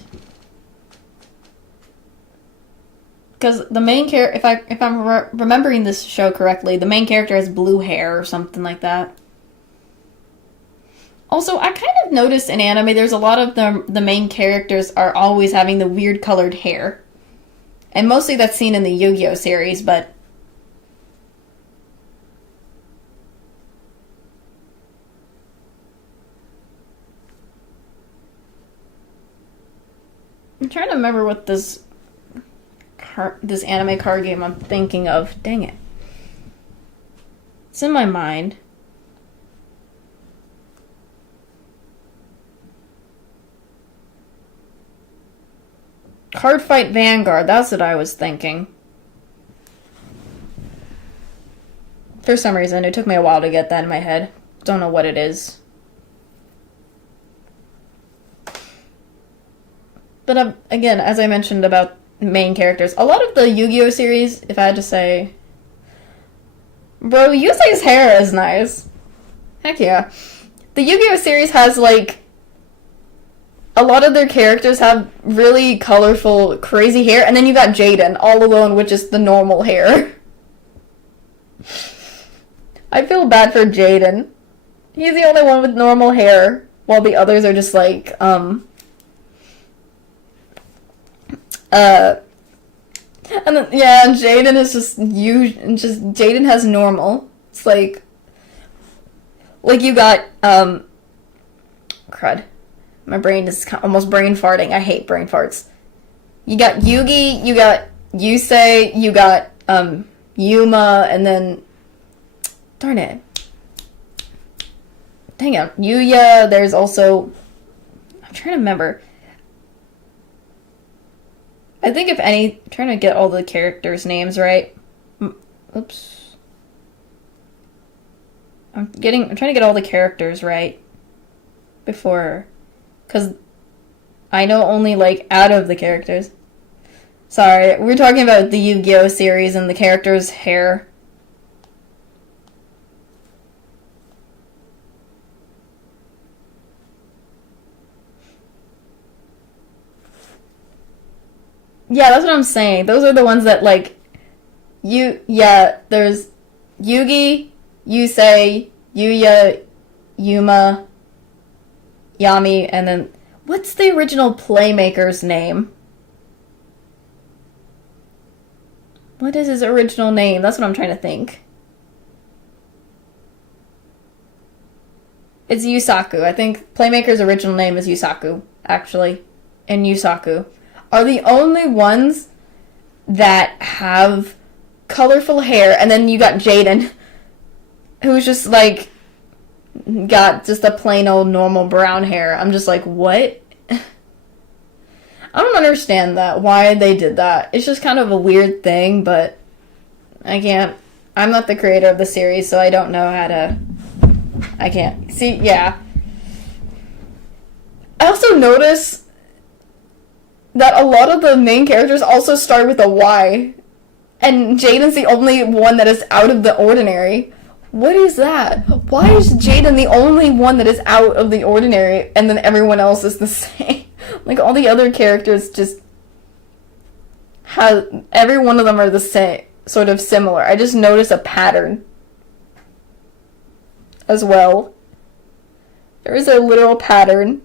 Because the main character, if I'm remembering this show correctly, the main character has blue hair or something like that. Also, I kind of noticed in anime, there's a lot of the main characters are always having the weird colored hair. And mostly that's seen in the Yu-Gi-Oh series, but I'm trying to remember what this anime card game I'm thinking of. Dang it. It's in my mind. Cardfight Vanguard, that's what I was thinking. For some reason, it took me a while to get that in my head. Don't know what it is. But again, as I mentioned about main characters, a lot of the Yu-Gi-Oh series, if I had to say... Bro, Yusei's hair is nice. Heck yeah. The Yu-Gi-Oh series has, like... A lot of their characters have really colorful, crazy hair, and then you got Jaden, all alone with just the normal hair. I feel bad for Jaden. He's the only one with normal hair, while the others are just like, and then, yeah, Jaden is just Jaden has normal. It's like you got, crud. My brain is almost brain farting. I hate brain farts. You got Yugi, you got Yusei, you got, Yuma, and then, darn it. Dang it. Yuya, there's also, I'm trying to remember. I think if any, I'm trying to get all the characters' names right. Oops. I'm trying to get all the characters right before, because I know only, like, out of the characters. Sorry, we're talking about the Yu-Gi-Oh series and the characters' hair. Yeah, that's what I'm saying. Those are the ones that, like, there's Yugi, Yusei, Yuya, Yuma, Yami, and then, what's the original Playmaker's name? What is his original name? That's what I'm trying to think. It's Yusaku. I think Playmaker's original name is Yusaku, actually. And Yusaku are the only ones that have colorful hair, and then you got Jaden, who's just, like, got just a plain old normal brown hair. I'm just like, what? I don't understand that, why they did that. It's just kind of a weird thing, but I I'm not the creator of the series, so I don't know how to... I can't... See, yeah. I also notice that a lot of the main characters also start with a Y. And Jaden's the only one that is out of the ordinary. What is that? Why is Jaden the only one that is out of the ordinary and then everyone else is the same? Like, all the other characters just have... Every one of them are the same, sort of similar. I just notice a pattern as well. There is a literal pattern.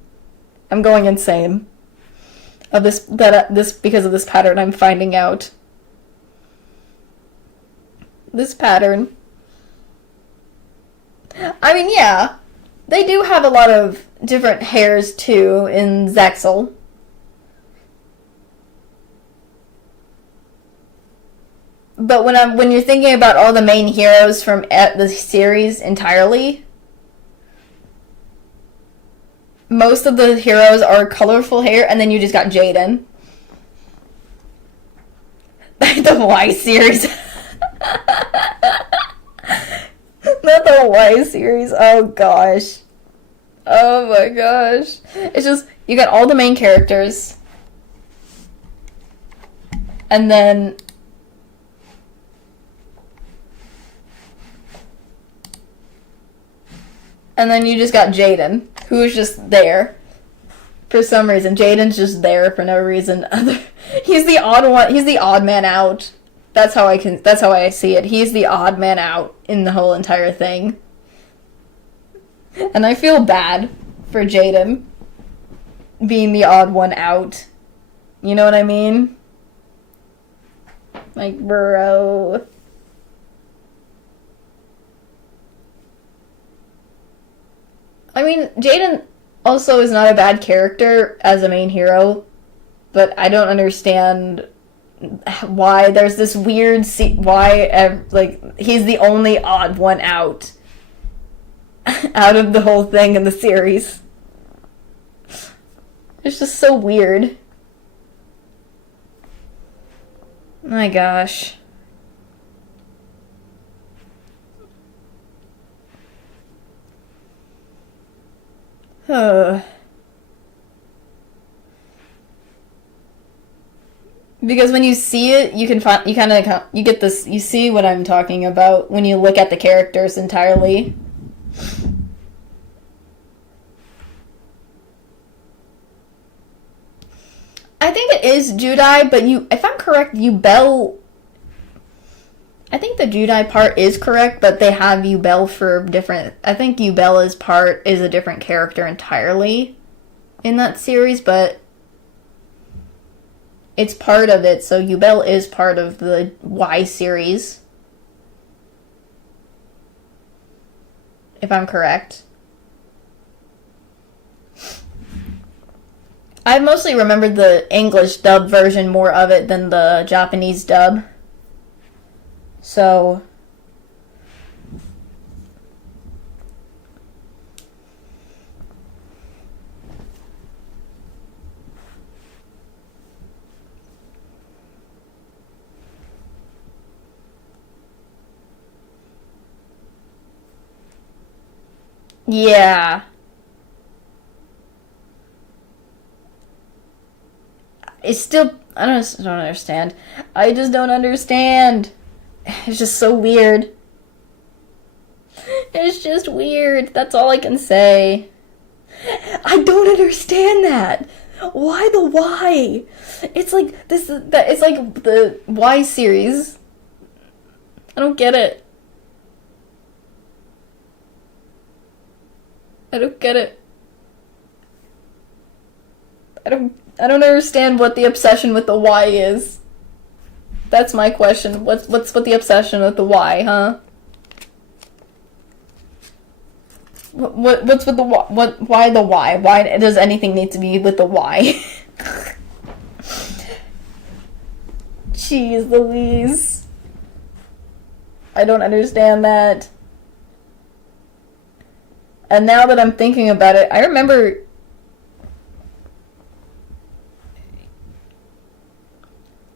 I'm going insane. Of this, because of this pattern I'm finding out. This pattern. I mean, yeah. They do have a lot of different hairs, too, in Zexal. But when you're thinking about all the main heroes from the series entirely, most of the heroes are colorful hair, and then you just got Jaden. The Y series. Not the Y series. Oh gosh. Oh my gosh. It's just, you got all the main characters. And then... And then you just got Jaden, who's just there. For some reason. Jaden's just there for no reason. He's the odd one. He's the odd man out. That's how I see it. He's the odd man out in the whole entire thing. And I feel bad for Jaden being the odd one out. You know what I mean? Like, bro. I mean, Jaden also is not a bad character as a main hero, but I don't understand why there's this weird like, he's the only odd one out of the whole thing in the series. It's just so weird. My gosh. Because when you see it, you get this, you see what I'm talking about when you look at the characters entirely. I think it is Judai, but if I'm correct, Yubel... I think the Judai part is correct, but they have Yubel for different... I think Yubel is a different character entirely in that series, but it's part of it, so Yubel is part of the Y series. If I'm correct. I mostly remembered the English dub version more of it than the Japanese dub. So... yeah. It's still... I don't understand. I just don't understand. It's just so weird. It's just weird. That's all I can say. I don't understand that. Why the Y? It's like this. It's like the Y series. I don't get it. I don't get it. I don't understand what the obsession with the Y is. That's my question. What's with the obsession with the Y, huh? What's with the Y? Why the Y? Why does anything need to be with the Y? Jeez Louise. I don't understand that. And now that I'm thinking about it, I remember...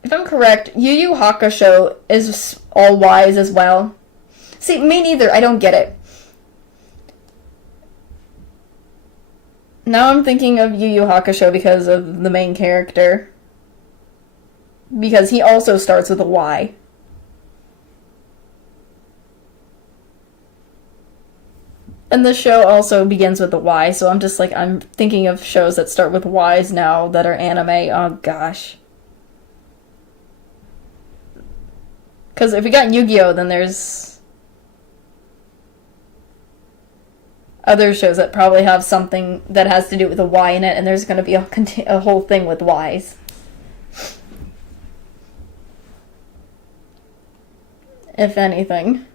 If I'm correct, Yu Yu Hakusho is all Ys as well. See, me neither. I don't get it. Now I'm thinking of Yu Yu Hakusho because of the main character. Because he also starts with a Y. And the show also begins with a Y, so I'm just like, I'm thinking of shows that start with Ys now that are anime. Oh gosh. Because if we got Yu-Gi-Oh, then there's other shows that probably have something that has to do with a Y in it, and there's going to be a whole thing with Ys. If anything.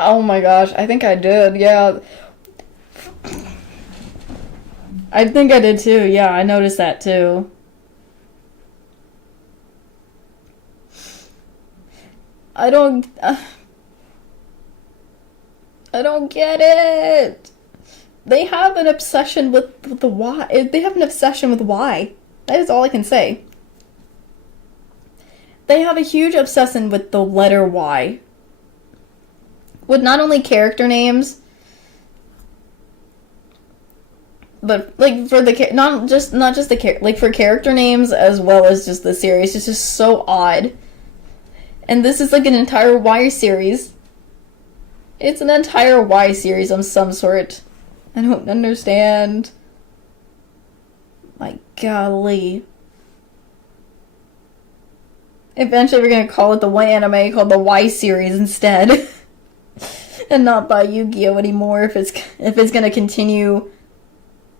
Oh my gosh, I think I did, yeah. I think I did too, yeah, I noticed that too. I don't, I don't get it. They have an obsession with the Y. They have an obsession with Y. That is all I can say. They have a huge obsession with the letter Y. With not only character names, but like for the not just the like for character names as well as just the series. It's just so odd. And this is like an entire Y series. It's an entire Y series of some sort. I don't understand. My golly. Eventually we're gonna call it the one anime called the Y series instead. And not buy Yu-Gi-Oh anymore if it's gonna continue.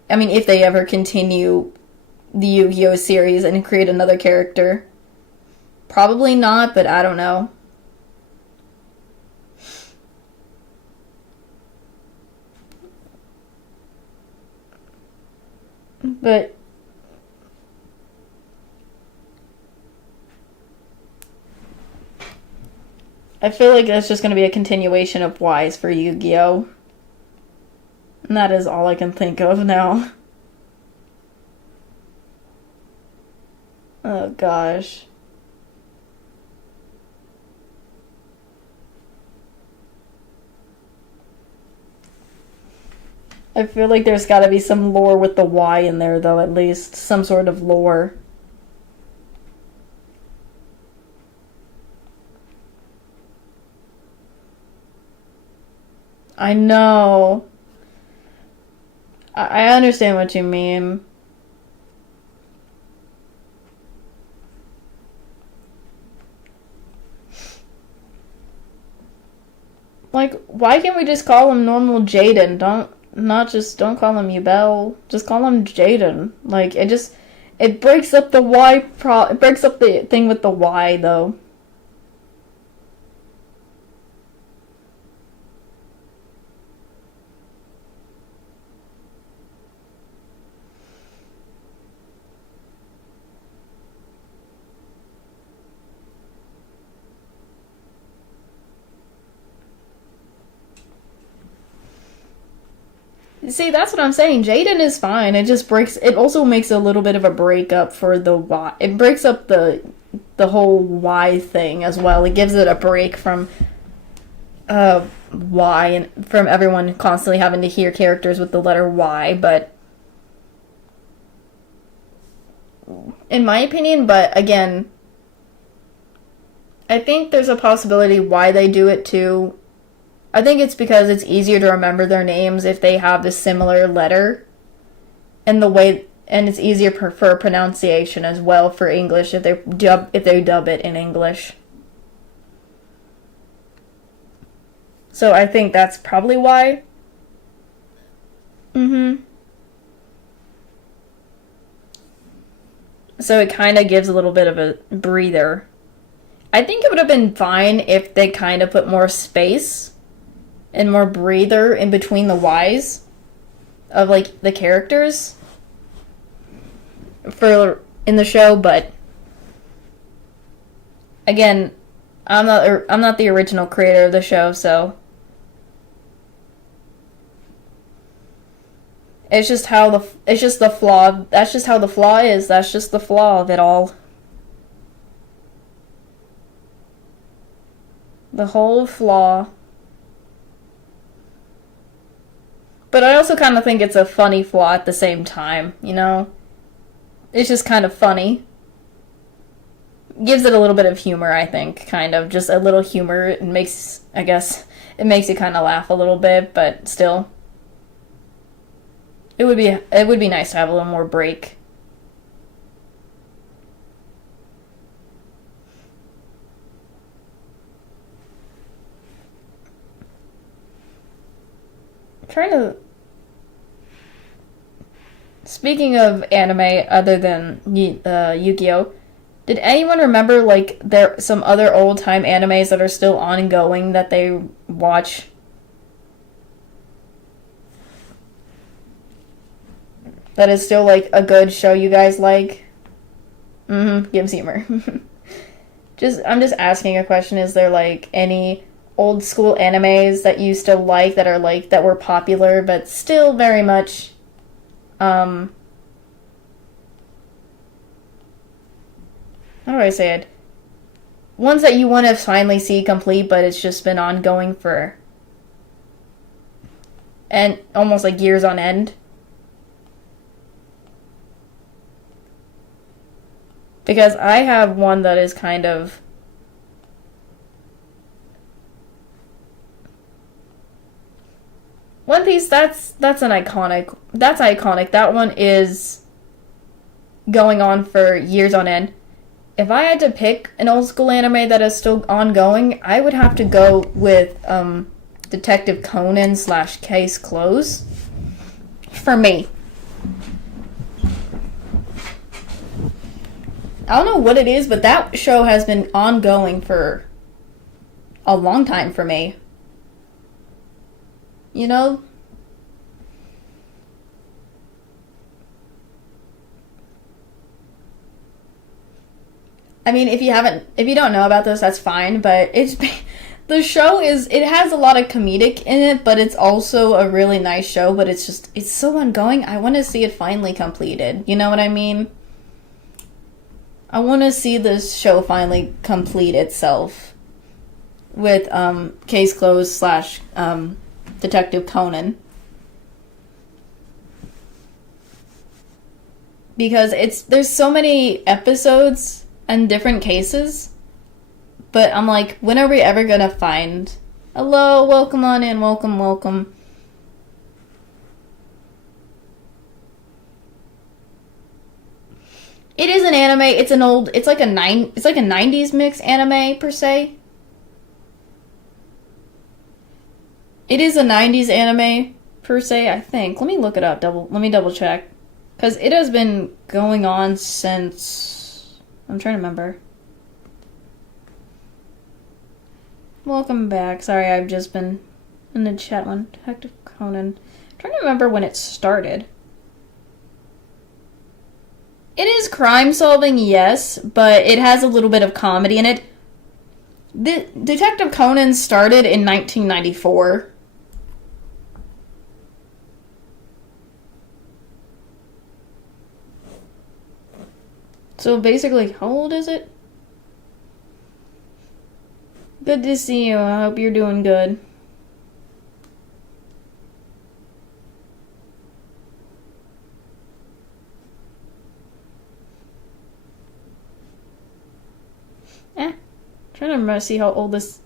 I mean, if they ever continue the Yu-Gi-Oh series and create another character. Probably not, but I don't know. But I feel like that's just going to be a continuation of Ys for Yu-Gi-Oh! And that is all I can think of now. Oh gosh. I feel like there's got to be some lore with the Y in there, though, at least. Some sort of lore. I know. I understand what you mean. Like, why can't we just call him normal Jaden? Don't call him Yubel. Just call him Jaden. Like, it breaks up the it breaks up the thing with the Y, though. See, that's what I'm saying. Jaden is fine. It also makes a little bit of a breakup for the Y. It breaks up the whole Y thing as well. It gives it a break from Y and from everyone constantly having to hear characters with the letter Y, but in my opinion, but again, I think there's a possibility why they do it too. I think it's because it's easier to remember their names if they have the similar letter and it's easier for pronunciation as well for English if they dub it in English. So I think that's probably why. So it kind of gives a little bit of a breather. I think it would have been fine if they kind of put more space and more breather in between the Ys of like the characters for in the show, but again, I'm not the original creator of the show, so It's just the flaw. That's just how the flaw is. That's just the flaw of it all. The whole flaw. But I also kind of think it's a funny flaw at the same time, you know? It's just kind of funny. Gives it a little bit of humor, I think, kind of. Just a little humor. It makes, I guess, it makes you kind of laugh a little bit, but still. It would be nice to have a little more break. Trying to. Speaking of anime other than Yu-Gi-Oh, did anyone remember like there some other old time animes that are still ongoing that they watch? That is still like a good show you guys like? Gives humor. I'm just asking a question. Is there like any old school animes that you still like that were popular but still very much how do I say it? Ones that you want to finally see complete, but it's just been ongoing for and almost like years on end. Because I have one that is kind of One Piece, that's iconic. That one is going on for years on end. If I had to pick an old school anime that is still ongoing, I would have to go with Detective Conan / Case Closed. For me. I don't know what it is, but that show has been ongoing for a long time for me. You know? I mean, if you don't know about this, that's fine, but the show it has a lot of comedic in it, but it's also a really nice show, but it's so ongoing. I want to see it finally completed. You know what I mean? I want to see this show finally complete itself with Case Closed / Detective Conan. Because there's so many episodes and different cases, but I'm like, when are we ever gonna find... Hello, welcome on in, welcome. It is an anime, it's like a 90s mix anime, per se. It is a 90s anime, per se, I think. Let me look it up, let me double check. Because it has been going on since... I'm trying to remember. Welcome back. Sorry, I've just been in the chat one. Detective Conan. I'm trying to remember when it started. It is crime solving, yes, but it has a little bit of comedy in it. Detective Conan started in 1994. So basically, how old is it? Good to see you. I hope you're doing good. Trying to see how old this...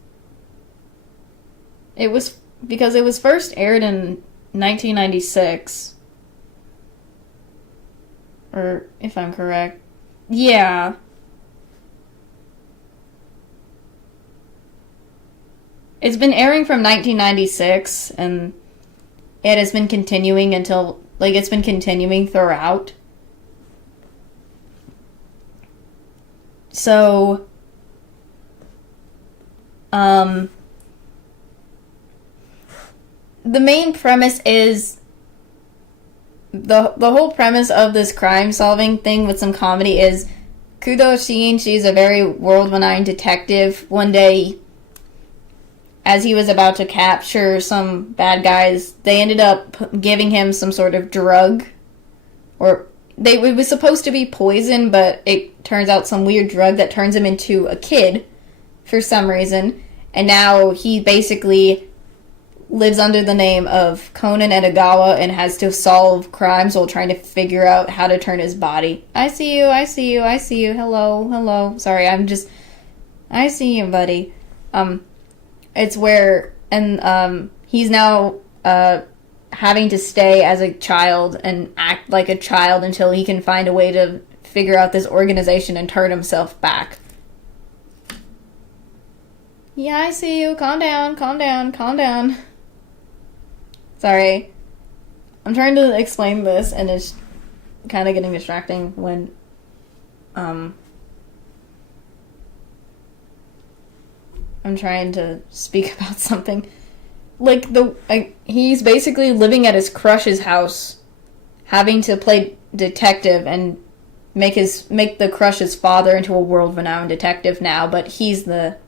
It was... Because it was first aired in 1996. Or, if I'm correct. Yeah. It's been airing from 1996, and it has been continuing until... Like, it's been continuing throughout. So... The main premise is... The whole premise of this crime-solving thing with some comedy is Kudo Sheen, she's a very world-renowned detective. One day, as he was about to capture some bad guys, they ended up giving him some sort of drug, or it was supposed to be poison, but it turns out some weird drug that turns him into a kid for some reason, and now he basically lives under the name of Conan Edogawa and has to solve crimes while trying to figure out how to turn his body. I see you, I see you, I see you. Hello, hello. Sorry, I see you, buddy. It's where, and he's now having to stay as a child and act like a child until he can find a way to figure out this organization and turn himself back. Yeah, I see you. Calm down, calm down, calm down. Sorry. I'm trying to explain this, and it's kind of getting distracting when, I'm trying to speak about something. Like, he's basically living at his crush's house, having to play detective and make the crush's father into a world-renowned detective now, but he's the...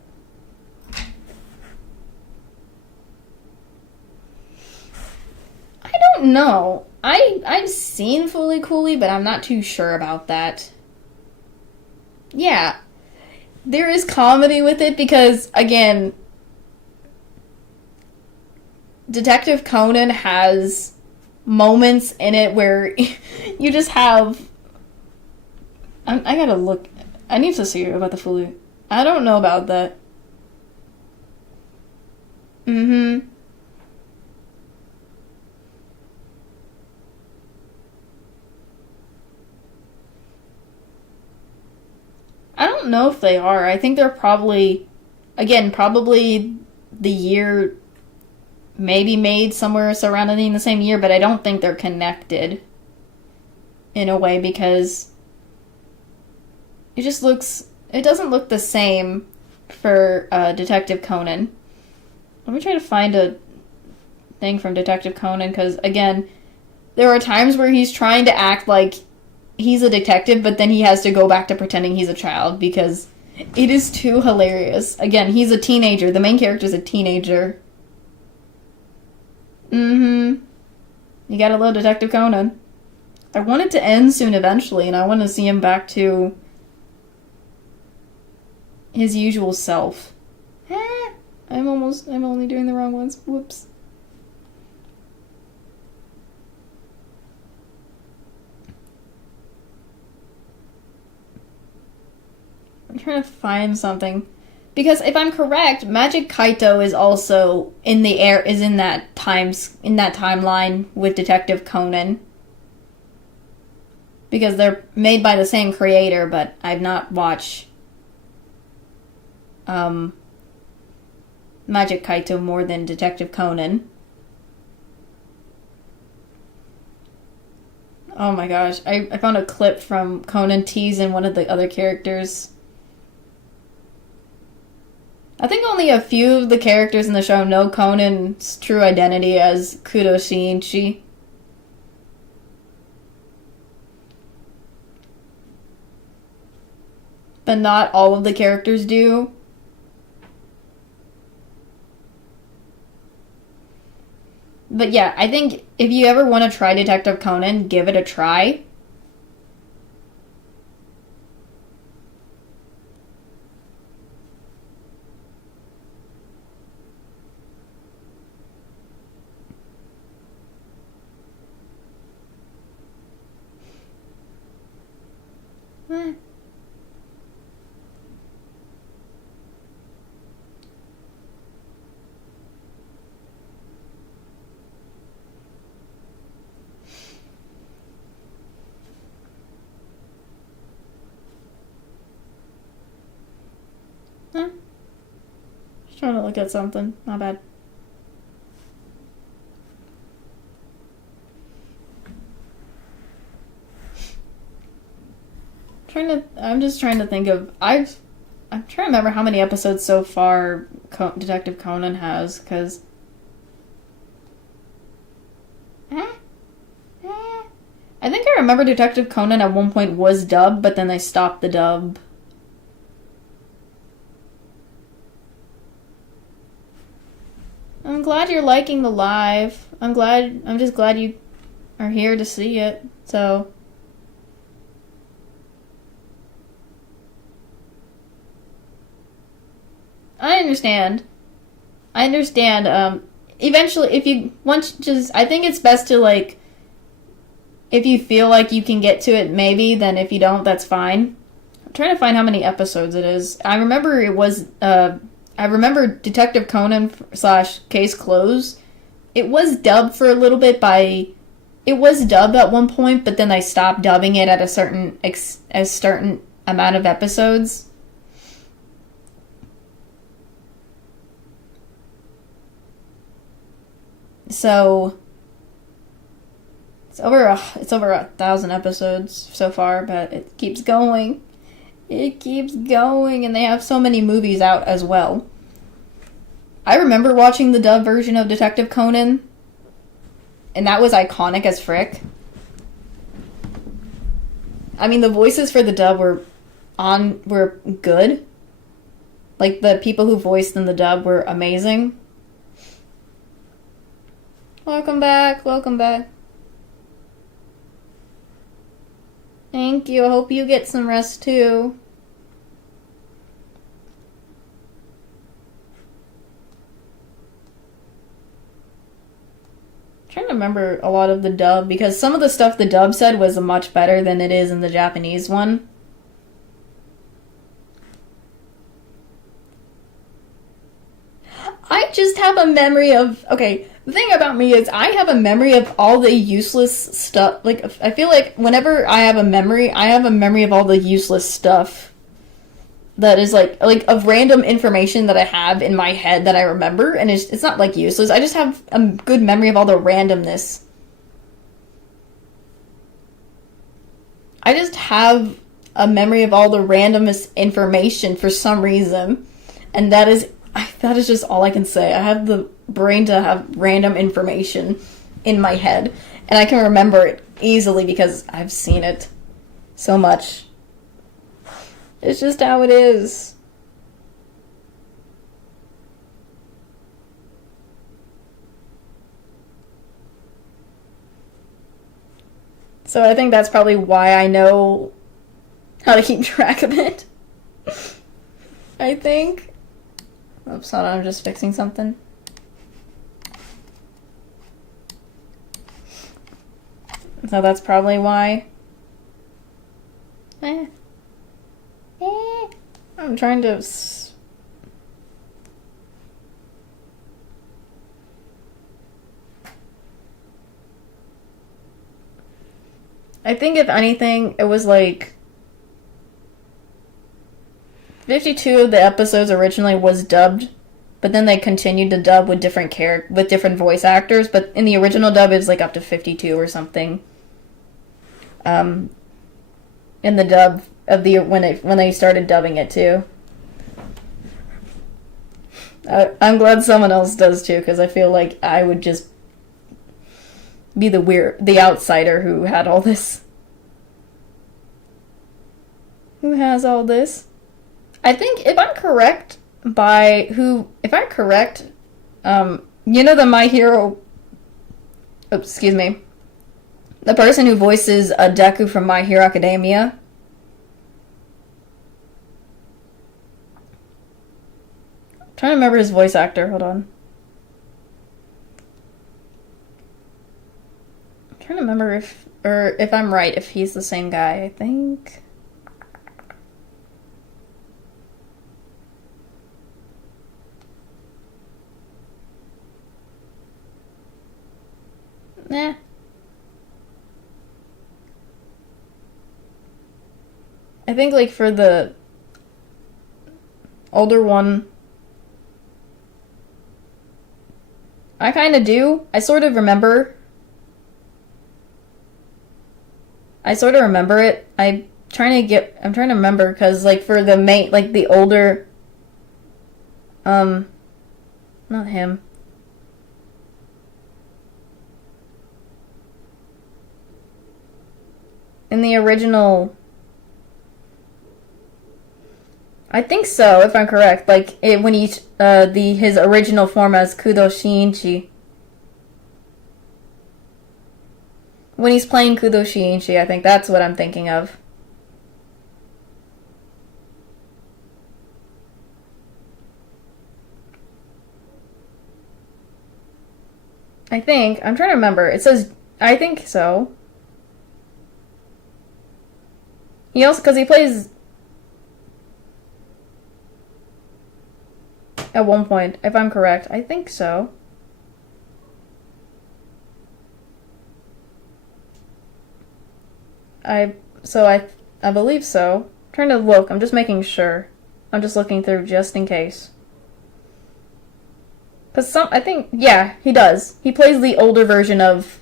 I don't know. I've seen Fooly Cooly, but I'm not too sure about that. Yeah. There is comedy with it because, again, Detective Conan has moments in it where you just have... I gotta look... I need to see about the Fooly. I don't know about that. Mm-hmm. I don't know if they are. I think they're probably the year maybe made somewhere surrounding the same year, but I don't think they're connected in a way because it doesn't look the same for Detective Conan. Let me try to find a thing from Detective Conan because, again, there are times where he's trying to act like he's a detective, but then he has to go back to pretending he's a child because it is too hilarious. Again, he's a teenager. The main character's a teenager. Mm-hmm. You gotta love Detective Conan. I want it to end soon eventually, and I want to see him back to his usual self. I'm only doing the wrong ones. Whoops. I'm trying to find something. Because if I'm correct, Magic Kaito is also in that timeline with Detective Conan. Because they're made by the same creator, but I've not watched Magic Kaito more than Detective Conan. Oh my gosh, I found a clip from Conan teasing one of the other characters. I think only a few of the characters in the show know Conan's true identity as Kudo Shinichi. But not all of the characters do. But yeah, I think if you ever want to try Detective Conan, give it a try. Just trying to look at something. Not bad. I'm just trying to think of... I'm trying to remember how many episodes so far Detective Conan has, because... I think I remember Detective Conan at one point was dubbed, but then they stopped the dub. glad you're liking the live. I'm just glad you are here to see it. So I understand. Eventually, if you want, just I think it's best to like, if you feel like you can get to it, maybe. Then if you don't, that's fine. I'm trying to find how many episodes it is. I remember it was. I remember Detective Conan / Case Closed. It was dubbed for a little bit by. It was dubbed at one point, but then they stopped dubbing it at a certain amount of episodes. So it's over 1,000 episodes so far, but it keeps going. It keeps going, and they have so many movies out as well. I remember watching the dub version of Detective Conan, and that was iconic as frick. I mean, the voices for the dub were good. Like, the people who voiced in the dub were amazing. Welcome back, welcome back. Thank you, I hope you get some rest too. I'm trying to remember a lot of the dub, because some of the stuff the dub said was much better than it is in the Japanese one. I just have a memory of... Okay, the thing about me is I have a memory of all the useless stuff. Like, I feel like whenever I have a memory of all the useless stuff that is like of random information that I have in my head that I remember, and it's not like useless. I just have a good memory of all the randomness. I just have a memory of all the randomest information for some reason, and that is just all I can say. I have the brain to have random information in my head, and I can remember it easily because I've seen it so much. It's just how it is. So I think that's probably why I know how to keep track of it. I think. Oops, hold on, I'm just fixing something. So that's probably why. I'm trying to... I think if anything, it was like 52 of the episodes originally was dubbed, but then they continued to dub with different voice actors. But in the original dub, it's like up to 52 or something. In the dub of the when they started dubbing it too. I'm glad someone else does too, because I feel like I would just be the outsider who had all this. Who has all this? I think if I'm correct, the My Hero. Oh, excuse me. The person who voices Deku from My Hero Academia. I'm trying to remember his voice actor. Hold on. I'm trying to remember if I'm right, if he's the same guy. I think. Nah. I think, like, for the older one, I kind of do. I sort of remember it. I'm trying to remember, because, like, for the mate, like, the older, not him. In the original, I think so, if I'm correct. Like when he the his original form as Kudo Shinji. When he's playing Kudo Shinji, I think that's what I'm thinking of. I think. I'm trying to remember. It says I think so. He also because he plays at one point, if I'm correct. I think so. I so I believe so. I'm trying to look. I'm just making sure. I'm just looking through just in case. Cause I think yeah he does. He plays the older version of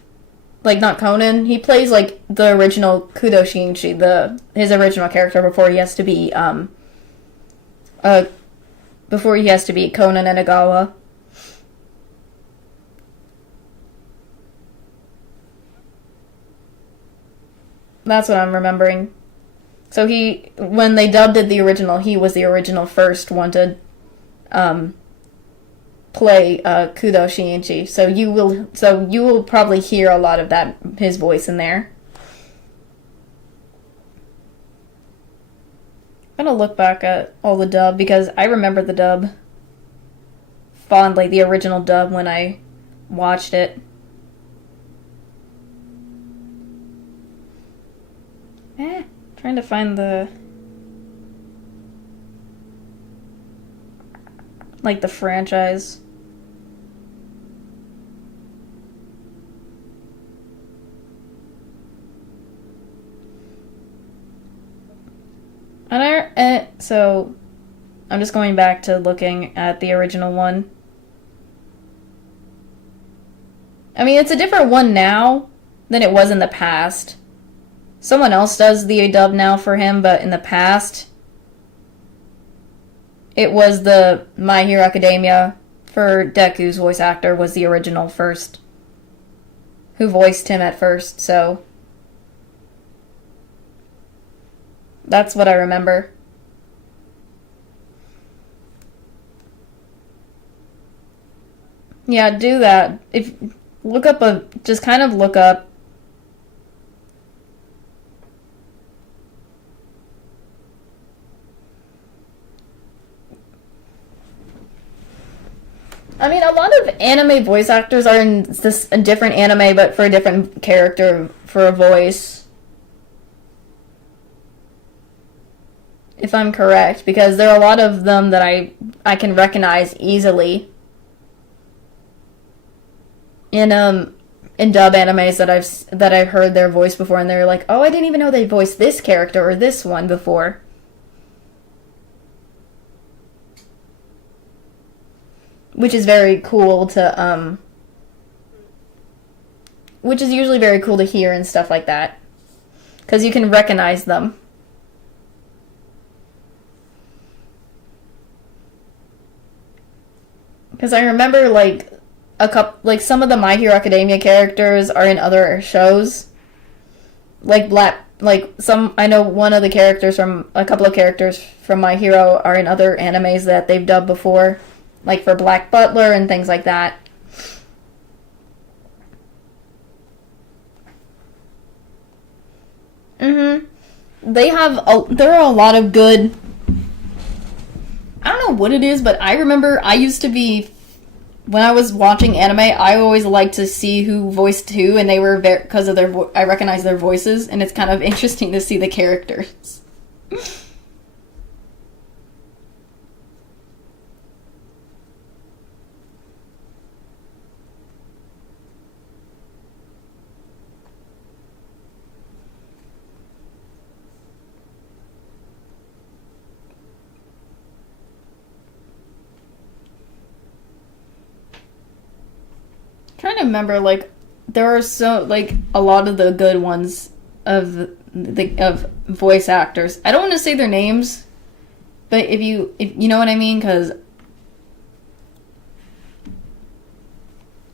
like not Conan. He plays like the original Kudo Shinji, the his original character before he has to be uh before he has to be Conan Edogawa. That's what I'm remembering. So when they dubbed it the original, he was the original first one to um, play Kudo Shinji. So you will probably hear a lot of that his voice in there. I'm gonna look back at all the dub because I remember the dub fondly, the original dub when I watched it. Trying to find the franchise. So I'm just going back to looking at the original one. I mean, it's a different one now than it was in the past. Someone else does the dub now for him, but in the past, it was the My Hero Academia for Deku's voice actor was the original first, who voiced him at first, so that's what I remember. Yeah, do that. If look up just kind of look up. I mean, a lot of anime voice actors are in this a different anime, but for a different character for a voice. If I'm correct, because there are a lot of them that I can recognize easily in dub animes that I've heard their voice before, and they're like, oh, I didn't even know they voiced this character or this one before. Which is very cool to which is usually very cool to hear and stuff like that, because you can recognize them. Because I remember some of the My Hero Academia characters are in other shows, I know one of the characters from a couple of characters from My Hero are in other animes that they've dubbed before, like for Black Butler and things like that. Mm-hmm. There are a lot of good. I don't know what it is, but I remember I used to be when I was watching anime. I always liked to see who voiced who, and they were because of I recognize their voices, and it's kind of interesting to see the characters. Trying to remember, there are a lot of the good ones of voice actors. I don't want to say their names, but if you know what I mean, because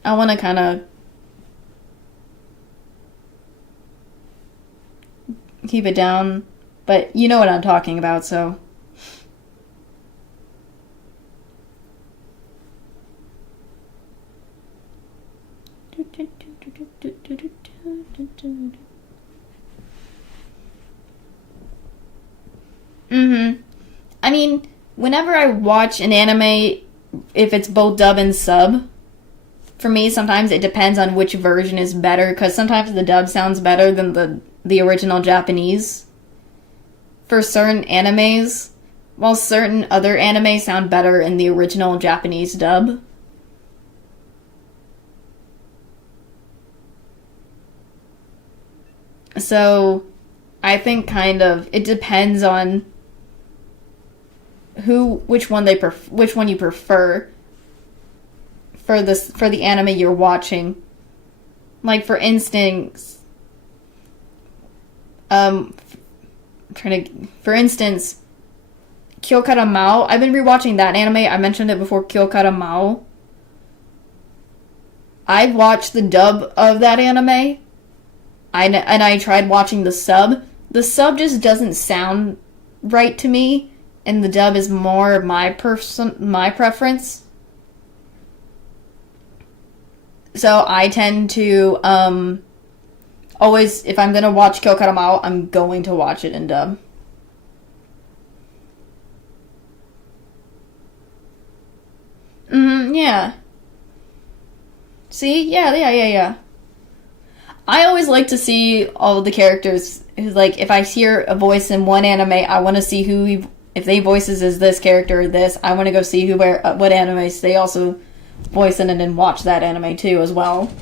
I want to kind of keep it down, but you know what I'm talking about, so Mm-hmm. I mean, whenever I watch an anime, if it's both dub and sub, for me, sometimes it depends on which version is better, because sometimes the dub sounds better than the original Japanese. For certain animes, while certain other anime sound better in the original Japanese dub. So, I think kind of it depends on which one you prefer for the anime you're watching. Like for instance, for instance, Kyokara Mao. I've been rewatching that anime. I mentioned it before, Kyokara Mao. I've watched the dub of that anime. I tried watching the sub. The sub just doesn't sound right to me, and the dub is more my preference. So I tend to always, if I'm gonna watch Kyokara Mao, I'm going to watch it in dub. Yeah. See? Yeah. I always like to see all of the characters. Who's like, if I hear a voice in one anime, I want to see if they voices as this character or this. I want to go see what animes they also voice in, and then watch that anime too as well.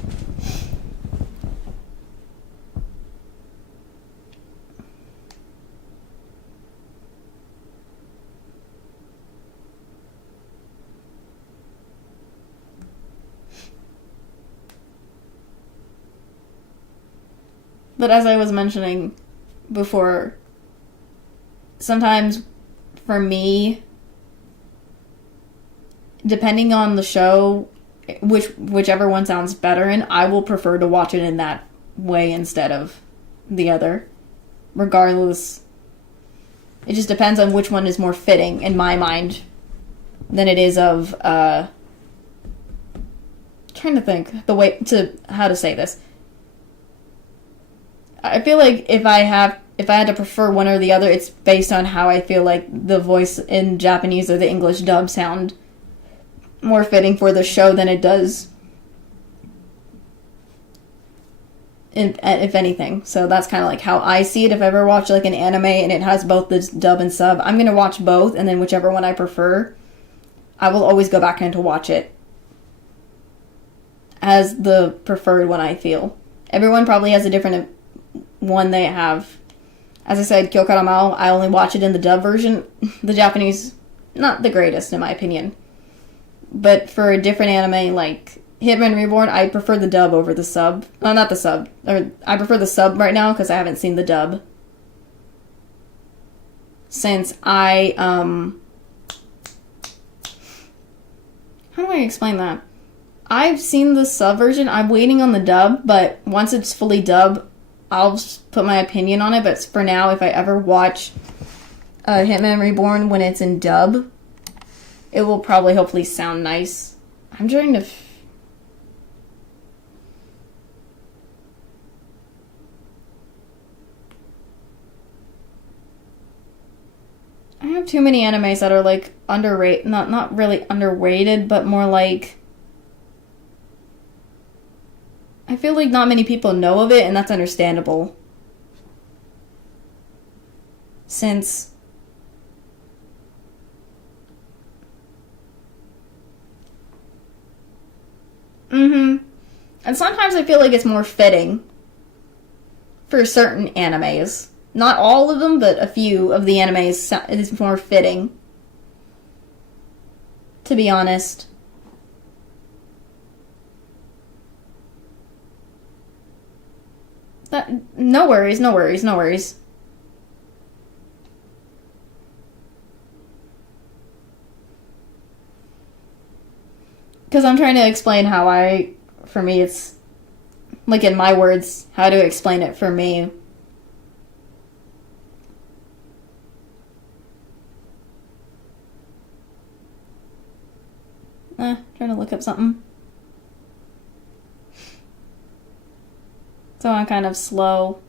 But as I was mentioning before, sometimes for me, depending on the show, whichever one sounds better in, I will prefer to watch it in that way instead of the other. Regardless, it just depends on which one is more fitting in my mind than it is of trying to think the way to how to say this. I feel like if I had to prefer one or the other, it's based on how I feel like the voice in Japanese or the English dub sound more fitting for the show than it does if anything. So that's kind of like how I see it. If I ever watch like an anime and it has both the dub and sub, I'm going to watch both, and then whichever one I prefer, I will always go back in to watch it as the preferred one, I feel. Everyone probably has a different one they have. As I said, Kyokara Mao, I only watch it in the dub version. The Japanese, not the greatest in my opinion. But for a different anime like Hitman Reborn, I prefer the dub over the sub. Oh, not the sub. Or I prefer the sub right now because I haven't seen the dub. Since how do I explain that? I've seen the sub version. I'm waiting on the dub, but once it's fully dubbed, I'll put my opinion on it. But for now, if I ever watch Hitman Reborn when it's in dub, it will probably hopefully sound nice. I'm trying to... I have too many animes that are like underrated, not really underrated, but more like... I feel like not many people know of it, and that's understandable. Since... And sometimes I feel like it's more fitting for certain animes. Not all of them, but a few of the animes it is more fitting. To be honest. No worries. Because I'm trying to explain how for me, it's, like in my words, how to explain it for me. Trying to look up something. So I'm kind of slow.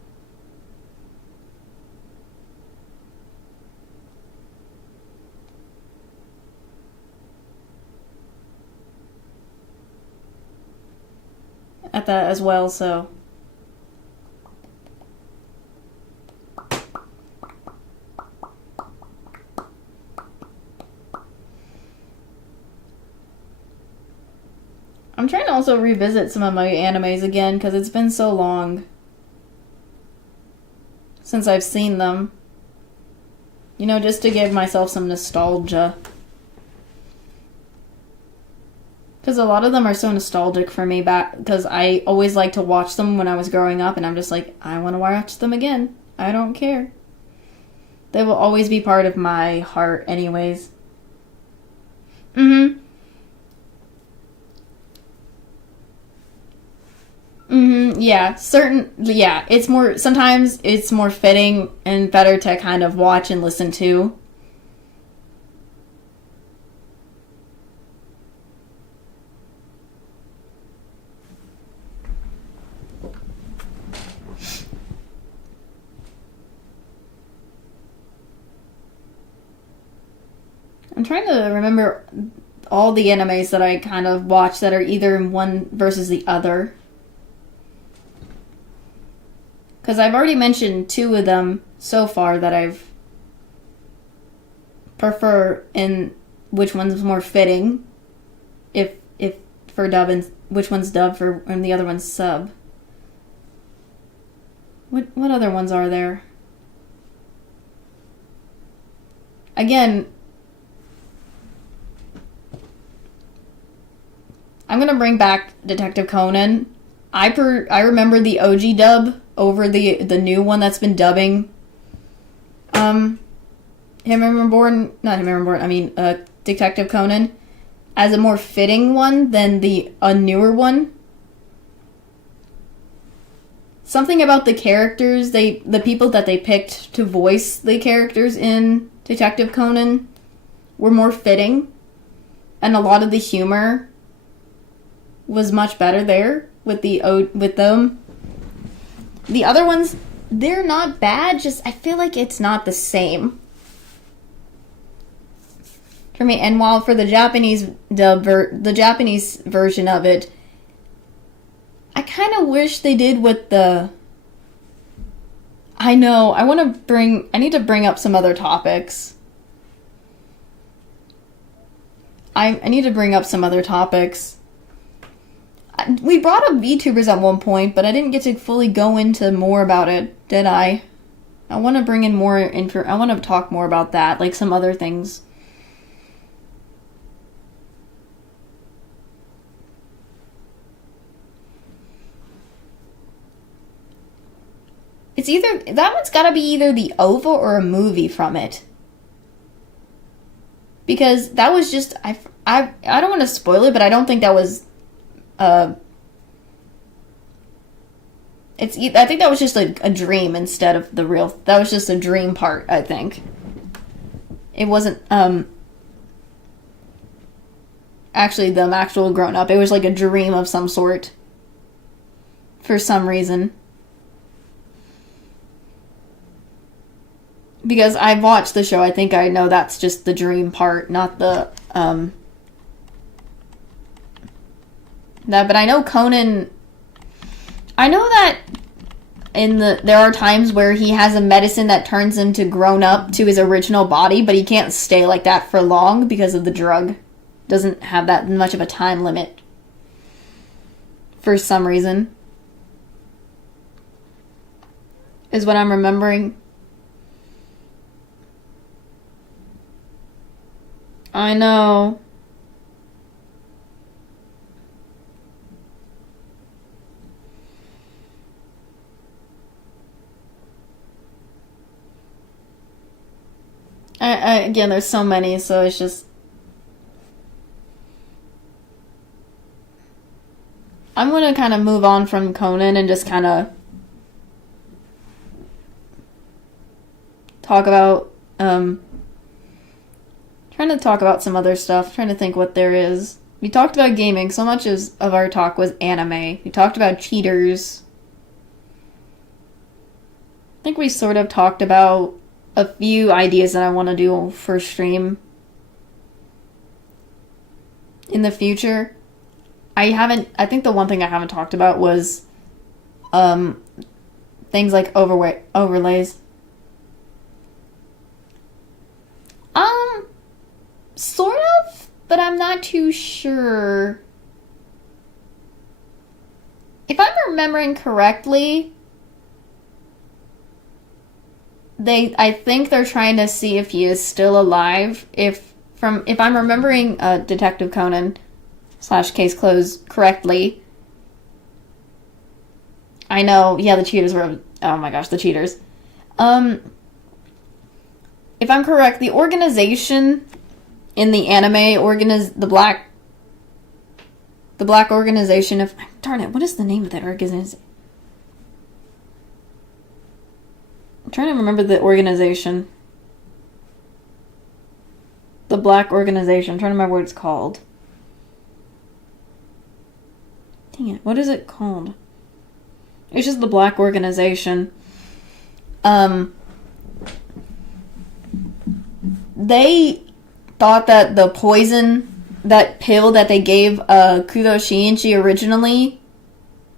At that as well, so I'm trying to also revisit some of my animes again because it's been so long since I've seen them. You know, just to give myself some nostalgia. Because a lot of them are so nostalgic for me back, because I always liked to watch them when I was growing up, and I'm just like, I want to watch them again. I don't care. They will always be part of my heart anyways. Yeah, sometimes it's more fitting and better to kind of watch and listen to. I'm trying to remember all the animes that I kind of watch that are either in one versus the other. Because I've already mentioned two of them so far that I've prefer in which one's more fitting, if for dub, and which one's dub for and the other one's sub. What other ones are there? Again, I'm gonna bring back Detective Conan. I remember the OG dub over the new one that's been dubbing. Detective Conan as a more fitting one than a newer one. Something about the characters, the people that they picked to voice the characters in Detective Conan were more fitting, and a lot of the humor was much better there with them. The other ones, they're not bad, just I feel like it's not the same for me. And while for the Japanese the Japanese version of it, I kind of wish they did with the... I know, I need to bring up some other topics. I need to bring up some other topics. We brought up VTubers at one point, but I didn't get to fully go into more about it, did I? I want to bring in more info. I want to talk more about that, like some other things. That one's gotta be either the OVA or a movie from it. Because that was just, I don't want to spoil it, but I don't think that was, I think that was just a dream instead of the real, that was just a dream part, I think. It wasn't, actually the actual grown up. It was like a dream of some sort. For some reason. Because I've watched the show, I think I know that's just the dream part, not the, but I know Conan, I know that there are times where he has a medicine that turns him to grown up to his original body, but he can't stay like that for long because of the drug. Doesn't have that much of a time limit. For some reason. Is what I'm remembering. I know. Again, there's so many, so it's just... I'm gonna kind of move on from Conan and just kind of talk about, trying to talk about some other stuff, trying to think what there is. We talked about gaming, so much of our talk was anime. We talked about cheaters. think we sort of talked about a few ideas that I want to do for stream in the future. I think the one thing I haven't talked about was things like overlays. Sort of, but I'm not too sure. If I'm remembering correctly, I think they're trying to see if he is still alive. If I'm remembering Detective Conan / Case Closed correctly, I know, yeah, the cheaters were, oh my gosh, the cheaters. If I'm correct, the organization in the anime the black organization, darn it, what is the name of that organization? I'm trying to remember the organization. The black organization. I'm trying to remember what it's called. Dang it, what is it called? It's just the black organization. They thought that the poison, that pill that they gave Kudo Shiinchi originally,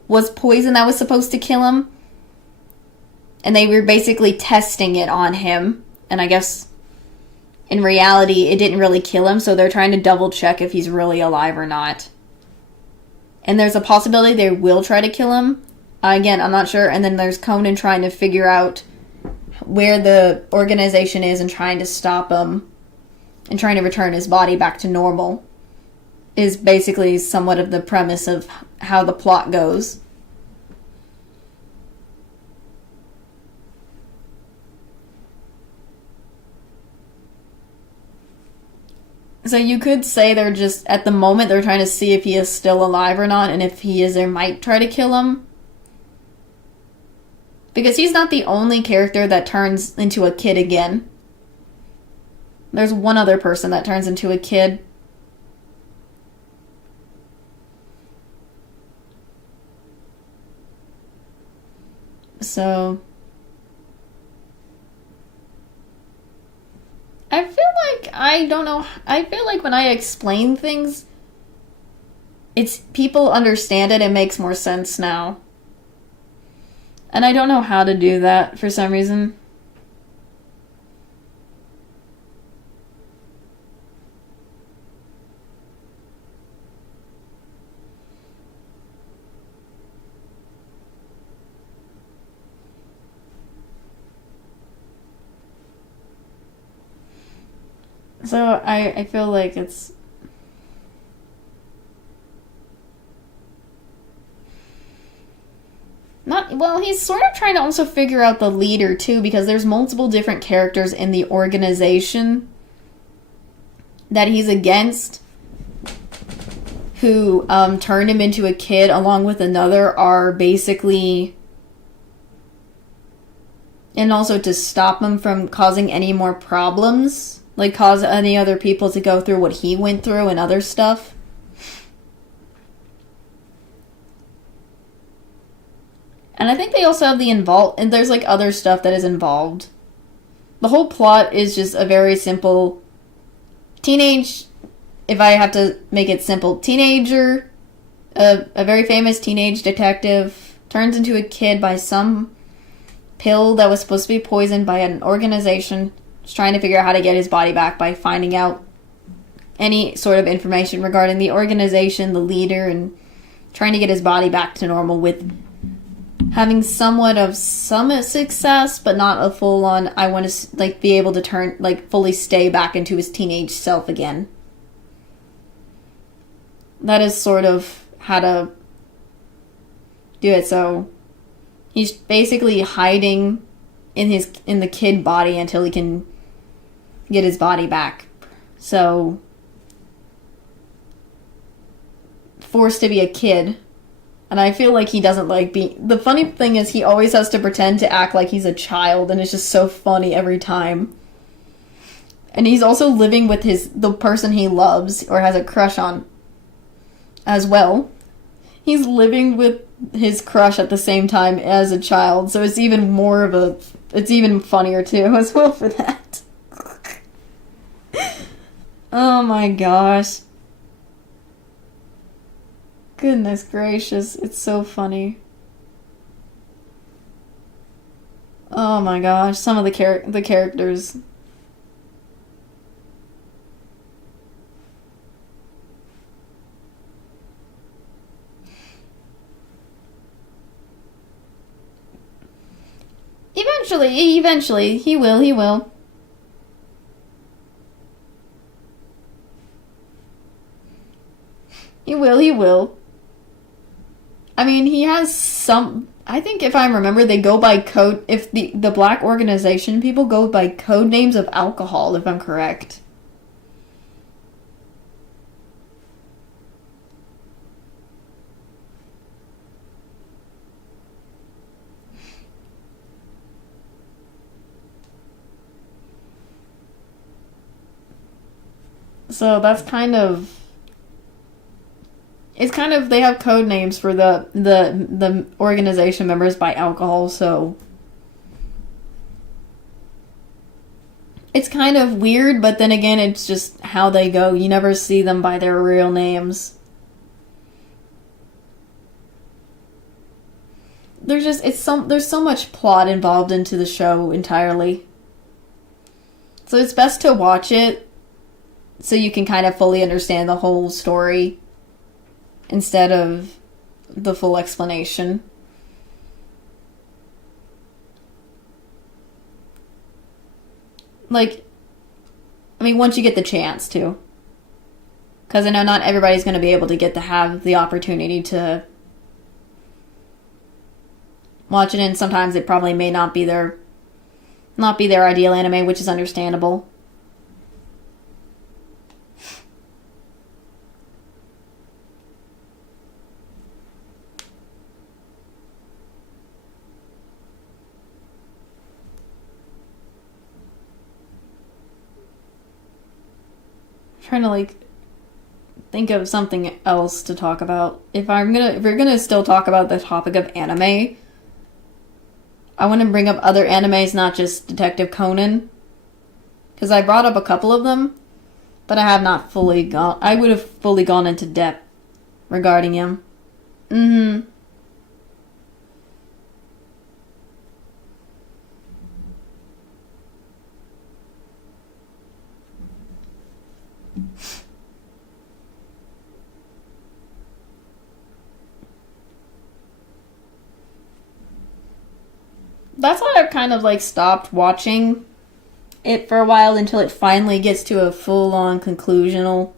was poison that was supposed to kill him. And they were basically testing it on him. And I guess in reality it didn't really kill him, so they're trying to double check if he's really alive or not. And there's a possibility they will try to kill him. Again, I'm not sure. And then there's Conan trying to figure out where the organization is and trying to stop him and trying to return his body back to normal is basically somewhat of the premise of how the plot goes. So you could say they're just, at the moment, they're trying to see if he is still alive or not, and if he is, they might try to kill him. Because he's not the only character that turns into a kid again. There's one other person that turns into a kid. So I feel like, I don't know, I feel like when I explain things, people understand it, it makes more sense now. And I don't know how to do that for some reason. So I feel like it's not, well, he's sort of trying to also figure out the leader too, because there's multiple different characters in the organization that he's against who turned him into a kid, along with another, are basically, and also to stop him from causing any more problems, like cause any other people to go through what he went through and other stuff. And I think they also have and there's like other stuff that is involved. The whole plot is just a very simple teenage, if I have to make it simple, teenager, a very famous teenage detective turns into a kid by some pill that was supposed to be poisoned by an organization, just trying to figure out how to get his body back by finding out any sort of information regarding the organization, the leader, and trying to get his body back to normal with having somewhat of some success, but not a full-on, I want to, like, be able to turn, like, fully stay back into his teenage self again. That is sort of how to do it. So he's basically hiding in the kid body until he can get his body back. So forced to be a kid. And I feel like he doesn't like being... The funny thing is he always has to pretend to act like he's a child, and it's just so funny every time. And he's also living with the person he loves or has a crush on as well. He's living with his crush at the same time as a child, so it's even more of a it's even funnier too as well for that. Oh my gosh. Goodness gracious, it's so funny. Oh my gosh, some of the characters. Eventually, he will, he will. He will, he will. I mean, he has some. I think if I remember, they go by code. If the black organization people go by code names of alcohol, if I'm correct. So that's kind of. It's kind of they have code names for the organization members by alcohol, so it's kind of weird, but then again it's just how they go. You never see them by their real names. There's so much plot involved into the show entirely. So it's best to watch it so you can kind of fully understand the whole story instead of the full explanation. Like, I mean, once you get the chance to. Because I know not everybody's going to be able to get to have the opportunity to watch it, and sometimes it probably may not be their ideal anime, which is understandable. Trying to think of something else to talk about. If we're gonna still talk about the topic of anime, I want to bring up other animes, not just Detective Conan, because I brought up a couple of them, but I have not fully gone. I would have fully gone into depth regarding him. Mm-hmm. That's why I've kind of stopped watching it for a while until it finally gets to a full-on conclusional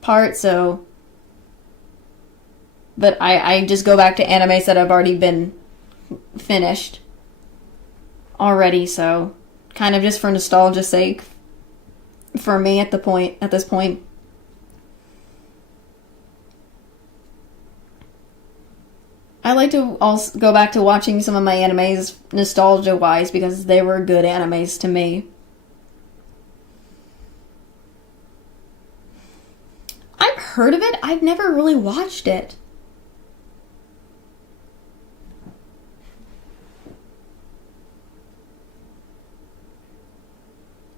part. So, but I just go back to animes that have already been finished already. So, kind of just for nostalgia's sake, for me at this point. I like to also go back to watching some of my animes nostalgia-wise because they were good animes to me. I've heard of it. I've never really watched it.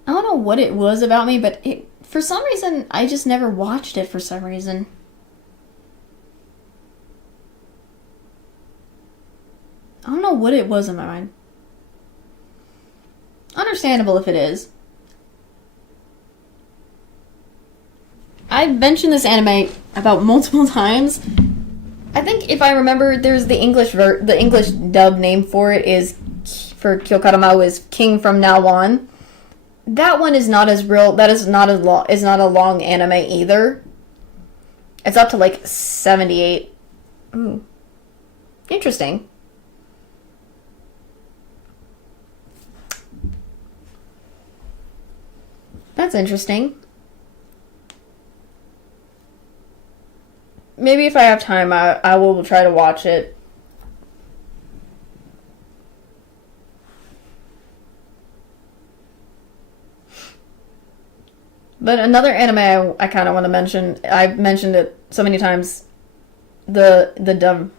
I don't know what it was about me, but for some reason, I just never watched it for some reason. I don't know what it was in my mind. Understandable if it is. I've mentioned this anime about multiple times. I think if I remember, there's the English dub name for it is for Kyokarama is King from Now On. That one is not as real. That is not a long anime either. It's up to 78. Ooh, interesting. That's interesting. Maybe if I have time, I will try to watch it. But another anime I kind of want to mention, I've mentioned it so many times, the dub.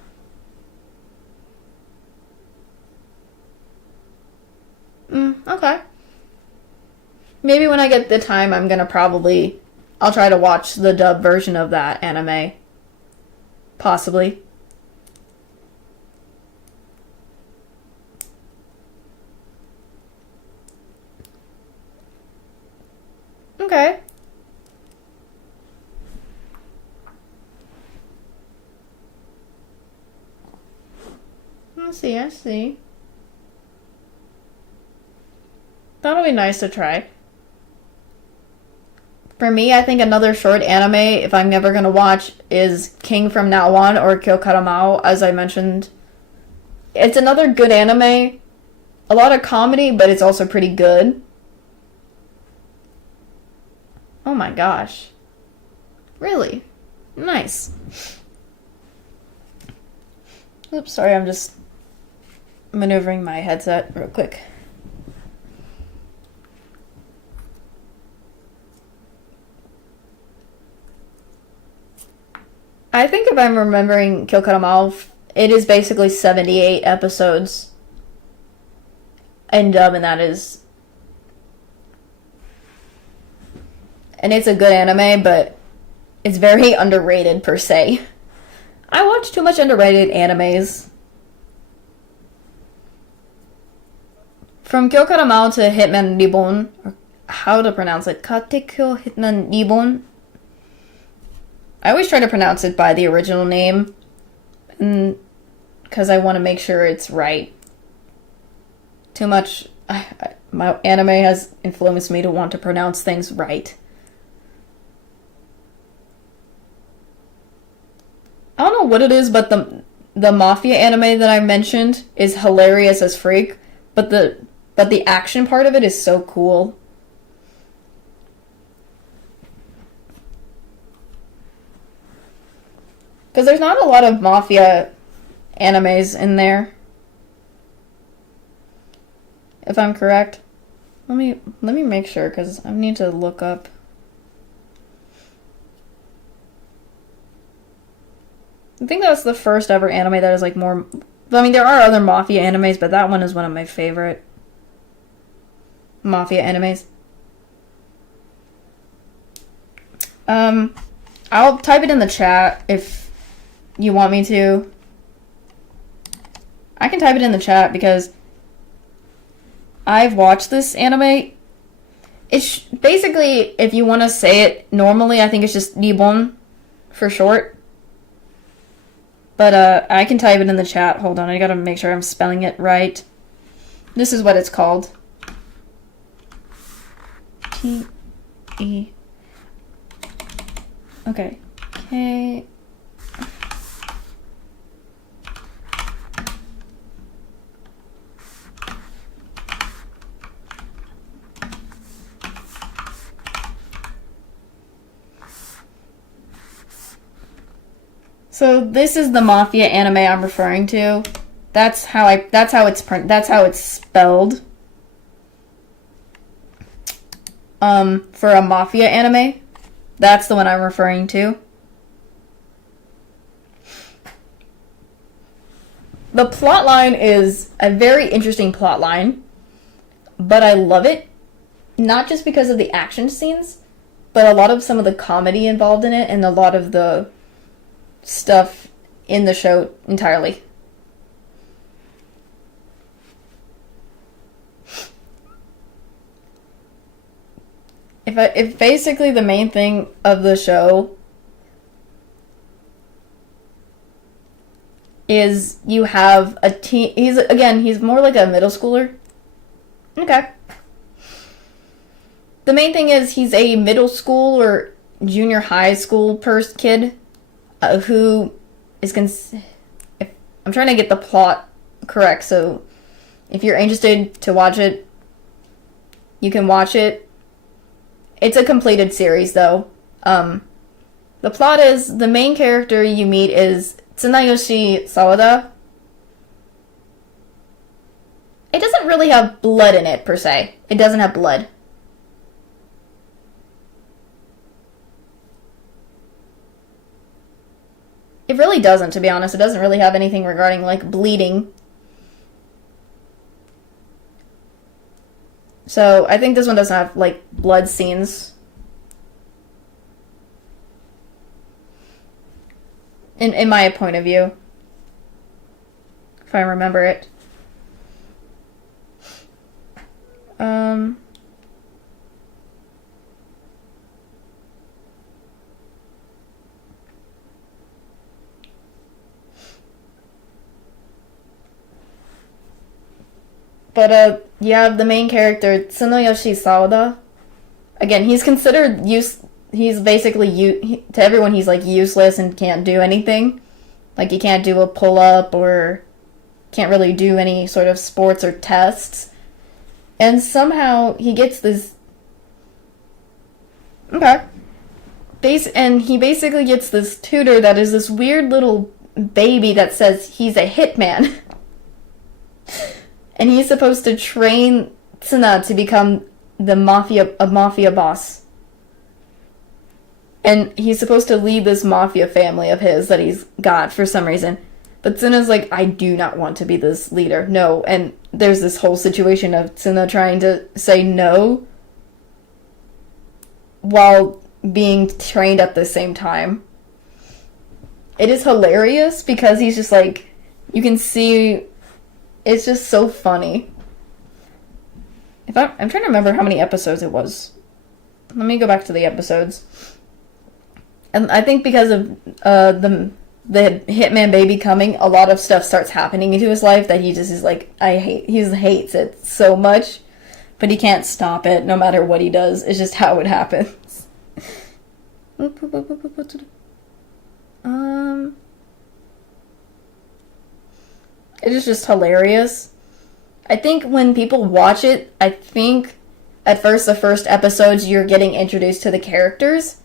maybe when I get the time, I'll try to watch the dub version of that anime. Possibly. Okay. I see. That'll be nice to try. For me, I think another short anime, if I'm never gonna watch, is King from Now On or Kyokaramao, as I mentioned. It's another good anime. A lot of comedy, but it's also pretty good. Oh my gosh. Really? Nice. Oops, sorry, I'm just maneuvering my headset real quick. I think if I'm remembering Kyokaramao, it is basically 78 episodes in dub, and that is... And it's a good anime, but it's very underrated per se. I watch too much underrated animes. From Kyokaramao to Hitman Reborn, or how to pronounce it, Katekyo Hitman Reborn. I always try to pronounce it by the original name, because I want to make sure it's right. Too much... my anime has influenced me to want to pronounce things right. I don't know what it is, but the mafia anime that I mentioned is hilarious as freak, but the action part of it is so cool. Because there's not a lot of mafia animes in there, if I'm correct. Let me make sure, because I need to look up. I think that's the first ever anime that is like more... I mean, there are other mafia animes, but that one is one of my favorite mafia animes. I'll type it in the chat if you want me to. I can type it in the chat because I've watched this anime. It's basically, if you want to say it normally, I think it's just Nibon for short. But I can type it in the chat. Hold on, I gotta make sure I'm spelling it right. This is what it's called. T-E... Okay. K... So this is the mafia anime I'm referring to. That's how it's spelled. For a mafia anime, that's the one I'm referring to. The plotline is a very interesting plotline, but I love it not just because of the action scenes, but a lot of some of the comedy involved in it and a lot of the stuff in the show entirely. If basically the main thing of the show is you have a teen... He's more like a middle schooler. Okay. The main thing is he's a middle school or junior high school kid who is I'm trying to get the plot correct, so if you're interested to watch it, you can watch it. It's a completed series, though. The plot is, the main character you meet is Tsunayoshi Sawada. It doesn't really have blood in it, per se. It doesn't have blood. It really doesn't, to be honest. It doesn't really have anything regarding, like, bleeding. So I think this one doesn't have like blood scenes. In my point of view. If I remember it. Um But you have the main character Tsunoyoshi Sawada. Again, he's considered he's basically to everyone he's like useless and can't do anything. Like he can't do a pull up or can't really do any sort of sports or tests. And somehow he gets this okay. And he basically gets this tutor that is this weird little baby that says he's a hitman. And he's supposed to train Tsuna to become a mafia boss. And he's supposed to lead this mafia family of his that he's got for some reason. But Tsuna's like, I do not want to be this leader. No. And there's this whole situation of Tsuna trying to say no while being trained at the same time. It is hilarious because he's just like, you can see, it's just so funny. I'm trying to remember how many episodes it was. Let me go back to the episodes. And I think because of the Hitman baby coming, a lot of stuff starts happening into his life that he just is like, he hates it so much, but he can't stop it no matter what he does. It's just how it happens. It is just hilarious. I think when people watch it, I think at first the first episodes you're getting introduced to the characters.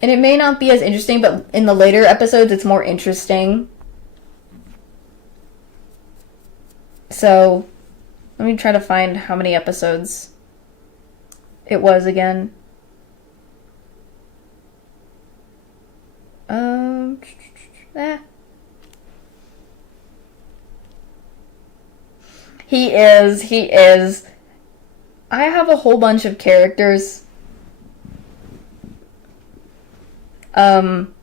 And it may not be as interesting, but in the later episodes it's more interesting. So, let me try to find how many episodes it was again. He is. I have a whole bunch of characters from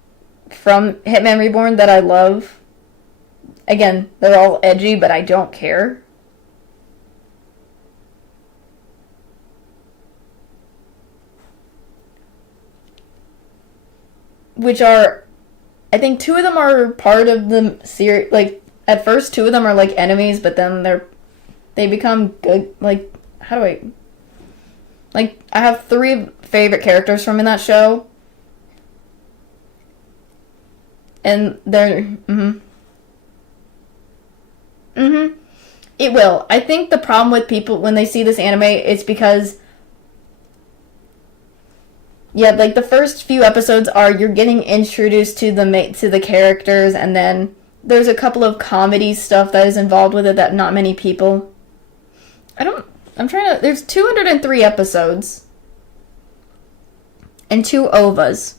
Hitman Reborn that I love. Again, they're all edgy, but I don't care. Which are, I think two of them are part of the series. Like, at first, two of them are like enemies, but then they become good. Like, how do I? Like, I have 3 favorite characters from in that show. And they're, It will. I think the problem with people when they see this anime is because, yeah, like the first few episodes are you're getting introduced to the characters, and then there's a couple of comedy stuff that is involved with it that not many people. There's 203 episodes and 2 OVAs.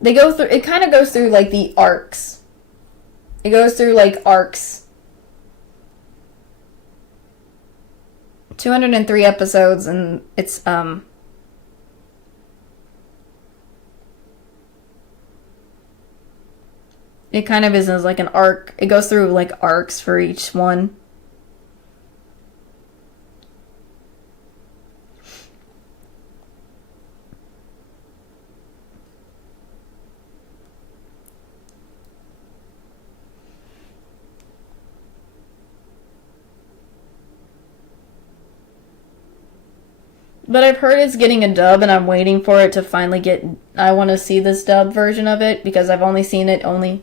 It kind of goes through like the arcs. It goes through like arcs. 203 episodes, and it's it kind of is like an arc. It goes through like arcs for each one. But I've heard it's getting a dub, and I'm waiting for it to finally get. I want to see this dub version of it because I've only seen it only.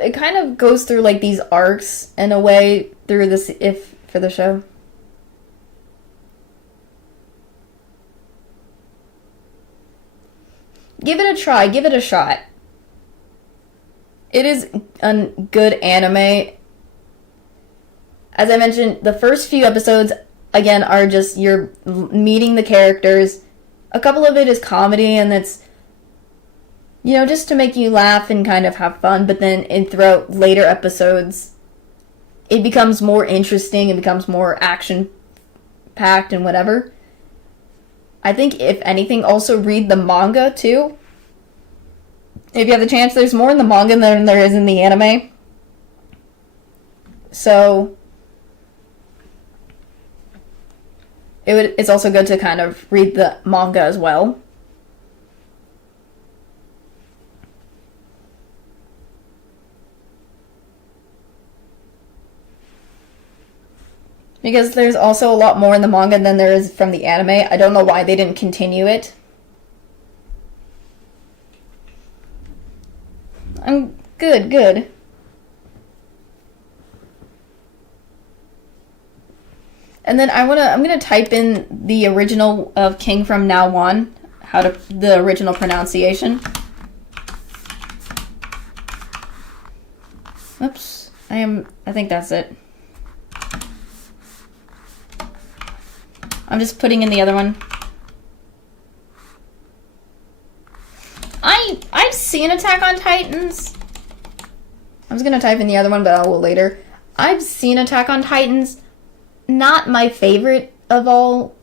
It kind of goes through like these arcs in a way through this if for the show. give it a try, give it a shot. It is a good anime. As I mentioned, the first few episodes, again, are just you're meeting the characters. A couple of it is comedy, and it's, just to make you laugh and kind of have fun, but then throughout later episodes, it becomes more interesting, it becomes more action-packed and whatever. I think, if anything, also read the manga, too. If you have the chance, there's more in the manga than there is in the anime. So, it's also good to kind of read the manga as well. Because there's also a lot more in the manga than there is from the anime. I don't know why they didn't continue it. I'm good. And then I'm gonna type in the original of King from Now On, the original pronunciation. Oops, I think that's it. I'm just putting in the other one. I've seen Attack on Titans. I was gonna type in the other one, but I will later. I've seen Attack on Titans. Not my favorite of all.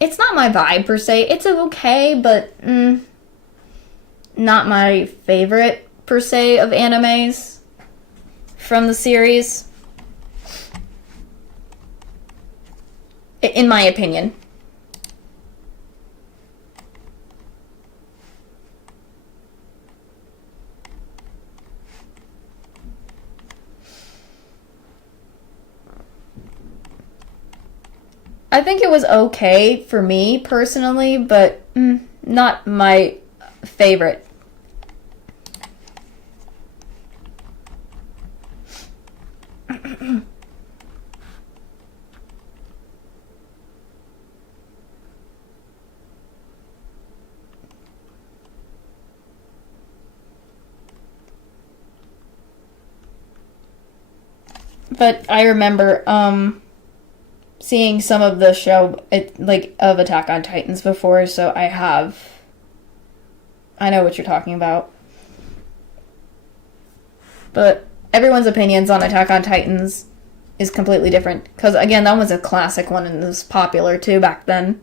It's not my vibe per se. It's okay, but not my favorite per se of animes from the series. In my opinion. I think it was okay for me personally, but not my favorite. But I remember seeing some of the show of Attack on Titans before, so I know what you're talking about. But everyone's opinions on Attack on Titans is completely different, because again, that was a classic one and it was popular too back then.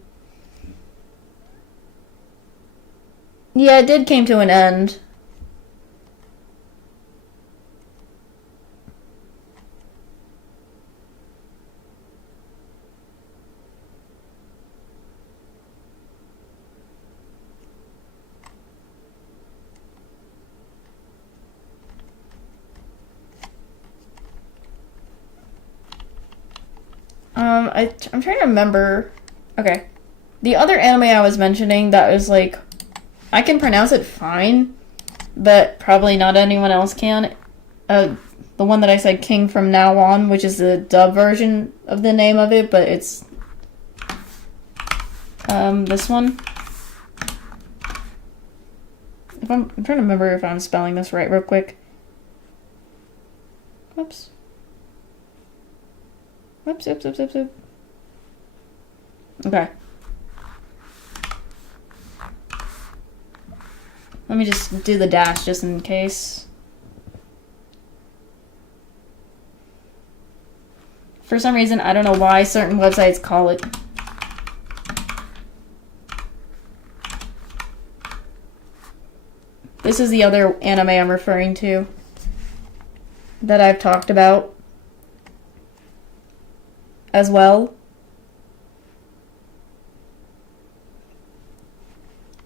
Yeah, it did came to an end. I'm trying to remember. Okay. The other anime I was mentioning that was I can pronounce it fine, but probably not anyone else can. The one that I said, King from Now On, which is the dub version of the name of it, but it's this one. I'm trying to remember if I'm spelling this right real quick. Whoops. Oops. Okay. Let me just do the dash just in case. For some reason, I don't know why certain websites call it. This is the other anime I'm referring to that I've talked about as well.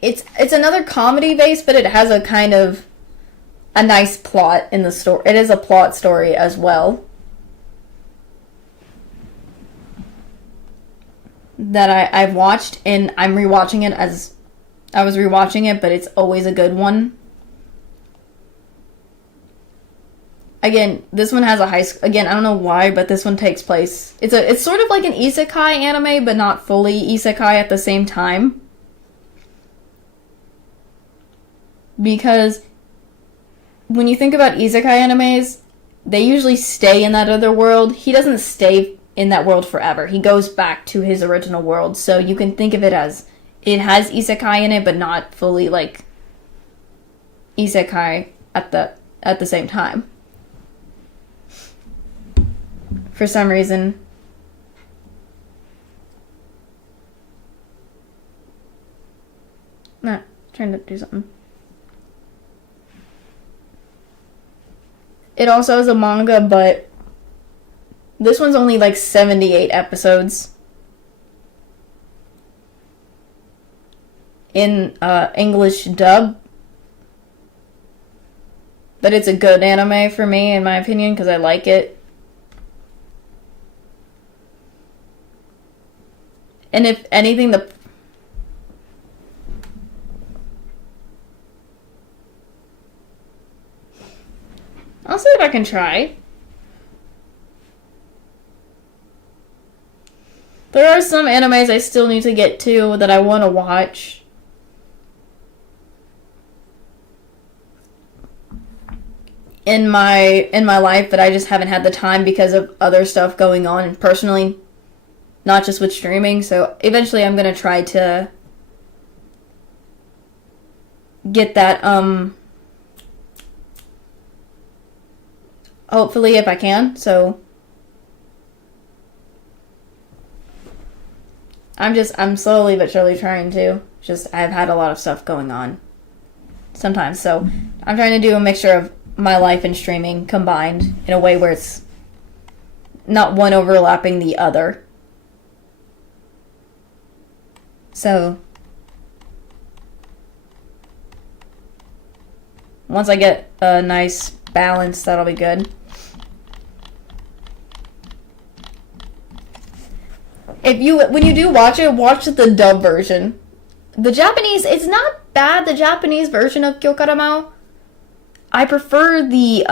It's another comedy base, but it has a kind of a nice plot in the story. It is a plot story as well that I've watched, and I'm rewatching it as I was rewatching it, but it's always a good one. Again, this one has again, I don't know why, but this one takes place. It's sort of like an isekai anime, but not fully isekai at the same time. because when you think about isekai animes, they usually stay in that other world. He doesn't stay in that world forever. He goes back to his original world. So you can think of it as it has isekai in it, but not fully like isekai at the same time. For some reason. Nah, trying to do something. It also is a manga, but this one's only like 78 episodes. In English dub. But it's a good anime for me, in my opinion, because I like it. And if anything, I'll see if I can try. There are some animes I still need to get to that I want to watch. In my life, but I just haven't had the time because of other stuff going on personally, not just with streaming. So eventually I'm going to try to get that hopefully if I can. So I'm slowly but surely trying to. Just I've had a lot of stuff going on sometimes. So I'm trying to do a mixture of my life and streaming combined in a way where it's not one overlapping the other. So once I get a nice balance, that'll be good. When you do watch it, watch the dub version. The Japanese, it's not bad, the Japanese version of Kyokaramao. I prefer the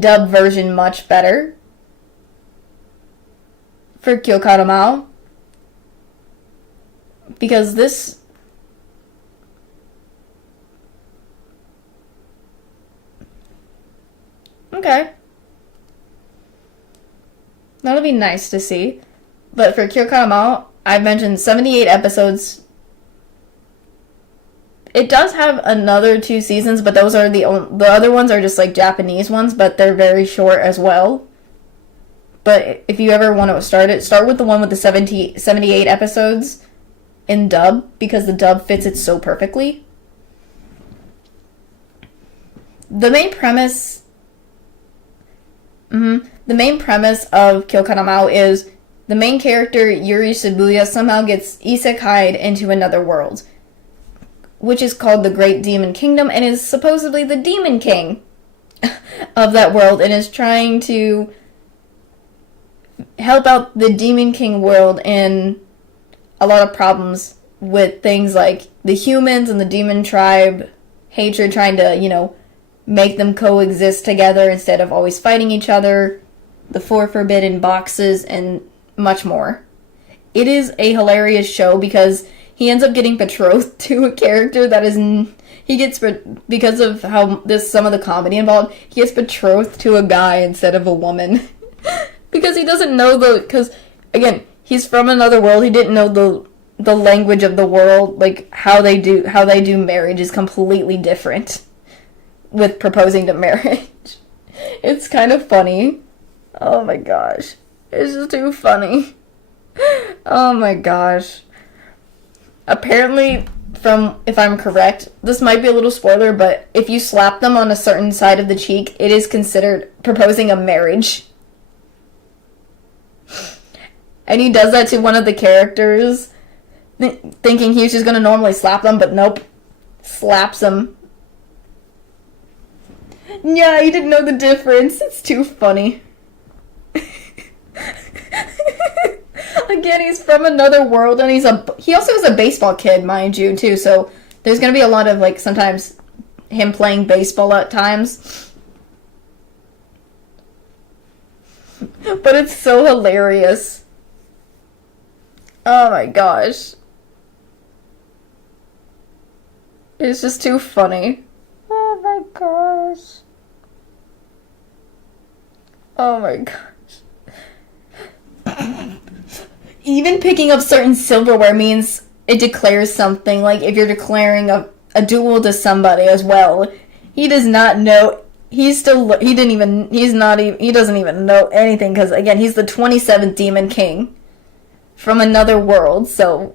dub version much better for Kyokaramao, because this okay, that'll be nice to see. But for Kyokaramao, I've mentioned 78 episodes. It does have another 2 seasons, but those are the other ones are just like Japanese ones, but they're very short as well. But if you ever want to start with the one with the 78 episodes in dub, because the dub fits it so perfectly. The main premise of Kyokaramao is the main character, Yuri Shibuya, somehow gets isekai'd into another world, which is called the Great Demon Kingdom, and is supposedly the Demon King of that world, and is trying to help out the Demon King world in a lot of problems with things like the humans and the demon tribe hatred, trying to, make them coexist together instead of always fighting each other, the 4 forbidden boxes, and much more. It is a hilarious show because he ends up getting betrothed to a character that is... because of how some of the comedy involved, he gets betrothed to a guy instead of a woman. Because he doesn't know because, again, he's from another world. He didn't know the language of the world. Like, how they do marriage is completely different with proposing to marriage. It's kind of funny. Oh my gosh. It's just too funny. Oh my gosh. Apparently, if I'm correct, this might be a little spoiler, but if you slap them on a certain side of the cheek, it is considered proposing a marriage. And he does that to one of the characters, thinking he's just gonna normally slap them, but nope. Slaps him. Yeah, he didn't know the difference. It's too funny. Again, he's from another world, and he also is a baseball kid, mind you, too, so there's gonna be a lot of, sometimes him playing baseball at times. But it's so hilarious. Oh my gosh. It's just too funny. Oh my gosh. Oh my gosh. Even picking up certain silverware means it declares something. Like if you're declaring a duel to somebody as well, he does not know. He doesn't even know anything because again, he's the 27th Demon King from another world. So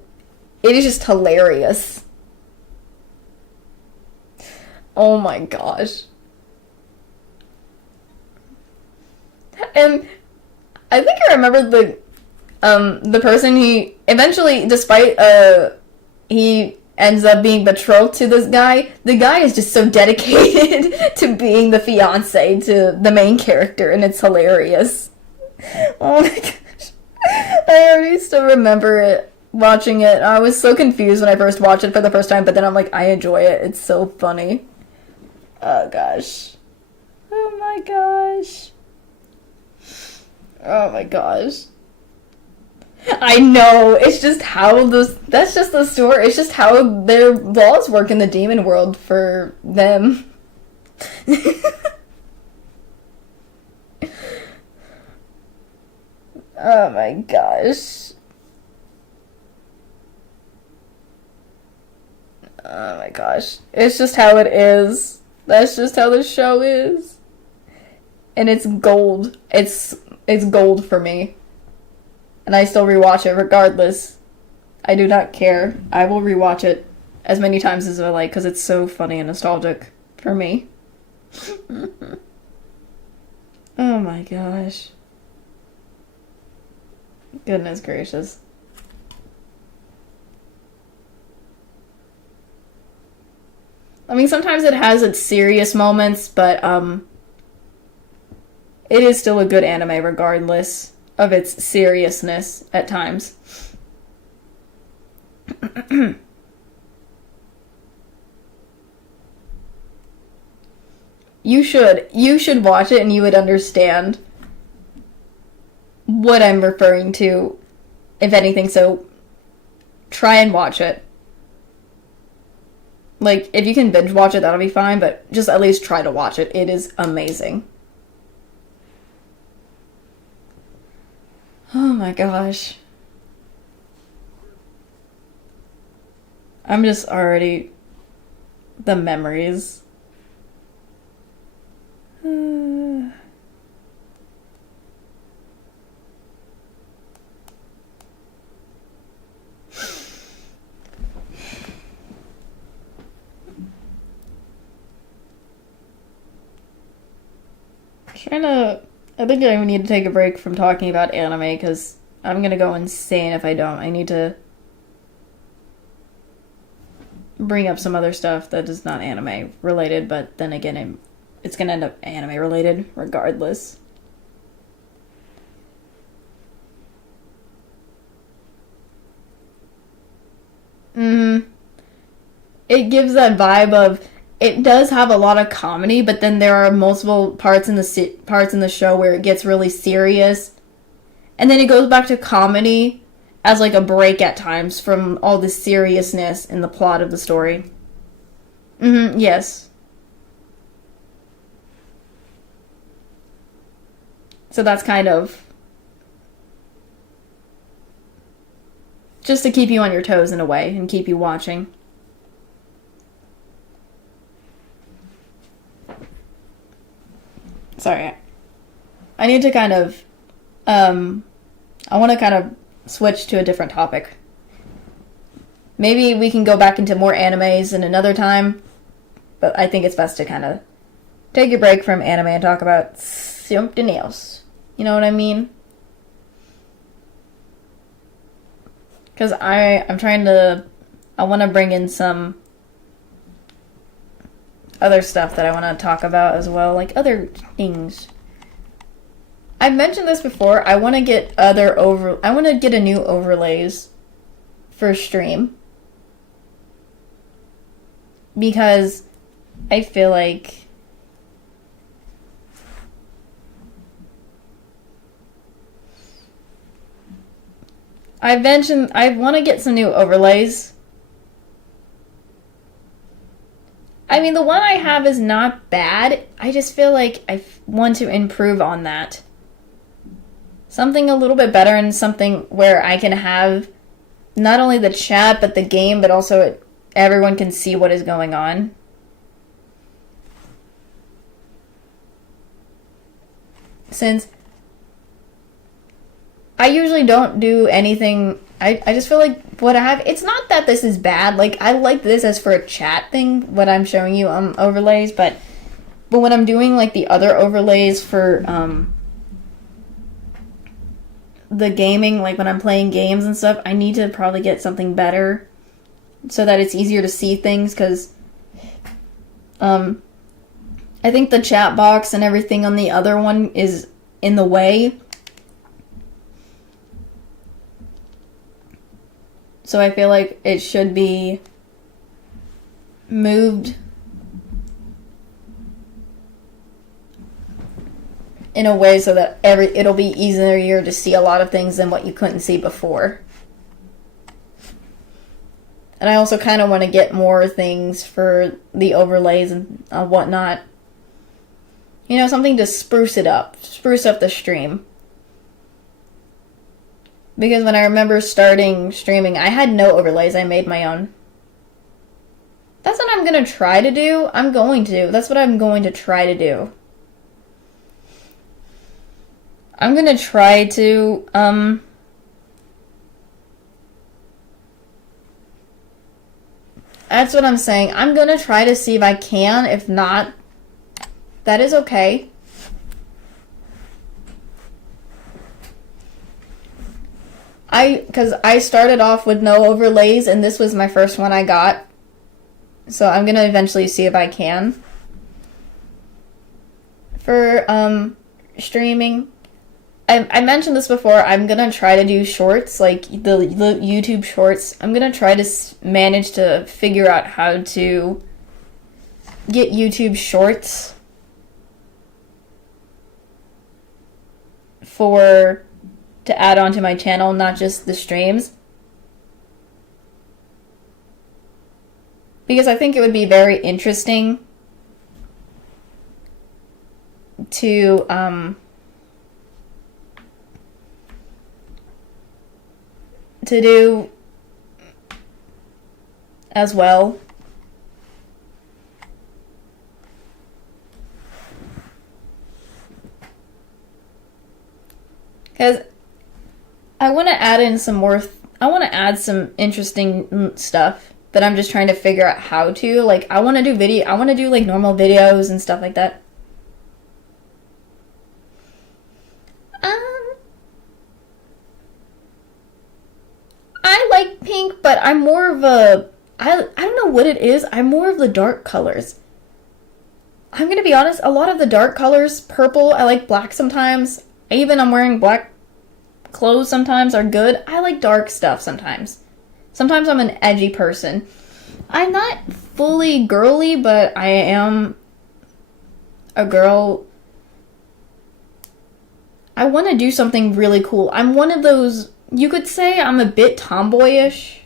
it is just hilarious. Oh my gosh. And I think I remember the person he eventually, despite he ends up being betrothed to this guy. The guy is just so dedicated to being the fiance to the main character, and it's hilarious. Oh my gosh, I already still remember it. Watching it, I was so confused when I first watched it for the first time, but then I'm like, I enjoy it. It's so funny. Oh gosh. Oh my gosh. Oh my gosh. I know. It's just how that's just the story. It's just how their laws work in the demon world for them. Oh my gosh. Oh my gosh. It's just how it is. That's just how the show is. And it's gold. It's gold for me. And I still rewatch it regardless. I do not care. I will rewatch it as many times as I like because it's so funny and nostalgic for me. Oh my gosh. Goodness gracious. I mean, sometimes it has its serious moments, but it is still a good anime regardless of its seriousness at times. You should watch it and you would understand what I'm referring to, if anything, so try and watch it. Like, if you can binge watch it, that'll be fine, but just at least try to watch it. It is amazing. Oh my gosh. I'm just already... the memories. I think I need to take a break from talking about anime because I'm gonna go insane if I don't. I need to bring up some other stuff that is not anime related, but then again, it's gonna end up anime related regardless. It gives that vibe of it does have a lot of comedy, but then there are multiple parts in the show where it gets really serious, and then it goes back to comedy as like a break at times from all the seriousness in the plot of the story. Yes. So that's kind of just to keep you on your toes in a way and keep you watching. Sorry. I need to kind of I want to kind of switch to a different topic. Maybe we can go back into more animes in another time, but I think it's best to kind of take a break from anime and talk about something else. You know what I mean? Because I'm trying to... I want to bring in some other stuff that I want to talk about as well. Like other things. I've mentioned this before. I want to get I want to get a new overlays for stream. Because I feel like... I want to get some new overlays I mean, the one I have is not bad. I just feel like want to improve on that. Something a little bit better and something where I can have not only the chat, but the game, but also everyone can see what is going on. Since I usually don't do anything, I just feel like what I have, it's not that this is bad. Like, I like this as for a chat thing, what I'm showing you overlays, but when I'm doing like the other overlays for the gaming, like when I'm playing games and stuff, I need to probably get something better so that it's easier to see things, because I think the chat box and everything on the other one is in the way. So I feel like it should be moved in a way so that it'll be easier to see a lot of things than what you couldn't see before. And I also kind of want to get more things for the overlays and whatnot. You know, something to spruce up the stream. Because when I remember starting streaming, I had no overlays, I made my own. That's what I'm going to try to do. That's what I'm going to try to do. I'm going to try to, that's what I'm saying. I'm going to try to see if I can. If not, that is okay. Because I started off with no overlays, and this was my first one I got. So I'm going to eventually see if I can. For, streaming, I mentioned this before, I'm going to try to do shorts, like the YouTube shorts. I'm going to try to manage to figure out how to get YouTube shorts to add onto my channel, not just the streams. Because I think it would be very interesting to do as well. Because I want to add in some more, I want to add some interesting stuff that I'm just trying to figure out how to. Like, I want to do like normal videos and stuff like that. I like pink, but I'm more of I don't know what it is. I'm more of the dark colors. I'm gonna be honest, a lot of the dark colors, purple, I like black sometimes. I'm wearing black clothes sometimes are good. I like dark stuff sometimes. Sometimes I'm an edgy person. I'm not fully girly, but I am a girl. I want to do something really cool. I'm one of those, you could say I'm a bit tomboyish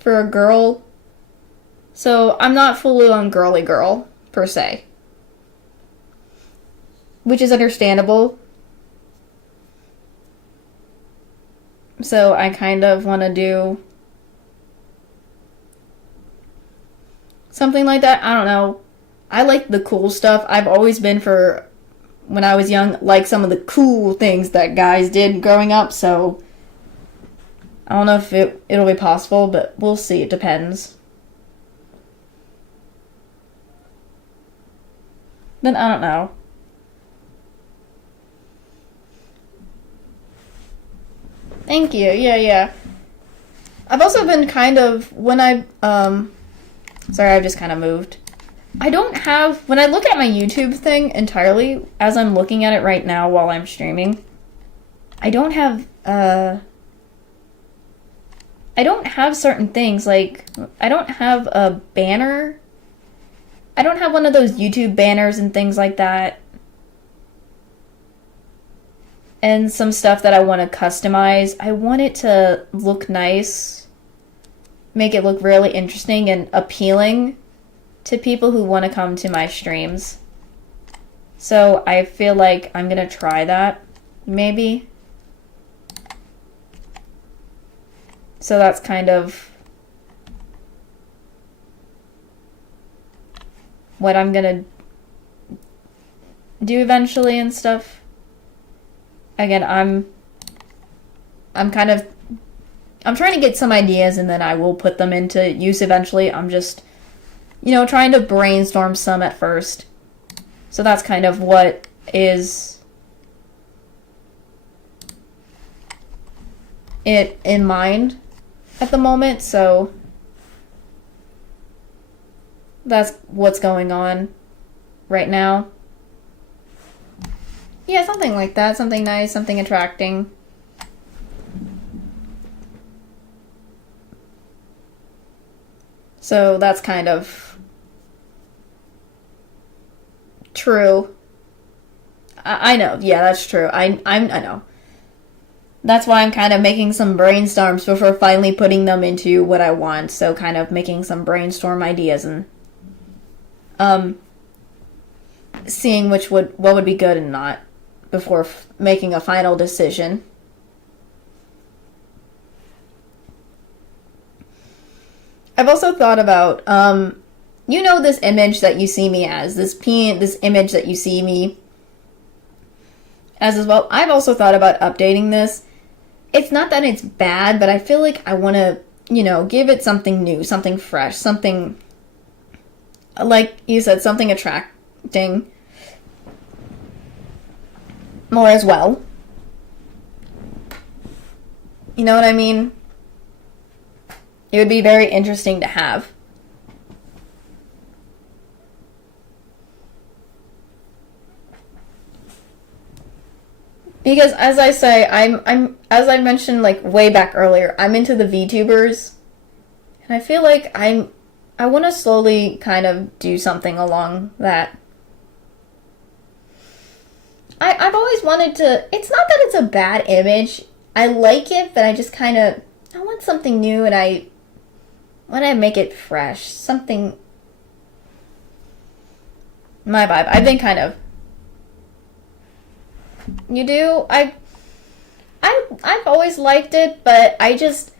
for a girl. So I'm not fully on girly girl, per se. Which is understandable. So I kind of want to do something like that. I don't know. I like the cool stuff. I've always been for, when I was young, like some of the cool things that guys did growing up. So I don't know if it'll be possible, but we'll see. It depends. But I don't know. Thank you. Yeah. I've also been kind of, when sorry, I've just kind of moved. I don't have, when I look at my YouTube thing entirely, as I'm looking at it right now while I'm streaming, I don't have certain things, like, I don't have a banner. I don't have one of those YouTube banners and things like that. And some stuff that I want to customize. I want it to look nice. Make it look really interesting and appealing to people who want to come to my streams. So I feel like I'm gonna try that, maybe. So that's kind of what I'm gonna do eventually and stuff. Again, I'm trying to get some ideas and then I will put them into use eventually. I'm just, trying to brainstorm some at first. So that's kind of what is it in mind at the moment. So that's what's going on right now. Yeah, something like that. Something nice, something attracting. So that's kind of true. I know. Yeah, that's true. I know. That's why I'm kind of making some brainstorms before finally putting them into what I want. So kind of making some brainstorm ideas and seeing what would be good and not before making a final decision. I've also thought about this image that you see me as, this image that you see me as well. I've also thought about updating this. It's not that it's bad, but I feel like I want to, give it something new, something fresh, something, like you said, something attracting more as well. You know what I mean? It would be very interesting to have. Because as I say, I'm as I mentioned like way back earlier, I'm into the VTubers. And I feel like I want to slowly kind of do something along that. I've always wanted to, it's not that it's a bad image. I like it, but I just kind of, I want something new and I want to make it fresh. Something, my vibe. I've been kind of, you do? I've always liked it, but I just,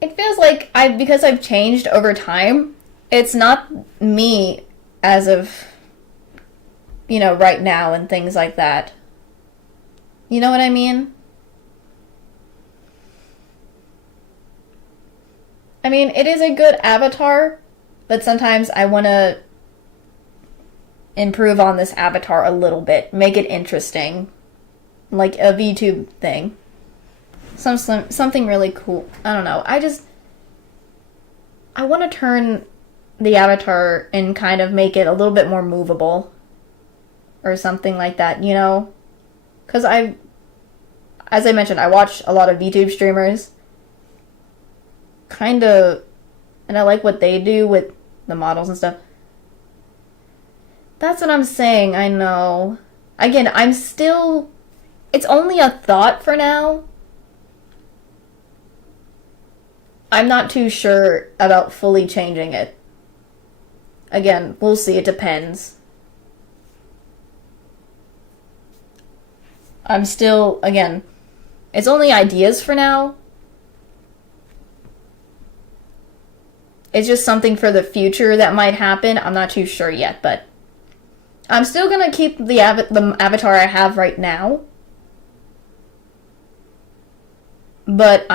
it feels like because I've changed over time, it's not me as of, right now and things like that. You know what I mean? I mean, it is a good avatar, but sometimes I want to improve on this avatar a little bit, make it interesting, like a VTube thing. Something really cool. I don't know. I want to turn the avatar and kind of make it a little bit more movable or something like that, Because as I mentioned, I watch a lot of VTube streamers. And I like what they do with the models and stuff. That's what I'm saying, I know. Again, it's only a thought for now. I'm not too sure about fully changing it. Again, we'll see, it depends. I'm still, again, it's only ideas for now. It's just something for the future that might happen. I'm not too sure yet, but I'm still gonna keep the avatar I have right now. But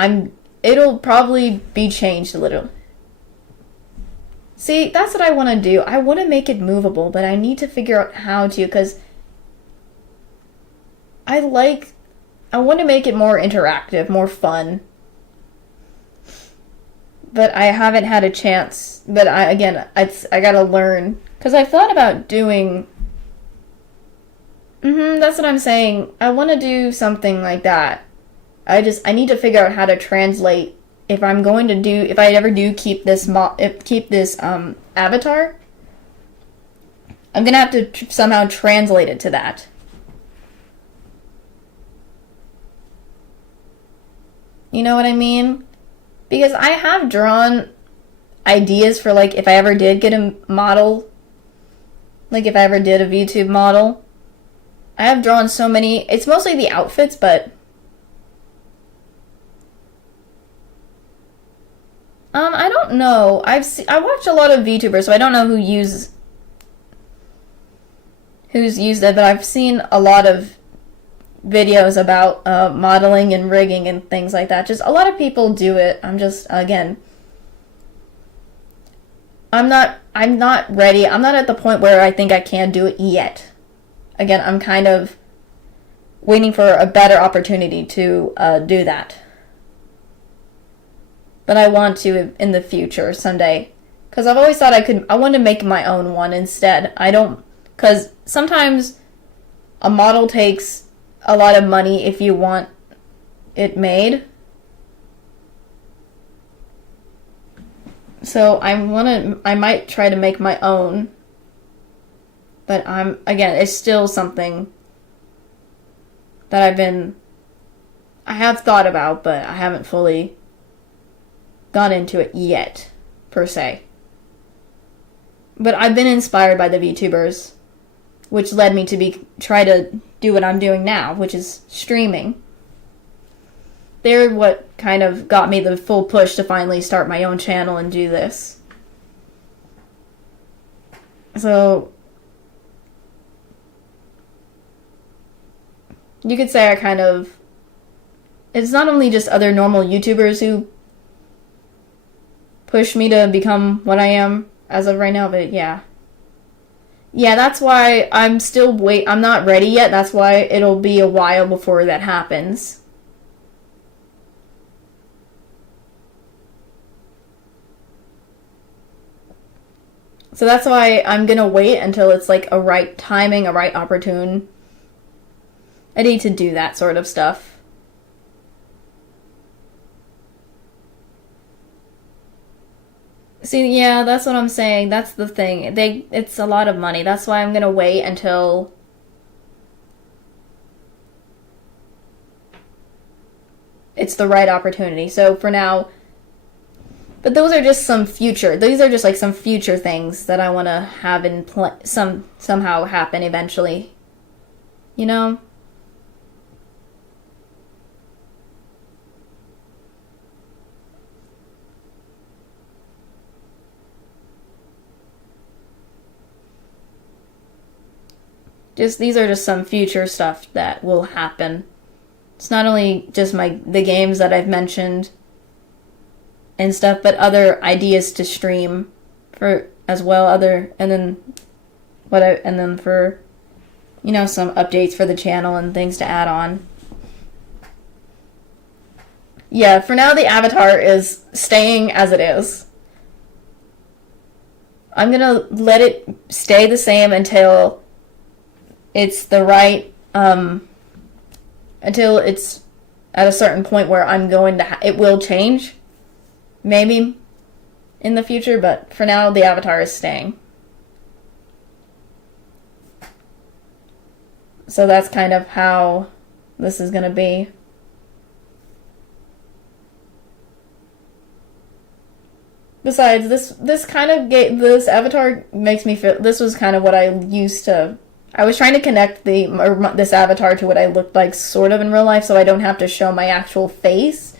it'll probably be changed a little. See, that's what I want to do. I want to make it movable, but I need to figure out how to, because I want to make it more interactive, more fun. But I haven't had a chance. But I gotta learn. Because I've thought about doing... that's what I'm saying. I want to do something like that. I need to figure out how to translate if I ever do keep this avatar. I'm gonna have to somehow translate it to that. You know what I mean? Because I have drawn ideas for, like, if I ever did get a model, like if I ever did a VTube model. I have drawn so many. It's mostly the outfits, but I don't know. I watch a lot of VTubers, so I don't know who's used it, but I've seen a lot of videos about modeling and rigging and things like that. Just a lot of people do it. I'm just, again, I'm not ready. I'm not at the point where I think I can do it yet. Again, I'm kind of waiting for a better opportunity to do that. But I want to in the future someday. Because I've always thought I want to make my own one instead. Because sometimes a model takes a lot of money if you want it made. So I might try to make my own. But again, it's still something that I have thought about, but I haven't fully gone into it yet, per se. But I've been inspired by the VTubers, which led me to try to do what I'm doing now, which is streaming. They're what kind of got me the full push to finally start my own channel and do this. So you could say it's not only just other normal YouTubers who push me to become what I am as of right now, but yeah. Yeah, that's why I'm not ready yet. That's why it'll be a while before that happens. So that's why I'm gonna wait until it's like a right timing, a right opportune. I need to do that sort of stuff. See, yeah, that's what I'm saying. That's the thing. It's a lot of money. That's why I'm gonna wait until it's the right opportunity. So for now, but these are just like some future things that I want to have somehow happen eventually. You know? These are just some future stuff that will happen. It's not only just the games that I've mentioned and stuff, but other ideas to stream for as well. And then for some updates for the channel and things to add on. Yeah, for now the avatar is staying as it is. I'm gonna let it stay the same until it's the right, until it's at a certain point where it will change, maybe, in the future, but for now, the avatar is staying. So that's kind of how this is gonna be. Besides, this avatar makes me feel, this was kind of what I was trying to connect this avatar to what I looked like sort of in real life, so I don't have to show my actual face.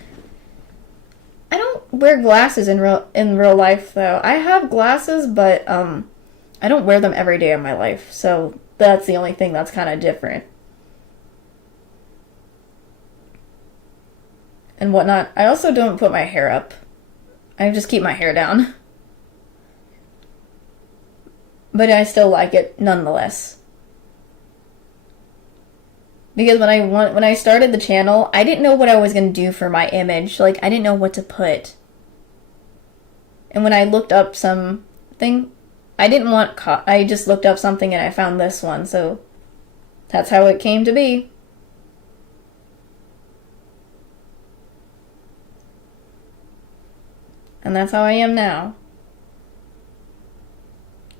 I don't wear glasses in real life, though. I have glasses, but I don't wear them every day of my life, so that's the only thing that's kind of different. And whatnot. I also don't put my hair up. I just keep my hair down. But I still like it nonetheless. Because when I started the channel, I didn't know what I was going to do for my image. Like, I didn't know what to put. And when I looked up something, I just looked up something and I found this one. So that's how it came to be. And that's how I am now.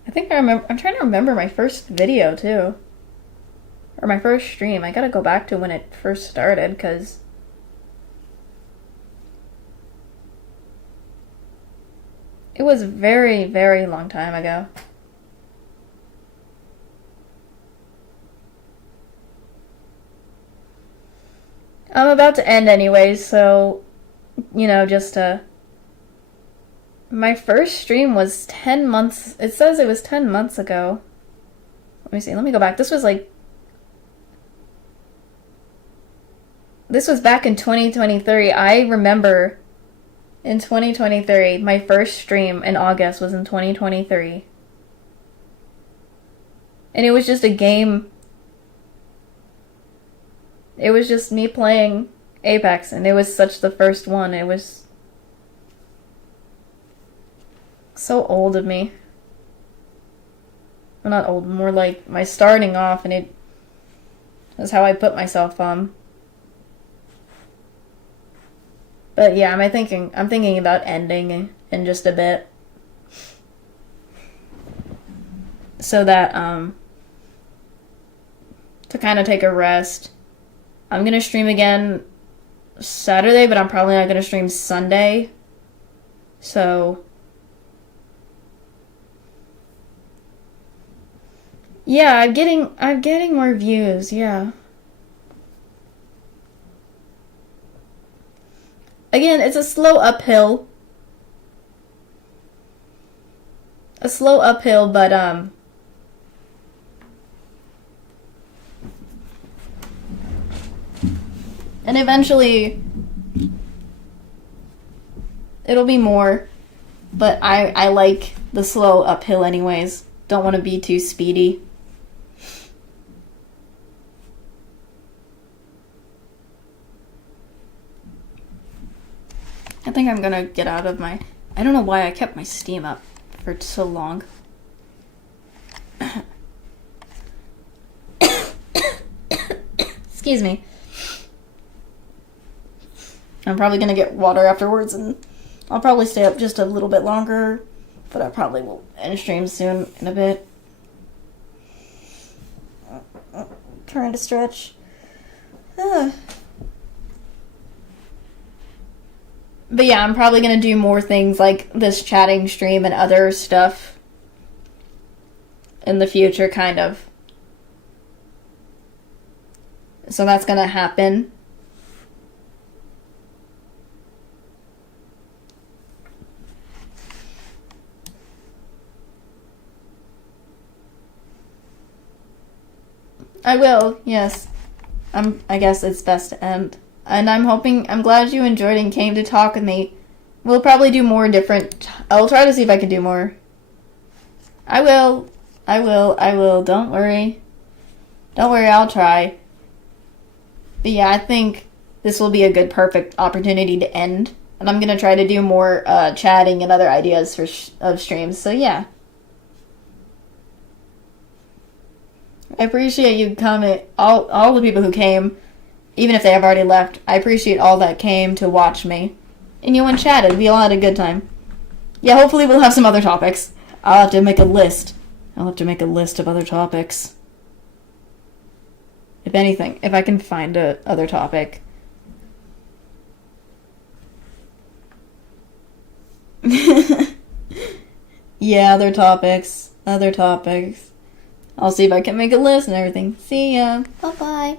I'm trying to remember my first video, too. Or my first stream. I gotta go back to when it first started, because It was a very, very long time ago. I'm about to end anyways, so, just my first stream was 10 months. It says it was 10 months ago. Let me see. Let me go back. This was back in 2023. I remember in 2023, my first stream in August was in 2023. And it was just a game. It was just me playing Apex, and it was such the first one. It was so old of me. Well, not old, more like my starting off, and it was how I put myself on. But yeah, I'm thinking about ending in just a bit. So that, to kind of take a rest. I'm gonna stream again Saturday, but I'm probably not gonna stream Sunday. So, yeah, I'm getting more views, yeah. Again, it's a slow uphill. But and eventually it'll be more, but I like the slow uphill anyways. Don't want to be too speedy. I think I'm gonna get out of my... I don't know why I kept my Steam up for so long. Excuse me. I'm probably gonna get water afterwards, and I'll probably stay up just a little bit longer, but I probably will end stream soon in a bit. Trying to stretch. But yeah, I'm probably gonna do more things like this chatting stream and other stuff in the future, kind of. So that's gonna happen. I will, yes. I guess it's best to end. And I'm glad you enjoyed and came to talk with me. We'll probably do more different... I'll try to see if I can do more. I will. Don't worry. I'll try. But yeah, I think this will be a good, perfect opportunity to end. And I'm going to try to do more chatting and other ideas of streams. So yeah. I appreciate you coming. All the people who came, even if they have already left, I appreciate all that came to watch me. And you and chatted. We all had a good time. Yeah, hopefully we'll have some other topics. I'll have to make a list. Of other topics. If anything, if I can find a other topic. Yeah, other topics. I'll see if I can make a list and everything. See ya. Bye-bye.